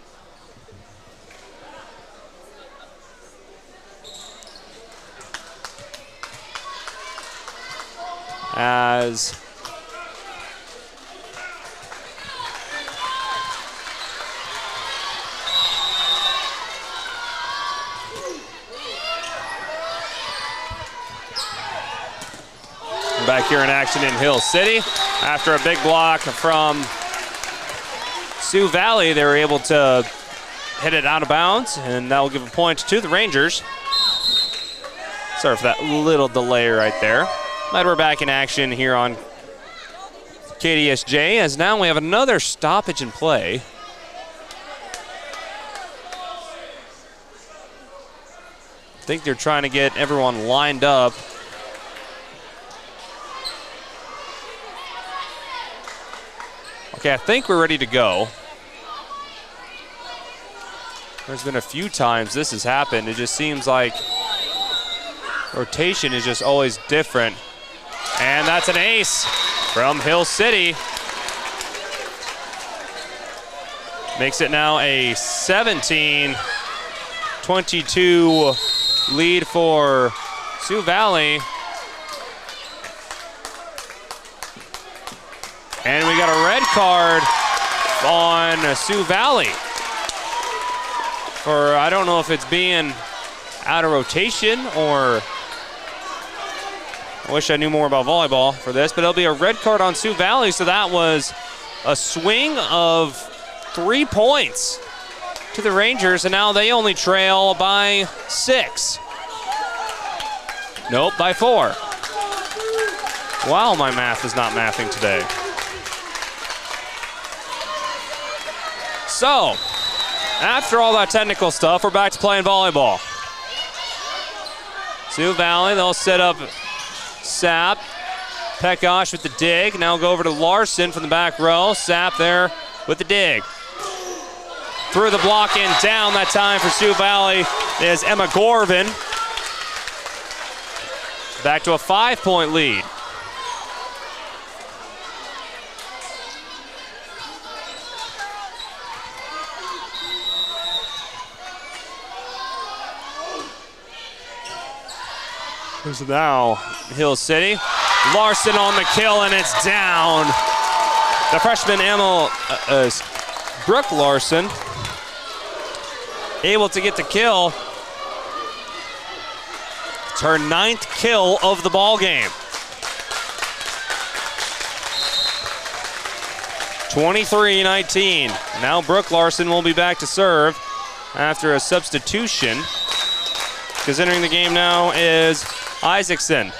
As back here in action in Hill City. After a big block from Sioux Valley, they were able to hit it out of bounds, and that will give a point to the Rangers. Sorry for that little delay right there. But we're back in action here on KDSJ, as now we have another stoppage in play. I think they're trying to get everyone lined up. Okay, I think we're ready to go. There's been a few times this has happened. It just seems like rotation is just always different. And that's an ace from Hill City. Makes it now a 17-22 lead for Sioux Valley. And we got a red card on Sioux Valley for, I don't know if it's being out of rotation or, I wish I knew more about volleyball for this, but it'll be a red card on Sioux Valley. So that was a swing of 3 points to the Rangers, and now they only trail by 6. Nope, by 4. Wow, my math is not mathing today. So, after all that technical stuff, we're back to playing volleyball. Sioux Valley, they'll set up Sapp. Pekosh with the dig. Now go over to Larson from the back row. Sapp there with the dig. Through the block and down that time for Sioux Valley is Emma Gorvin. Back to a 5-point lead. There's now Hill City. Larson on the kill, and it's down. The freshman Brooke Larson able to get the kill. It's her 9th kill of the ball game. 23-19. Now Brooke Larson will be back to serve after a substitution, because entering the game now is Isaacson.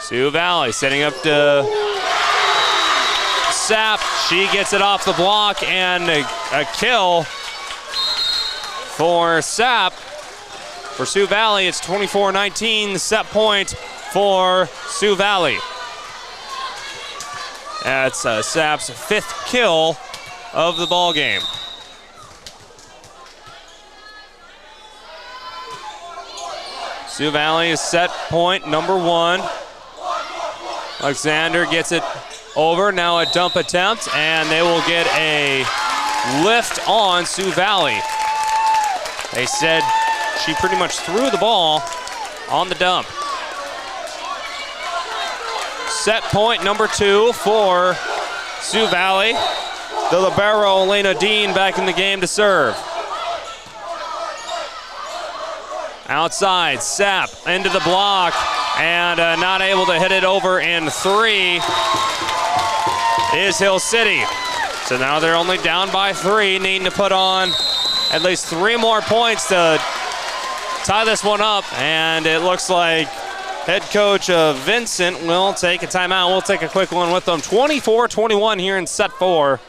Sioux Valley setting up to Sapp. She gets it off the block, and a kill for Sapp. For Sioux Valley, it's 24-19, the set point for Sioux Valley. That's Sapp's 5th kill of the ball game. Sioux Valley is set point number 1. Alexander gets it over. Now a dump attempt, and they will get a lift on Sioux Valley. They said she pretty much threw the ball on the dump. Set point number 2 for Sioux Valley. The libero, Elena Dean, back in the game to serve. Outside, Sapp into the block, and not able to hit it over in 3 is Hill City. So now they're only down by 3, needing to put on at least 3 more points to tie this one up, and it looks like head coach Vincent will take a timeout. We'll take a quick one with them. 24-21 here in set 4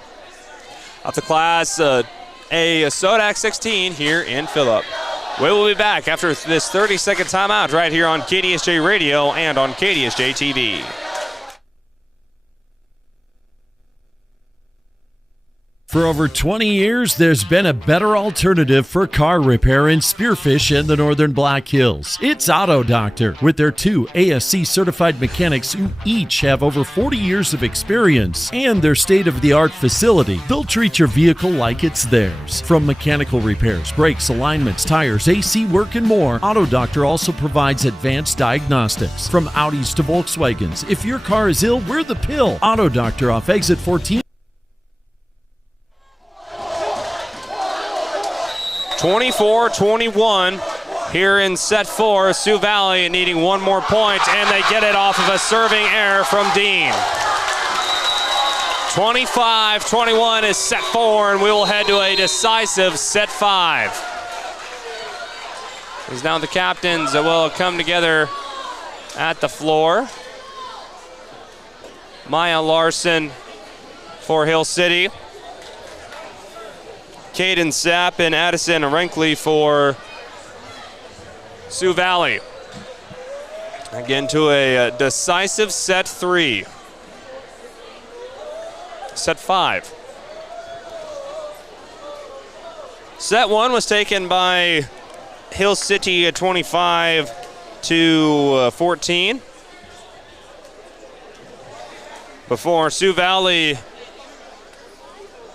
of the Class A SoDak 16 here in Phillip. We will be back after this 30-second timeout right here on KDSJ Radio and on KDSJ-TV. For over 20 years, there's been a better alternative for car repair in Spearfish in the northern Black Hills. It's Auto Doctor, with their 2 ASC certified mechanics who each have over 40 years of experience and their state-of-the-art facility. They'll treat your vehicle like it's theirs. From mechanical repairs, brakes, alignments, tires, AC work, and more, Auto Doctor also provides advanced diagnostics. From Audis to Volkswagens, if your car is ill, we're the pill. Auto Doctor off exit 14. 24-21 here in set 4. Sioux Valley needing one more point, and they get it off of a serving error from Dean. 25-21 is set 4, and we will head to a decisive set 5. As now the captains will come together at the floor. Maya Larson for Hill City. Caden Sapp and Addison Renkley for Sioux Valley. Again to a decisive set 3. Set 5. Set 1 was taken by Hill City at 25-14. Before Sioux Valley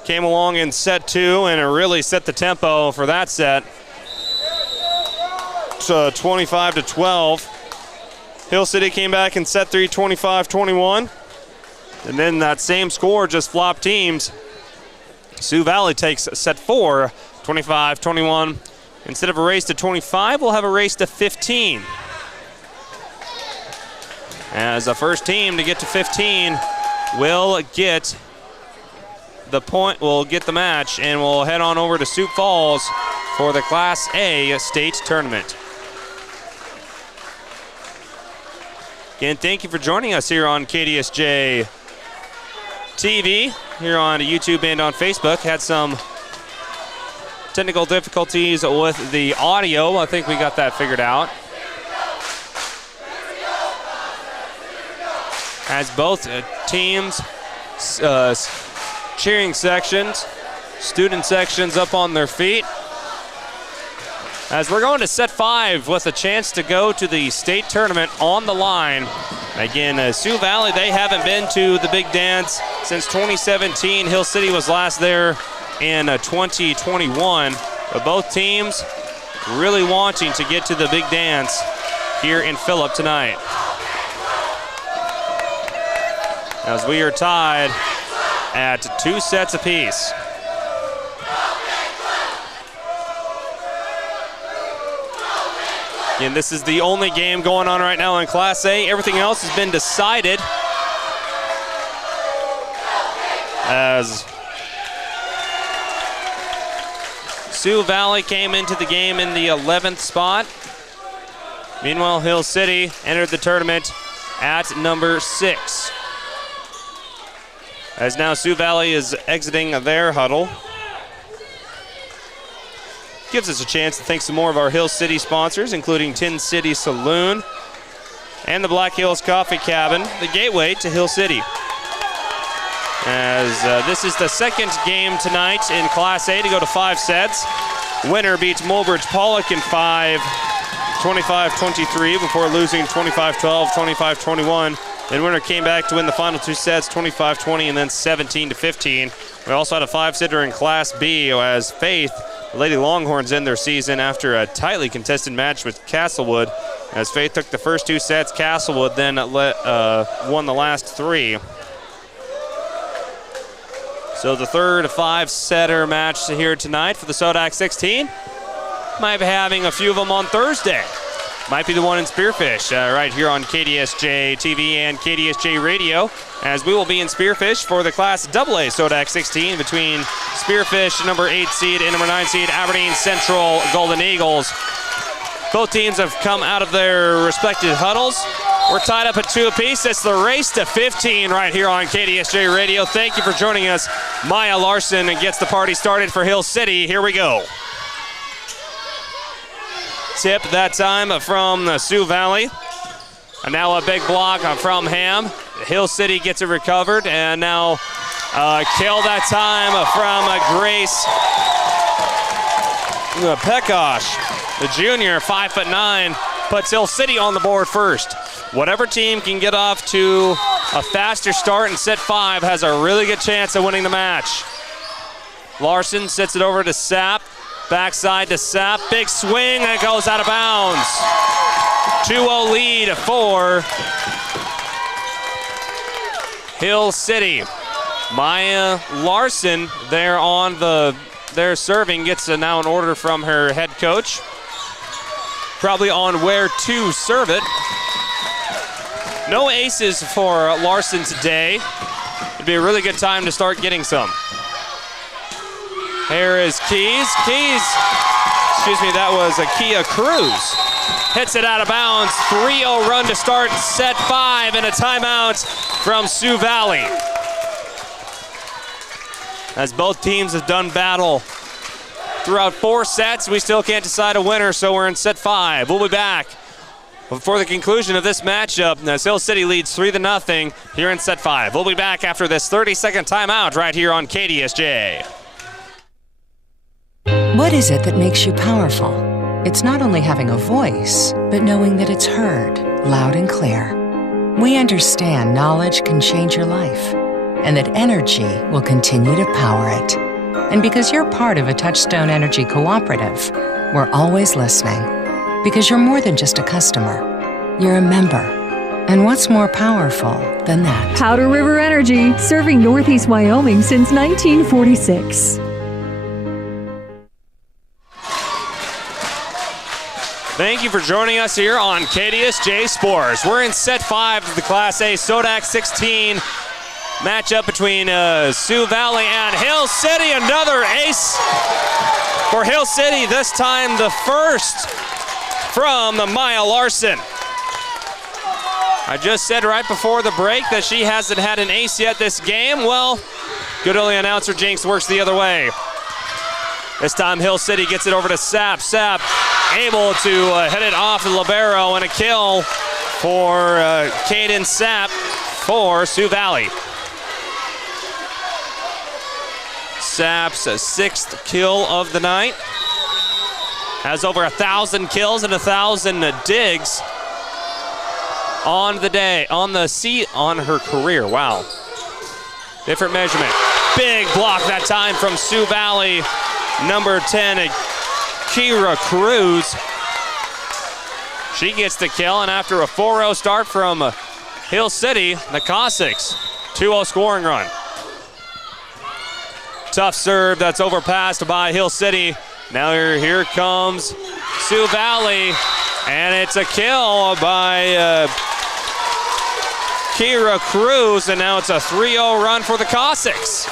came along in set 2 and it really set the tempo for that set. So 25-12. Hill City came back in set 3, 25-21. And then that same score just flopped teams. Sioux Valley takes set 4, 25-21. Instead of a race to 25, we'll have a race to 15. As the first team to get to 15 will get the point, will get the match, and we'll head on over to Sioux Falls for the Class A state tournament. Again, thank you for joining us here on KDSJ-TV, here on YouTube and on Facebook. Had some technical difficulties with the audio. I think we got that figured out. As both teams, cheering sections, student sections up on their feet. As we're going to set 5 with a chance to go to the state tournament on the line. Again, Sioux Valley, they haven't been to the big dance since 2017. Hill City was last there in 2021. But both teams really wanting to get to the big dance here in Phillip tonight. As we are tied at 2 sets apiece. And this is the only game going on right now in Class A. Everything else has been decided. As Sioux Valley came into the game in the 11th spot. Meanwhile, Hill City entered the tournament at number 6. As now Sioux Valley is exiting their huddle. Gives us a chance to thank some more of our Hill City sponsors, including Tin City Saloon and the Black Hills Coffee Cabin, the gateway to Hill City. As this is the second game tonight in Class A to go to 5 sets. Winner beats Mulbridge Pollock in 5, 25-23, before losing 25-12, 25-21. Then winner came back to win the final 2 sets, 25-20 and then 17-15. We also had a 5-setter in Class B as Faith, the Lady Longhorns, end their season after a tightly contested match with Castlewood. As Faith took the first 2 sets, Castlewood then won the last 3. So the third 5-setter match here tonight for the SoDak 16. Might be having a few of them on Thursday. Might be the one in Spearfish right here on KDSJ-TV and KDSJ Radio, as we will be in Spearfish for the Class AA SoDak 16 between Spearfish, number 8 seed, and number 9 seed, Aberdeen Central Golden Eagles. Both teams have come out of their respective huddles. We're tied up at 2 apiece. It's the race to 15 right here on KDSJ Radio. Thank you for joining us. Maya Larson gets the party started for Hill City. Here we go. Tip that time from Sioux Valley. And now a big block from Ham. Hill City gets it recovered, and now Kill that time from Grace Pekosh, the junior, 5'9", puts Hill City on the board first. Whatever team can get off to a faster start in set 5 has a really good chance of winning the match. Larson sets it over to Sapp. Backside to Sapp. Big swing, and it goes out of bounds. 2-0 lead for Hill City. Maya Larson there on their serving gets now an order from her head coach. Probably on where to serve it. No aces for Larson today. It'd be a really good time to start getting some. Here is Keys. That was Kia Cruz. Hits it out of bounds. 3-0 run to start set 5 and a timeout from Sioux Valley. As both teams have done battle throughout 4 sets, we still can't decide a winner, so we're in set 5. We'll be back before the conclusion of this matchup as Hill City leads 3-0 here in set 5. We'll be back after this 30-second timeout right here on KDSJ. What is it that makes you powerful? It's not only having a voice, but knowing that it's heard loud and clear. We understand knowledge can change your life, and that energy will continue to power it. And because you're part of a Touchstone Energy Cooperative, we're always listening. Because you're more than just a customer, you're a member. And what's more powerful than that? Powder River Energy, serving Northeast Wyoming since 1946. Thank you for joining us here on KDSJ Sports. We're in set 5 of the Class A SoDak 16 matchup between Sioux Valley and Hill City. Another ace for Hill City, this time the first from Maya Larson. I just said right before the break that she hasn't had an ace yet this game. Well, good only announcer jinx works the other way. This time Hill City gets it over to Sapp. Sapp able to head it off the libero, and a kill for Caden Sapp for Sioux Valley. Sapp's 6th kill of the night. Has over 1,000 kills and 1,000 digs on the day, on her career. Wow. Different measurement. Big block that time from Sioux Valley. Number 10, Kira Cruz. She gets the kill, and after a 4-0 start from Hill City, the Cossacks, 2-0 scoring run. Tough serve that's overpassed by Hill City. Now here comes Sioux Valley, and it's a kill by Kira Cruz, and now it's a 3-0 run for the Cossacks.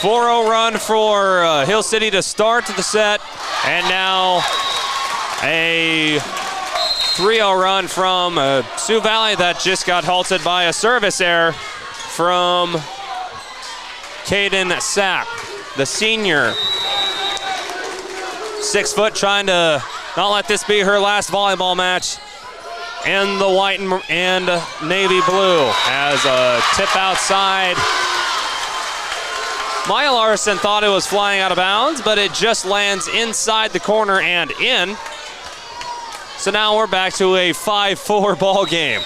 4-0 run for Hill City to start the set, and now a 3-0 run from Sioux Valley that just got halted by a service error from Caden Sapp, the senior. 6 foot, trying to not let this be her last volleyball match in the white and navy blue. As a tip outside. Maya Larson thought it was flying out of bounds, but it just lands inside the corner and in. So now we're back to a 5-4 ball game.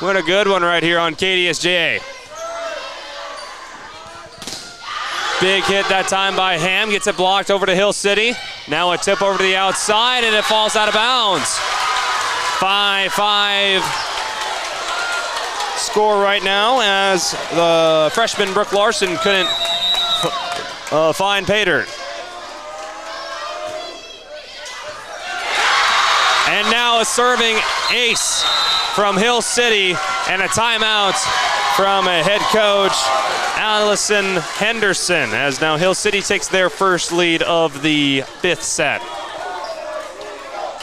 What a good one right here on KDSJ. Big hit that time by Ham, gets it blocked over to Hill City. Now a tip over to the outside, and it falls out of bounds. 5-5 score right now, as the freshman Brooke Larson couldn't find Pater. And now a serving ace from Hill City, and a timeout from a head coach, Allison Henderson, as now Hill City takes their first lead of the 5th set.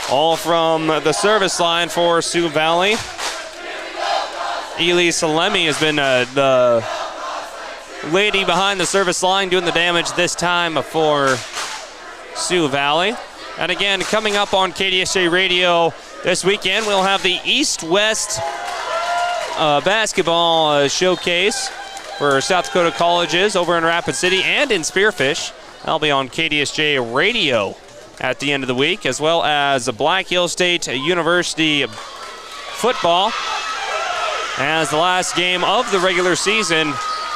All from the service line for Sioux Valley. Ely Salemi has been the lady behind the service line doing the damage this time for Sioux Valley. And again, coming up on KDSJ Radio this weekend, we'll have the East-West basketball showcase for South Dakota colleges over in Rapid City and in Spearfish. That'll be on KDSJ Radio at the end of the week, as well as Black Hill State University football, as the last game of the regular season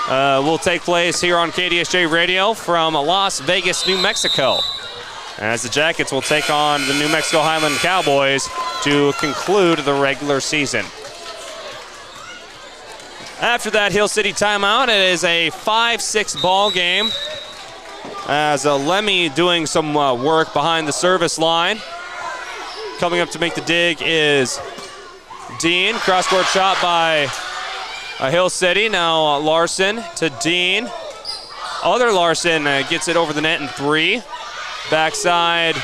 will take place here on KDSJ Radio from Las Vegas, New Mexico, as the Jackets will take on the New Mexico Highland Cowboys to conclude the regular season. After that Hill City timeout, it is a 5-6 ball game, as Lemmy doing some work behind the service line. Coming up to make the dig is Dean. Cross-court shot by Hill City. Now Larson to Dean. Other Larson gets it over the net in 3. Backside,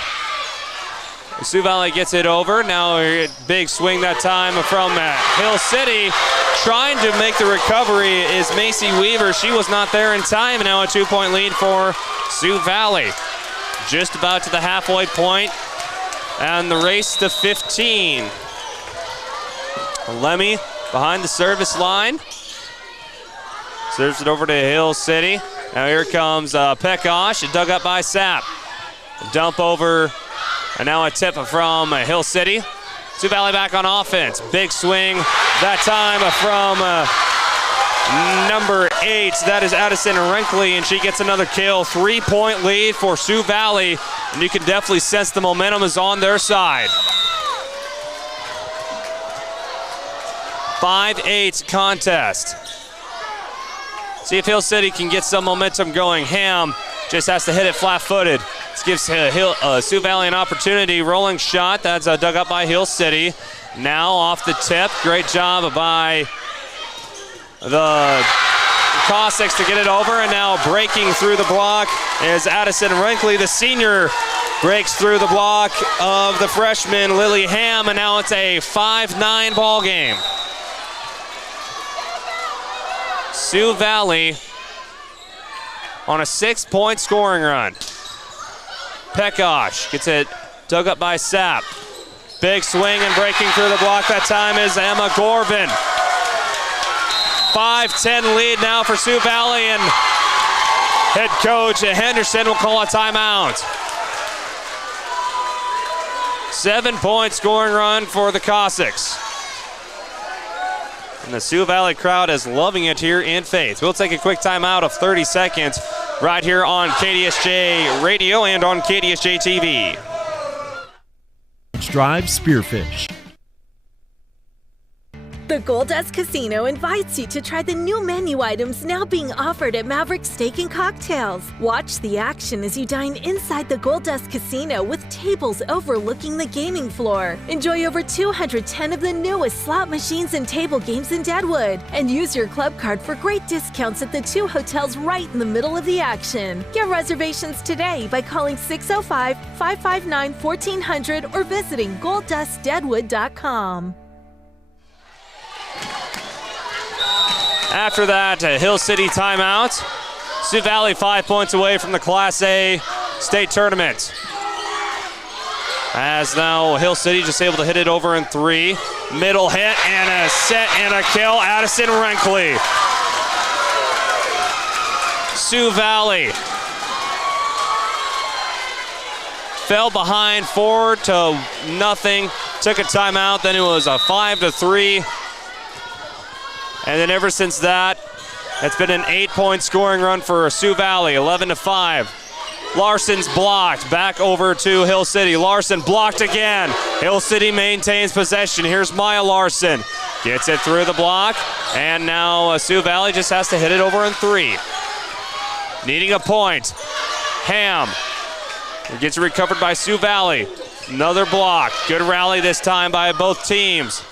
Sioux Valley gets it over. Now a big swing that time from Hill City. Trying to make the recovery is Macy Weaver. She was not there in time. Now a 2-point lead for Sioux Valley. Just about to the halfway point, and the race to 15. Lemmy behind the service line. Serves it over to Hill City. Now here comes Pekosh, dug up by Sapp. Dump over, and now a tip from Hill City. Sioux Valley back on offense. Big swing that time from number 8. That is Addison Wrinkley, and she gets another kill. 3-point lead for Sioux Valley, and you can definitely sense the momentum is on their side. 5-8 contest. See if Hill City can get some momentum going. Ham just has to hit it flat-footed. This gives Sioux Valley an opportunity. Rolling shot, that's dug up by Hill City. Now off the tip. Great job by the Cossacks to get it over, and now breaking through the block is Addison Wrinkley. The senior breaks through the block of the freshman Lily Ham, and now it's a 5-9 ball game. Sioux Valley on a 6-point scoring run. Pekosh gets it dug up by Sapp. Big swing and breaking through the block that time is Emma Gorvin. 5-10 lead now for Sioux Valley, and head coach Henderson will call a timeout. 7-point scoring run for the Cossacks. And the Sioux Valley crowd is loving it here in Faith. We'll take a quick timeout of 30 seconds right here on KDSJ Radio and on KDSJ-TV. Drive Spearfish. The Goldust Casino invites you to try the new menu items now being offered at Maverick Steak and Cocktails. Watch the action as you dine inside the Goldust Casino with tables overlooking the gaming floor. Enjoy over 210 of the newest slot machines and table games in Deadwood. And use your club card for great discounts at the 2 hotels right in the middle of the action. Get reservations today by calling 605-559-1400 or visiting goldustdeadwood.com. After that, Hill City timeout. Sioux Valley 5 points away from the Class A state tournament. As now Hill City just able to hit it over in 3. Middle hit and a set and a kill. Addison Wrinkley. Sioux Valley fell behind 4-0. Took a timeout. Then it was a 5-3. And then ever since that, it's been an 8-point scoring run for Sioux Valley, 11-5. Larson's blocked, back over to Hill City. Larson blocked again. Hill City maintains possession. Here's Maya Larson. Gets it through the block, and now Sioux Valley just has to hit it over in 3. Needing a point. Ham gets it recovered by Sioux Valley. Another block. Good rally this time by both teams.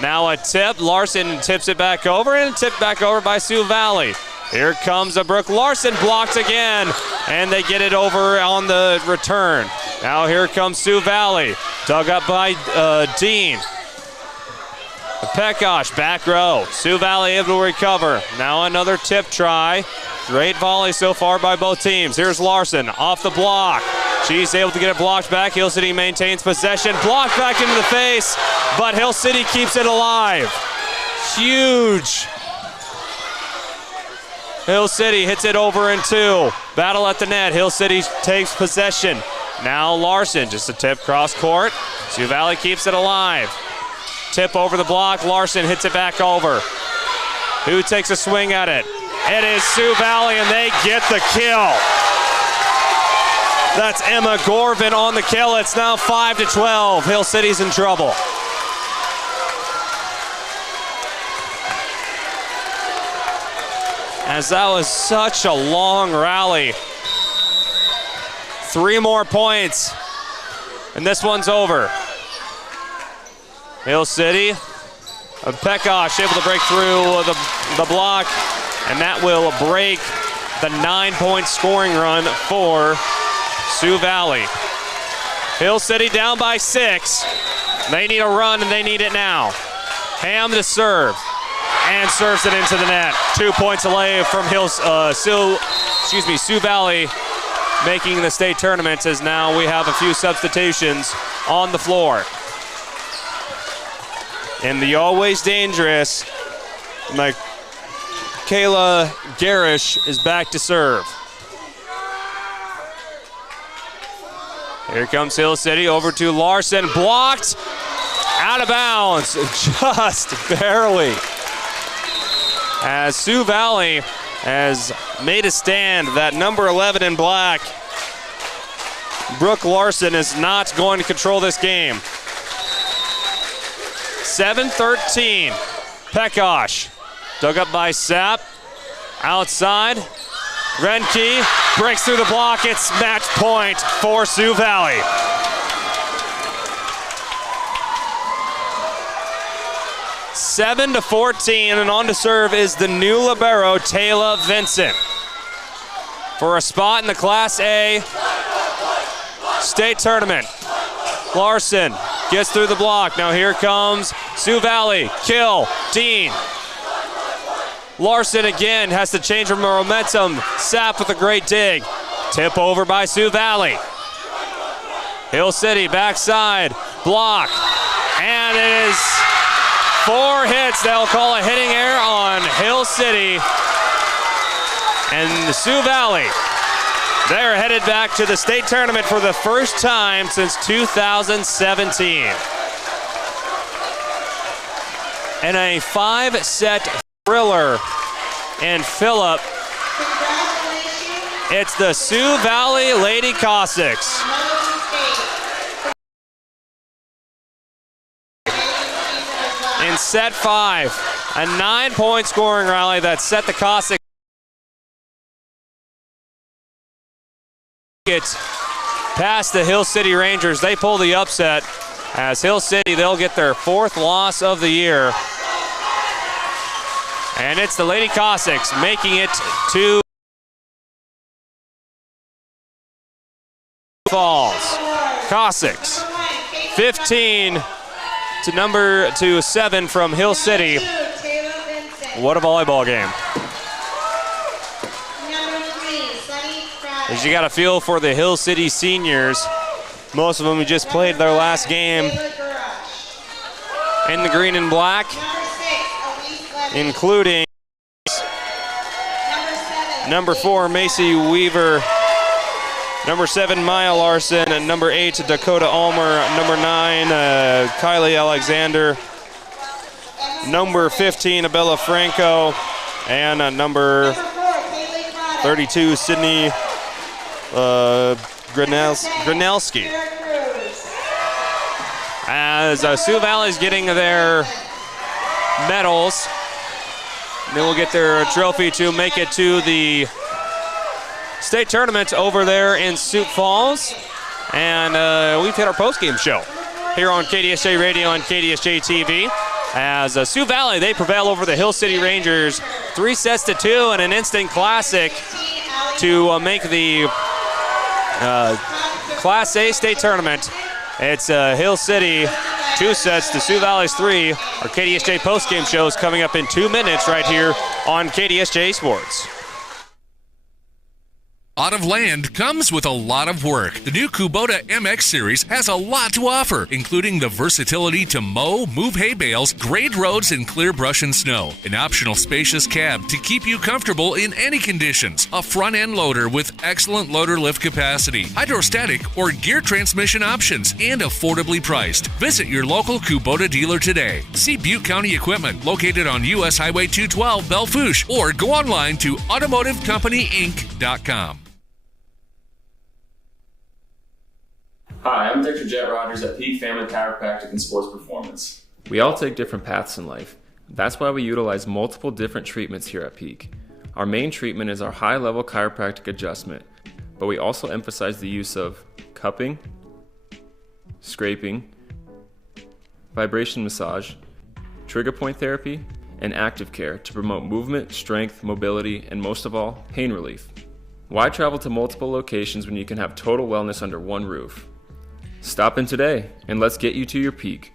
Now a tip. Larson tips it back over, and tipped back over by Sioux Valley. Here comes a Brooke Larson, blocked again, and they get it over on the return. Now here comes Sioux Valley, dug up by Dean. Pekosh, back row. Sioux Valley able to recover. Now another tip try. Great volley so far by both teams. Here's Larson off the block. She's able to get it blocked back. Hill City maintains possession. Blocked back into the face, but Hill City keeps it alive. Huge. Hill City hits it over in 2. Battle at the net. Hill City takes possession. Now Larson, just a tip cross court. Sioux Valley keeps it alive. Tip over the block. Larson hits it back over. Who takes a swing at it? It is Sioux Valley, and they get the kill. That's Emma Gorvin on the kill. It's now 5-12. Hill City's in trouble. As that was such a long rally. 3 more points, and this one's over. Hill City, Pekosh able to break through the block, and that will break the 9-point scoring run for Sioux Valley. Hill City down by 6. They need a run, and they need it now. Ham to serve, and serves it into the net. 2 points away from Sioux Valley making the state tournament, as now we have a few substitutions on the floor. And the always dangerous Michaela Garish is back to serve. Here comes Hill City, over to Larson, blocked, out of bounds, just barely. As Sioux Valley has made a stand, that number 11 in black, Brooke Larson, is not going to control this game. 7-13, Pekosh, dug up by Sapp, outside, Renke breaks through the block. It's match point for Sioux Valley. Seven to 14, and on to serve is the new libero, Taylor Vincent, for a spot in the Class A state tournament. Larson gets through the block. Now here comes Sioux Valley. Kill, Dean. Larson again has to change her momentum. Sapp with a great dig. Tip over by Sioux Valley. Hill City backside, block, and it is 4 hits. They'll call a hitting error on Hill City. And the Sioux Valley, they're headed back to the state tournament for the first time since 2017. And a 5-set thriller in Phillip. It's the Sioux Valley Lady Cossacks. In set 5, a 9-point scoring rally that set the Cossacks past the Hill City Rangers. They pull the upset as Hill City, they'll get their 4th loss of the year. And it's the Lady Cossacks making it to Falls. Cossacks 15 to 7 from Hill City. What a volleyball game. As you got a feel for the Hill City seniors, most of them who just played their last game in the green and black, including number 4, Macy Weaver, number 7, Maya Larson, and number 8, Dakota Ulmer, number 9, Kylie Alexander, number 15, Abella Franco, and number 32, Sydney Granelski. As Sioux Valley's getting their medals, they will get their trophy to make it to the state tournament over there in Sioux Falls. And we've hit our postgame show here on KDSJ Radio and KDSJ-TV. As Sioux Valley, they prevail over the Hill City Rangers 3-2 in an instant classic to make the Class A state tournament. It's Hill City 2 sets to Sioux Valley's 3. Our KDSJ postgame show is coming up in 2 minutes right here on KDSJ Sports. lot of land comes with a lot of work. The new Kubota MX Series has a lot to offer, including the versatility to mow, move hay bales, grade roads, and clear brush and snow. An optional spacious cab to keep you comfortable in any conditions. A front-end loader with excellent loader lift capacity, hydrostatic or gear transmission options, and affordably priced. Visit your local Kubota dealer today. See Butte County Equipment located on U.S. Highway 212 Belfouche, or go online to automotivecompanyinc.com. Hi, I'm Dr. Jet Rogers at Peak Family Chiropractic and Sports Performance. We all take different paths in life. That's why we utilize multiple different treatments here at Peak. Our main treatment is our high-level chiropractic adjustment, but we also emphasize the use of cupping, scraping, vibration massage, trigger point therapy, and active care to promote movement, strength, mobility, and most of all, pain relief. Why travel to multiple locations when you can have total wellness under one roof? Stop in today and let's get you to your peak.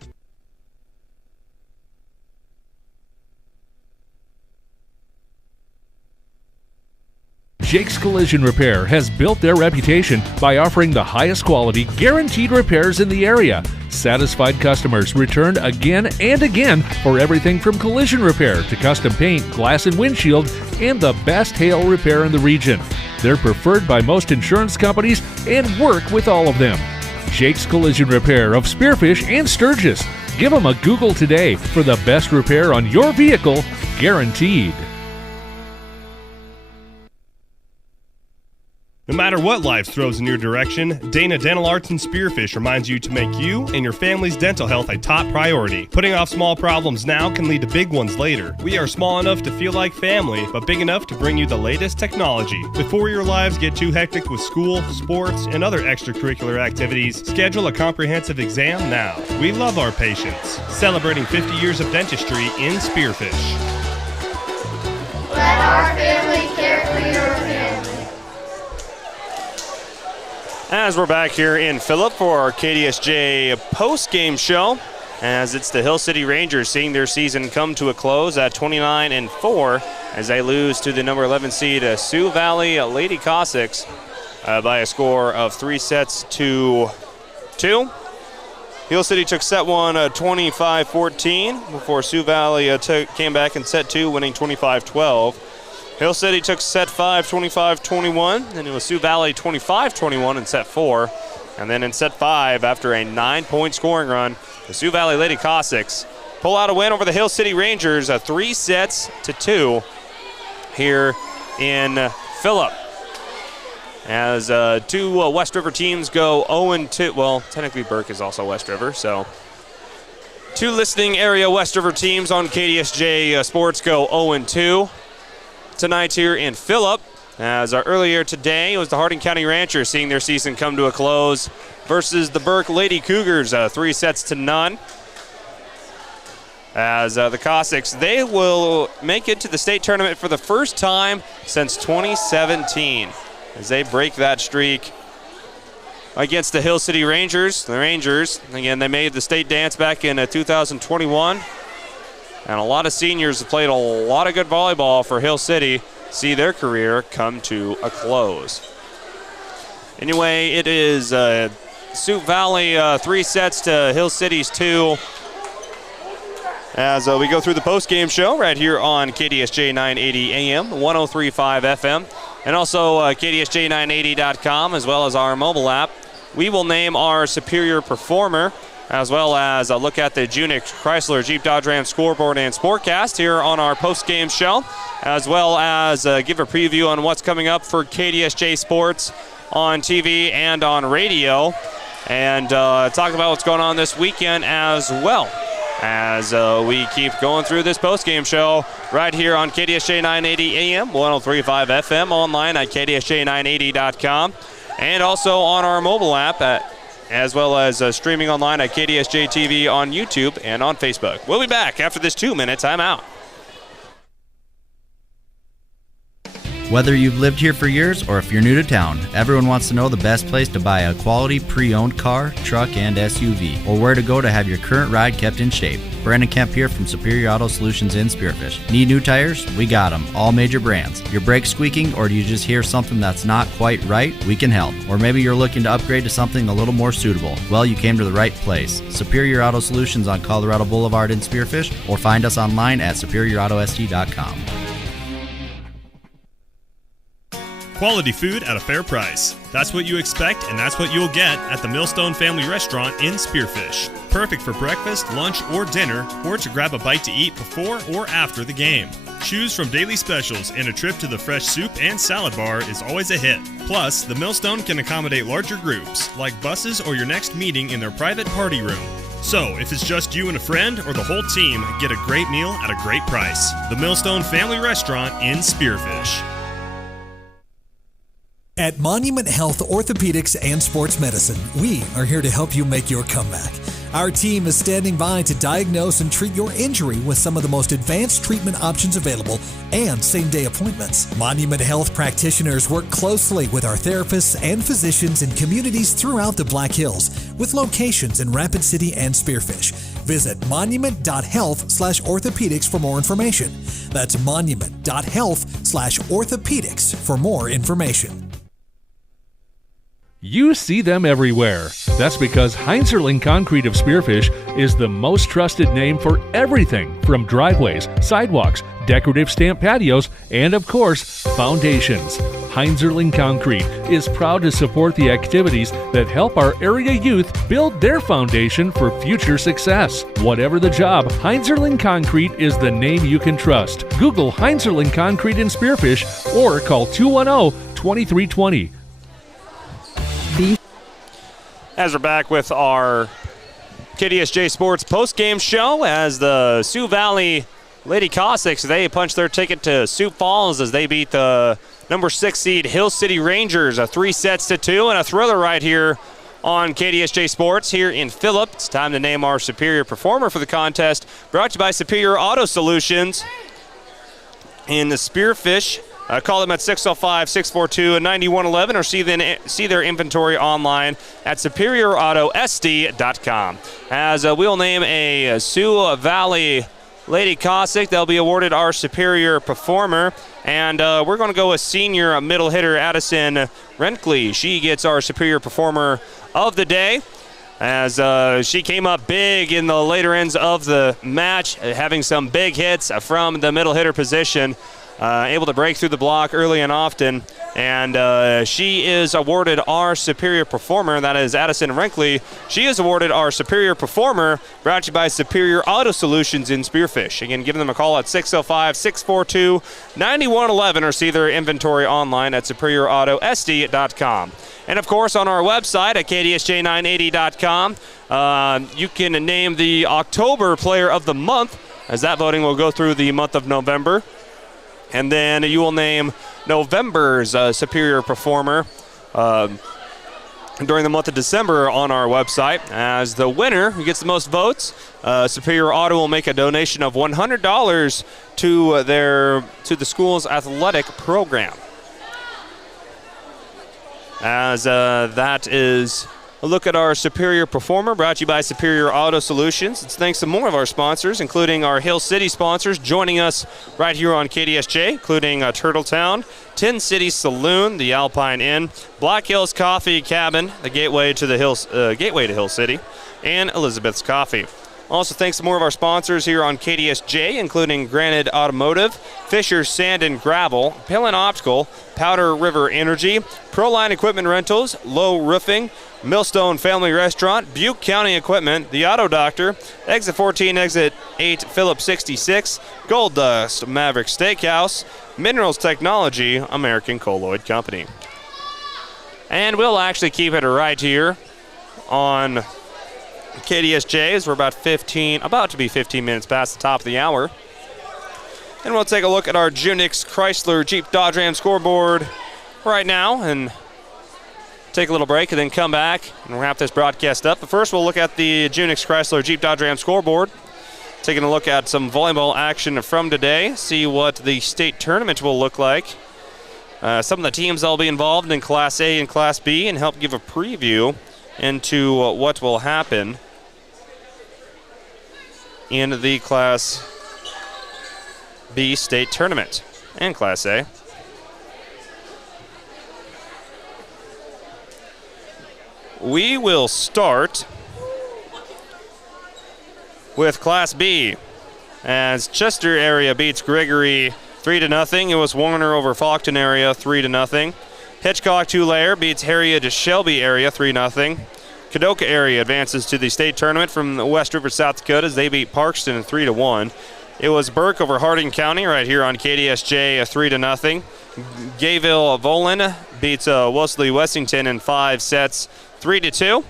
Jake's Collision Repair has built their reputation by offering the highest quality, guaranteed repairs in the area. Satisfied customers return again and again for everything from collision repair to custom paint, glass and windshield, and the best hail repair in the region. They're preferred by most insurance companies and work with all of them. Jake's Collision Repair of Spearfish and Sturgis. Give them a Google today for the best repair on your vehicle, guaranteed. No matter what life throws in your direction, Dana Dental Arts and Spearfish reminds you to make you and your family's dental health a top priority. Putting off small problems now can lead to big ones later. We are small enough to feel like family, but big enough to bring you the latest technology. Before your lives get too hectic with school, sports, and other extracurricular activities, schedule a comprehensive exam now. We love our patients. Celebrating 50 years of dentistry in Spearfish. Let our family care for your family. As we're back here in Phillip for our KDSJ post-game show, as it's the Hill City Rangers seeing their season come to a close at 29-4 as they lose to the number 11 seed Sioux Valley Lady Cossacks by a score of 3-2. Hill City took set one 25-14 before Sioux Valley came back in set two, winning 25-12. Hill City took set 5, 25-21, and it was Sioux Valley 25-21 in set 4. And then in set 5, after a 9-point scoring run, the Sioux Valley Lady Cossacks pull out a win over the Hill City Rangers, 3-2 here in Phillip. As two West River teams go 0-2. Well, technically Burke is also West River, so two listening area West River teams on KDSJ Sports go 0-2. Tonight here in Phillip, as earlier today was the Harding County Ranchers seeing their season come to a close versus the Burke Lady Cougars, 3-0. As the Cossacks, they will make it to the state tournament for the first time since 2017 as they break that streak against the Hill City Rangers. The Rangers, again, they made the state dance back in 2021. And a lot of seniors have played a lot of good volleyball for Hill City, see their career come to a close. Anyway, it is Sioux Valley 3 sets to Hill City's 2. As we go through the post-game show right here on KDSJ 980 AM, 103.5 FM, and also KDSJ980.com, as well as our mobile app. We will name our superior performer, as well as a look at the Junix Chrysler Jeep Dodge Ram scoreboard and sportcast here on our post-game show, as well as give a preview on what's coming up for KDSJ Sports on TV and on radio, and talk about what's going on this weekend as well, as we keep going through this post-game show right here on KDSJ 980 AM, 103.5 FM, online at KDSJ980.com, and also on our mobile app as well as streaming online at KDSJ-TV on YouTube and on Facebook. We'll be back after this 2-minute timeout. Whether you've lived here for years or if you're new to town, everyone wants to know the best place to buy a quality pre-owned car, truck, and SUV, or where to go to have your current ride kept in shape. Brandon Kemp here from Superior Auto Solutions in Spearfish. Need new tires? We got them, all major brands. Your brakes squeaking, or do you just hear something that's not quite right? We can help. Or maybe you're looking to upgrade to something a little more suitable. Well, you came to the right place. Superior Auto Solutions on Colorado Boulevard in Spearfish, or find us online at superiorautost.com. Quality food at a fair price. That's what you expect, and that's what you'll get at the Millstone Family Restaurant in Spearfish. Perfect for breakfast, lunch, or dinner, or to grab a bite to eat before or after the game. Choose from daily specials, and a trip to the fresh soup and salad bar is always a hit. Plus, the Millstone can accommodate larger groups, like buses or your next meeting in their private party room. So, if it's just you and a friend or the whole team, get a great meal at a great price. The Millstone Family Restaurant in Spearfish. At Monument Health Orthopedics and Sports Medicine, we are here to help you make your comeback. Our team is standing by to diagnose and treat your injury with some of the most advanced treatment options available and same-day appointments. Monument Health practitioners work closely with our therapists and physicians in communities throughout the Black Hills, with locations in Rapid City and Spearfish. Visit monument.health/orthopedics for more information. That's monument.health/orthopedics for more information. You see them everywhere. That's because Heinzerling Concrete of Spearfish is the most trusted name for everything from driveways, sidewalks, decorative stamp patios, and of course, foundations. Heinzerling Concrete is proud to support the activities that help our area youth build their foundation for future success. Whatever the job, Heinzerling Concrete is the name you can trust. Google Heinzerling Concrete in Spearfish or call 210-2320. As we're back with our KDSJ Sports post-game show, as the Sioux Valley Lady Cossacks, they punched their ticket to Sioux Falls as they beat the number 6 seed Hill City Rangers 3-2, and a thriller right here on KDSJ Sports here in Phillip. It's time to name our superior performer for the contest, brought to you by Superior Auto Solutions in the Spearfish. Call them at 605-642-9111 or see their inventory online at superioroutosd.com. As we'll name a Sioux Valley Lady Cossack, they'll be awarded our superior performer. And we're going to go with senior middle hitter Addison Renkley. She gets our superior performer of the day, as she came up big in the later ends of the match, having some big hits from the middle hitter position. Able to break through the block early and often, and she is awarded our superior performer. That is Addison Renkley. She is awarded our superior performer, brought to you by Superior Auto Solutions in Spearfish. Again, give them a call at 605-642-9111 or see their inventory online at superioroutosd.com. And, of course, on our website at KDSJ980.com, you can name the October Player of the Month, as that voting will go through the month of November. And then you will name November's superior performer during the month of December on our website. As the winner who gets the most votes, Superior Auto will make a donation of $100 to the school's athletic program. As that is a look at our superior performer, brought to you by Superior Auto Solutions. It's thanks to more of our sponsors, including our Hill City sponsors, joining us right here on KDSJ, including Turtletown, Tin City Saloon, the Alpine Inn, Black Hills Coffee Cabin, the gateway to Hill City, and Elizabeth's Coffee. Also, thanks to more of our sponsors here on KDSJ, including Granite Automotive, Fisher Sand and Gravel, Pillin Optical, Powder River Energy, Proline Equipment Rentals, Low Roofing, Millstone Family Restaurant, Butte County Equipment, The Auto Doctor, Exit 14, Exit 8, Phillips 66, Gold Dust, Maverick Steakhouse, Minerals Technology, American Colloid Company. And we'll actually keep it right here on KDSJ, as we're about to be 15 minutes past the top of the hour. And we'll take a look at our Junix Chrysler Jeep Dodge Ram scoreboard right now and take a little break and then come back and wrap this broadcast up. But first we'll look at the Junix Chrysler Jeep Dodge Ram scoreboard. Taking a look at some volleyball action from today, see what the state tournament will look like some of the teams that will be involved in Class A and Class B and help give a preview into what will happen in the Class B state tournament and Class A. We will start with Class B as Chester area beats Gregory 3-0. It was Warner over Faulkton area 3-0. Hitchcock Tulare beats Harriet Shelby area 3-0. Kadoka area advances to the state tournament from West River, South Dakota as they beat Parkston 3-1. It was Burke over Harding County right here on KDSJ 3-0. Gayville Volin beats Wesley Wessington in 5 sets 3-2.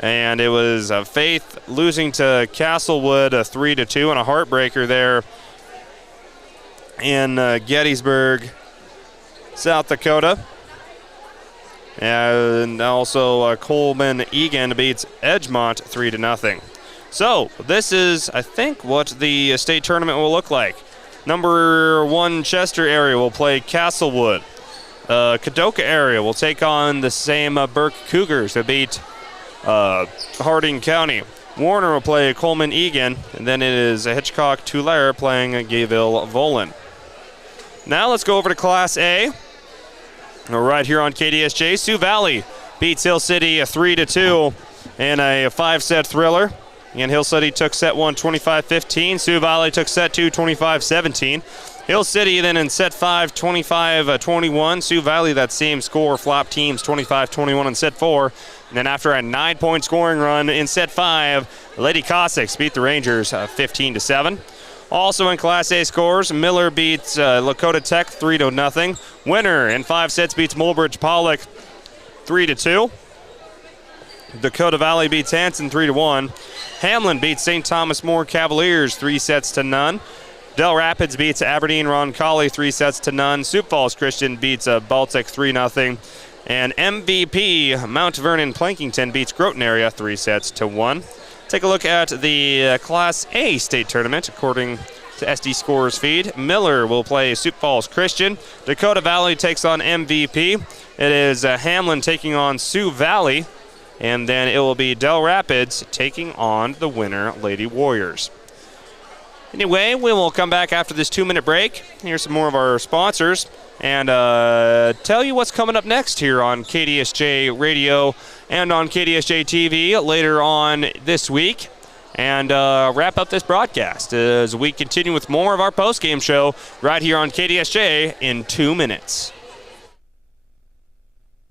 And it was Faith losing to Castlewood 3-2 and a heartbreaker there in Gettysburg, South Dakota. And also Coleman Egan beats Edgemont 3-0. So this is, I think, what the state tournament will look like. Number 1 Chester area will play Castlewood. Kadoka area will take on the same Burke Cougars that beat Harding County. Warner will play Coleman Egan, and then it is Hitchcock Tulare playing Gayville Volin. Now let's go over to Class A. Right here on KDSJ, Sioux Valley beats Hill City 3-2 in a 5-set thriller. And Hill City took set 1 25-15. Sioux Valley took set 2 25-17. Hill City then in set 5 25-21. Sioux Valley, that same score, flop teams 25-21 in set 4. And then after a 9-point scoring run in set 5, the Lady Cossacks beat the Rangers 15-7. Also in Class A scores, Miller beats Lakota Tech 3-0. Winner in 5 sets beats Mulbridge Pollock 3-2. Dakota Valley beats Hanson 3-1. Hamlin beats St. Thomas More Cavaliers 3-0. Del Rapids beats Aberdeen Roncalli 3-0. Sioux Falls Christian beats Baltic 3-0. And MVP Mount Vernon Plankington beats Groton area 3-1. Take a look at the Class A state tournament according to SD Scores feed. Miller will play Sioux Falls Christian. Dakota Valley takes on MVP. It is Hamlin taking on Sioux Valley. And then it will be Del Rapids taking on the winner, Lady Warriors. Anyway, we will come back after this 2-minute break. Here's some more of our sponsors and tell you what's coming up next here on KDSJ Radio and on KDSJ-TV later on this week. And wrap up this broadcast as we continue with more of our post-game show right here on KDSJ in 2 minutes.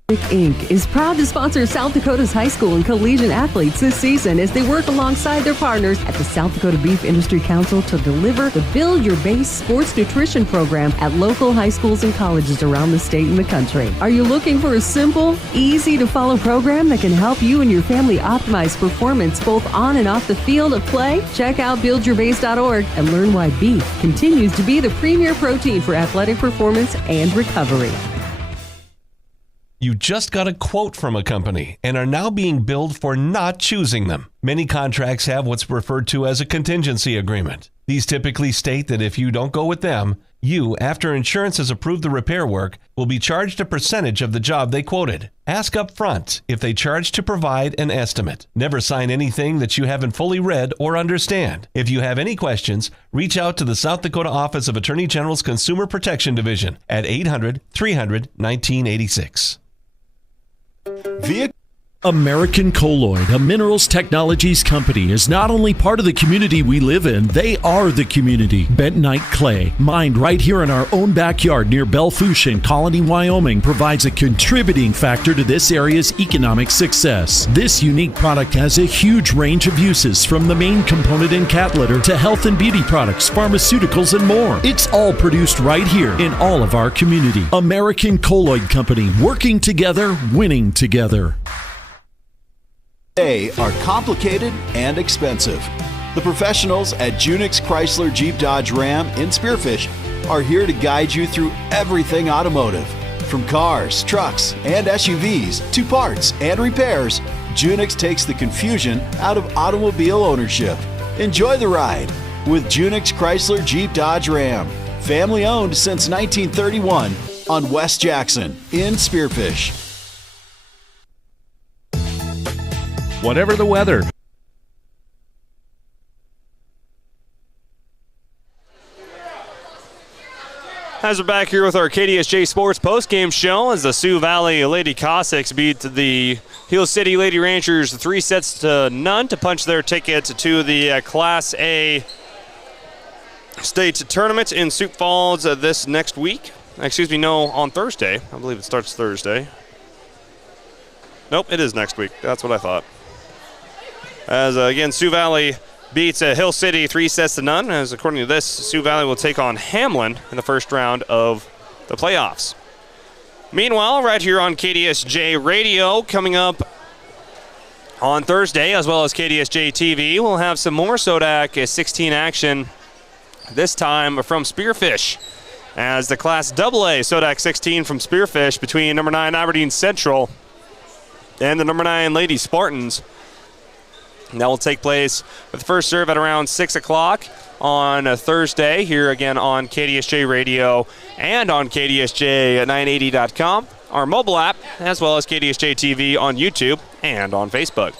Inc. is proud to sponsor South Dakota's high school and collegiate athletes this season as they work alongside their partners at the South Dakota Beef Industry Council to deliver the Build Your Base sports nutrition program at local high schools and colleges around the state and the country. Are you looking for a simple, easy-to-follow program that can help you and your family optimize performance both on and off the field of play? Check out buildyourbase.org and learn why beef continues to be the premier protein for athletic performance and recovery. You just got a quote from a company and are now being billed for not choosing them. Many contracts have what's referred to as a contingency agreement. These typically state that if you don't go with them, you, after insurance has approved the repair work, will be charged a percentage of the job they quoted. Ask up front if they charge to provide an estimate. Never sign anything that you haven't fully read or understand. If you have any questions, reach out to the South Dakota Office of Attorney General's Consumer Protection Division at 800-300-1986. American Colloid, a minerals technologies company, is not only part of the community we live in, they are the community. Bentonite clay, mined right here in our own backyard near Belfouche in Colony, Wyoming, provides a contributing factor to this area's economic success. This unique product has a huge range of uses, from the main component in cat litter to health and beauty products, pharmaceuticals, and more. It's all produced right here in all of our community. American Colloid Company, working together, winning together. They are complicated and expensive. The professionals at Junix Chrysler Jeep Dodge Ram in Spearfish are here to guide you through everything automotive. From cars, trucks, and SUVs to parts and repairs, Junix takes the confusion out of automobile ownership. Enjoy the ride with Junix Chrysler Jeep Dodge Ram. Family owned since 1931. on West Jackson in Spearfish. Whatever the weather. As we're back here with our KDSJ Sports postgame show, as the Sioux Valley Lady Cossacks beat the Hill City Lady Rangers 3-0 to punch their ticket to the Class A state tournament in Sioux Falls this next week. On Thursday. I believe it starts Thursday. Nope, it is next week. That's what I thought. As again, Sioux Valley beats Hill City 3-0, as according to this, Sioux Valley will take on Hamlin in the first round of the playoffs. Meanwhile, right here on KDSJ Radio, coming up on Thursday, as well as KDSJ-TV, we'll have some more SoDak 16 action, this time from Spearfish, as the Class AA SoDak 16 from Spearfish between number 9 Aberdeen Central and the number 9 Lady Spartans. And that will take place with the first serve at around 6 o'clock on Thursday, here again on KDSJ Radio and on KDSJ980.com, our mobile app, as well as KDSJ-TV on YouTube and on Facebook.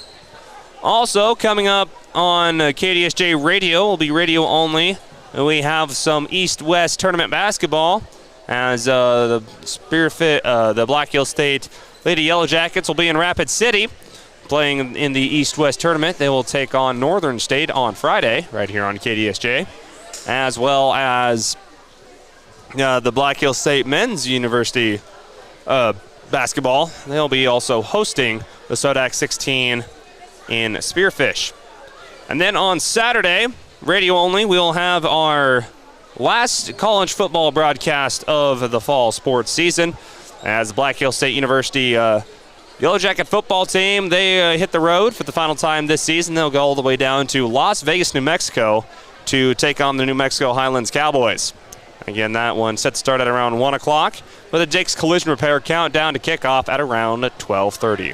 Also, coming up on KDSJ Radio will be radio only. We have some East-West tournament basketball, as the Black Hill State Lady Yellow Jackets will be in Rapid City, playing in the East-West tournament. They will take on Northern State on Friday, right here on KDSJ, as well as the Black Hill State Men's University basketball. They'll be also hosting the SoDak 16 in Spearfish. And then on Saturday, radio only, we'll have our last college football broadcast of the fall sports season, as Black Hill State University Yellow Jacket football team, they hit the road for the final time this season. They'll go all the way down to Las Vegas, New Mexico to take on the New Mexico Highlands Cowboys. Again, that one set to start at around 1 o'clock with a Jake's Collision Repair countdown to kickoff at around 12:30.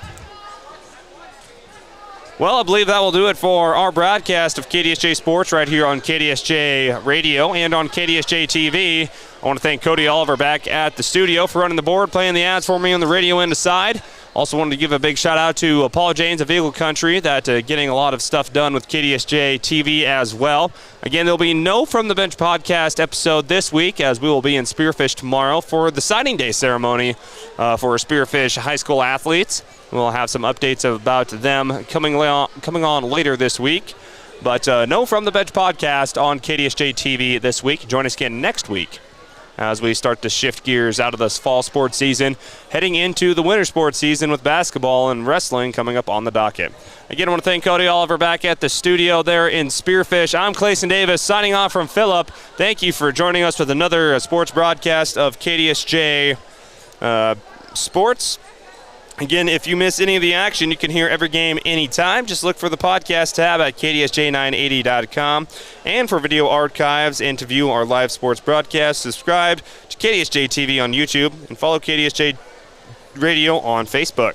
Well, I believe that will do it for our broadcast of KDSJ Sports right here on KDSJ Radio and on KDSJ TV. I want to thank Cody Oliver back at the studio for running the board, playing the ads for me on the radio end aside. Also wanted to give a big shout out to Paul Janes of Eagle Country, that getting a lot of stuff done with KDSJ TV as well. Again, there'll be no From the Bench podcast episode this week, as we will be in Spearfish tomorrow for the signing day ceremony for Spearfish high school athletes. We'll have some updates about them coming on later this week. But no From the Bench podcast on KDSJ TV this week. Join us again next week as we start to shift gears out of this fall sports season, heading into the winter sports season with basketball and wrestling coming up on the docket. Again, I want to thank Cody Oliver back at the studio there in Spearfish. I'm Clayson Davis signing off from Phillip. Thank you for joining us with another sports broadcast of KDSJ Sports. Again, if you miss any of the action, you can hear every game anytime. Just look for the podcast tab at KDSJ980.com. And for video archives and to view our live sports broadcast, subscribe to KDSJ TV on YouTube and follow KDSJ Radio on Facebook.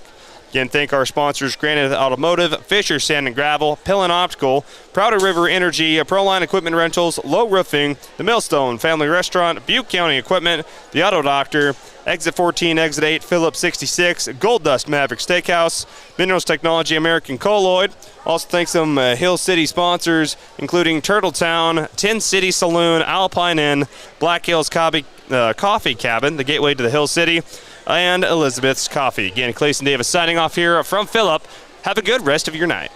Again, thank our sponsors, Granite Automotive, Fisher Sand and Gravel, Pillin Optical, Prouder River Energy, Proline Equipment Rentals, Low Roofing, the Millstone Family Restaurant, Butte County Equipment, the Auto Doctor, Exit 14, Exit 8, Phillips 66, Gold Dust Maverick Steakhouse, Minerals Technology, American Colloid. Also thanks some Hill City sponsors, including Turtletown, Tin City Saloon, Alpine Inn, Black Hills Coffee Cabin, the gateway to the Hill City, and Elizabeth's Coffee. Again, Clayson Davis signing off here from Phillip. Have a good rest of your night.